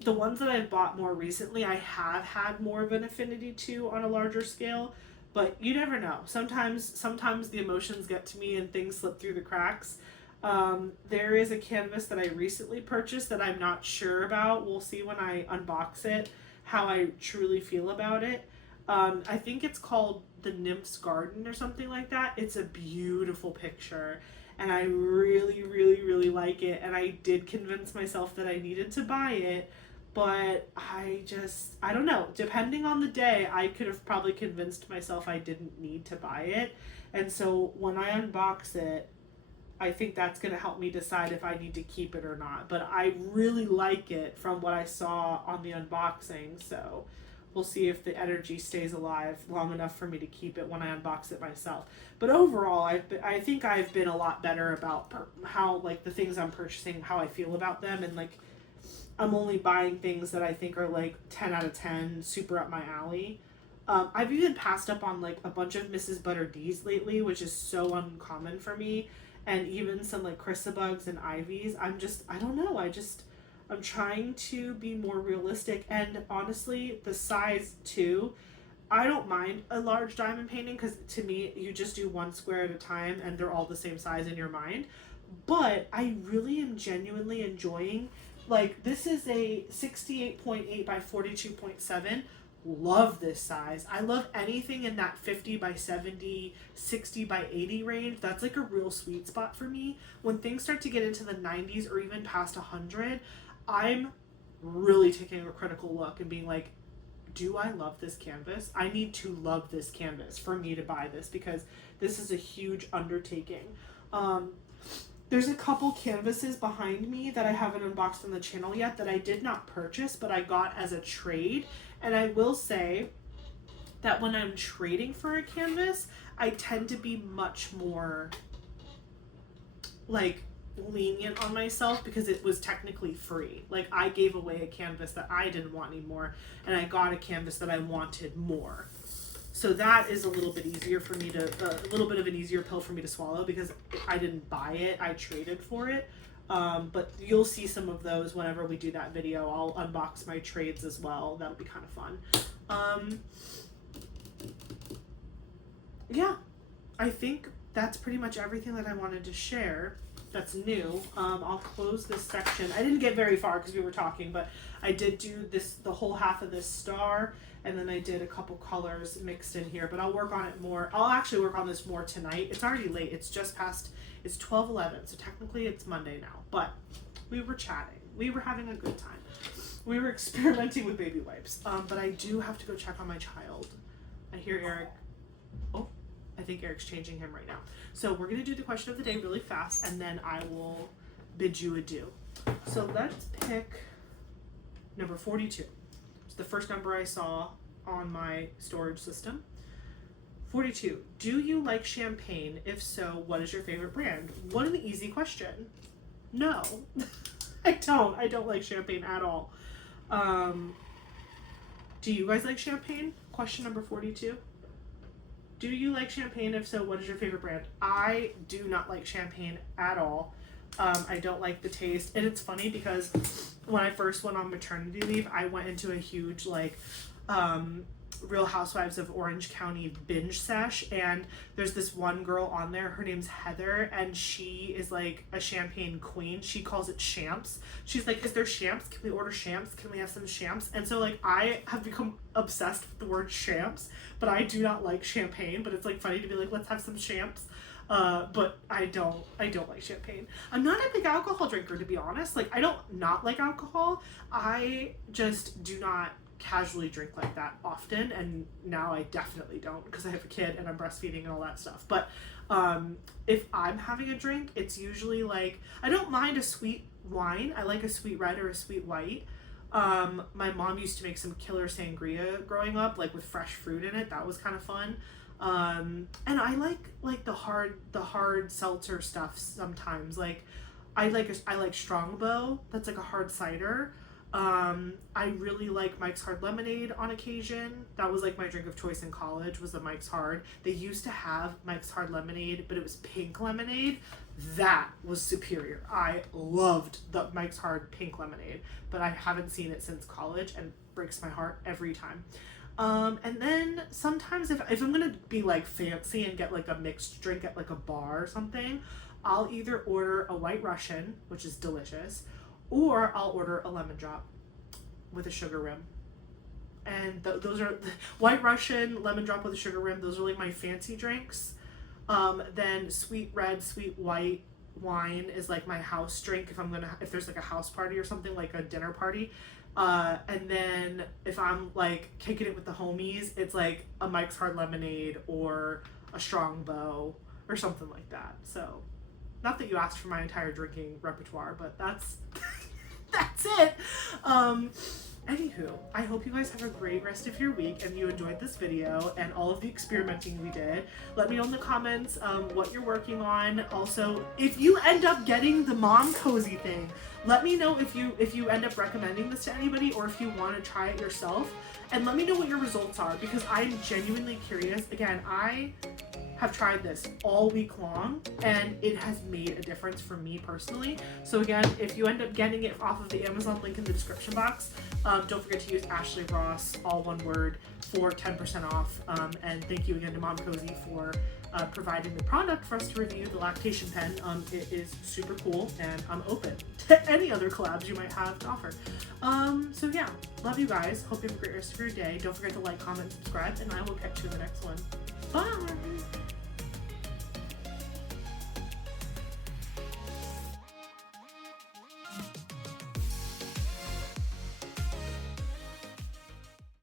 the ones that I've bought more recently, I have had more of an affinity to on a larger scale. But you never know. Sometimes the emotions get to me and things slip through the cracks. There is a canvas that I recently purchased that I'm not sure about. We'll see when I unbox it how I truly feel about it. I think it's called The Nymph's Garden or something like that. It's a beautiful picture, and I really like it, and I did convince myself that I needed to buy it, but I don't know. Depending on the day, I could have probably convinced myself I didn't need to buy it. And so when I unbox it, I think that's going to help me decide if I need to keep it or not. But I really like it from what I saw on the unboxing, so we'll see if the energy stays alive long enough for me to keep it when I unbox it myself. But overall, I think I've been a lot better about how, like, the things I'm purchasing, how I feel about them, and like, I'm only buying things that I think are like 10 out of 10, super up my alley. I've even passed up on like a bunch of Mrs. Butter D's lately, which is so uncommon for me, and even some like Chrysabugs and Ivies. I don't know, I'm trying to be more realistic, and honestly, the size too. I don't mind a large diamond painting, because to me, you just do one square at a time and they're all the same size in your mind. But I really am genuinely enjoying, like, this is a 68.8 by 42.7. Love this size. I love anything in that 50 by 70, 60 by 80 range. That's like a real sweet spot for me. When things start to get into the 90s or even past 100, I'm really taking a critical look and being like, do I love this canvas? I need to love this canvas for me to buy this, because this is a huge undertaking. There's a couple canvases behind me that I haven't unboxed on the channel yet that I did not purchase, but I got as a trade. And I will say that when I'm trading for a canvas, I tend to be much more like lenient on myself because it was technically free. Like I gave away a canvas that I didn't want anymore, and I got a canvas that I wanted more. So that is a little bit easier for me to, a little bit of an easier pill for me to swallow because I didn't buy it, I traded for it. But you'll see some of those whenever we do that video. I'll unbox my trades as well. That'll be kind of fun. Yeah, I think that's pretty much everything that I wanted to share that's new. I'll close this section. I didn't get very far because we were talking, but I did do this, the whole half of this star, and then I did a couple colors mixed in here, but I'll work on it more. I'll actually work on this more tonight. It's already late. It's just past, it's 12:11, so technically it's Monday now, but we were chatting. We were having a good time. We were experimenting with baby wipes, but I do have to go check on my child. I hear Eric. Oh, I think Eric's changing him right now. So we're going to do the question of the day really fast, and then I will bid you adieu. So let's pick number 42. It's the first number I saw on my storage system. 42. Do you like champagne? If so, what is your favorite brand? What an easy question. No, I don't. I don't like champagne at all. Do you guys like champagne? Question number 42. Do you like champagne? If so, what is your favorite brand? I do not like champagne at all. I don't like the taste. And it's funny because when I first went on maternity leave, I went into a huge like Real Housewives of Orange County binge sesh, and there's this one girl on there, her name's Heather, and she is like a champagne queen. She calls it champs. She's like, is there champs? Can we order champs? Can we have some champs? And so like I have become obsessed with the word champs, but I do not like champagne, but it's like funny to be like, let's have some champs. But I don't like champagne. I'm not a big alcohol drinker, to be honest. Like I don't not like alcohol. I just do not casually drink like that often, and now I definitely don't because I have a kid and I'm breastfeeding and all that stuff. But if I'm having a drink, it's usually like, I don't mind a sweet wine. I like a sweet red or a sweet white. My mom used to make some killer sangria growing up, like with fresh fruit in it. That was kind of fun. And I like the hard seltzer stuff sometimes. Like I like Strongbow. That's like a hard cider. I really like Mike's Hard Lemonade on occasion. That was like my drink of choice in college, was the Mike's Hard. They used to have Mike's Hard Lemonade, but it was pink lemonade. That was superior. I loved the Mike's Hard pink lemonade, but I haven't seen it since college, and breaks my heart every time. And then sometimes if I'm gonna be like fancy and get like a mixed drink at like a bar or something, I'll either order a White Russian, which is delicious, or I'll order a lemon drop with a sugar rim. And those are White Russian, lemon drop with a sugar rim. Those are like my fancy drinks. Then sweet red, sweet white wine is like my house drink if there's like a house party or something, like a dinner party. And then if I'm like kicking it with the homies, it's like a Mike's Hard Lemonade or a Strongbow or something like that. So not that you asked for my entire drinking repertoire, but that's that's it. Anywho, I hope you guys have a great rest of your week and you enjoyed this video and all of the experimenting we did. Let me know in the comments what you're working on. Also, if you end up getting the Momcozy thing, let me know if you end up recommending this to anybody or if you want to try it yourself. And let me know what your results are because I'm genuinely curious. Again, I have tried this all week long and it has made a difference for me personally. So again, if you end up getting it off of the Amazon link in the description box, don't forget to use Ashley Ross, all one word, for 10% off. And thank you again to Momcozy for providing the product for us to review, the Lactation Pen. It is super cool and I'm open to any other collabs you might have to offer. So yeah, love you guys. Hope you have a great rest of your day. Don't forget to like, comment, subscribe, and I will catch you in the next one. Bye!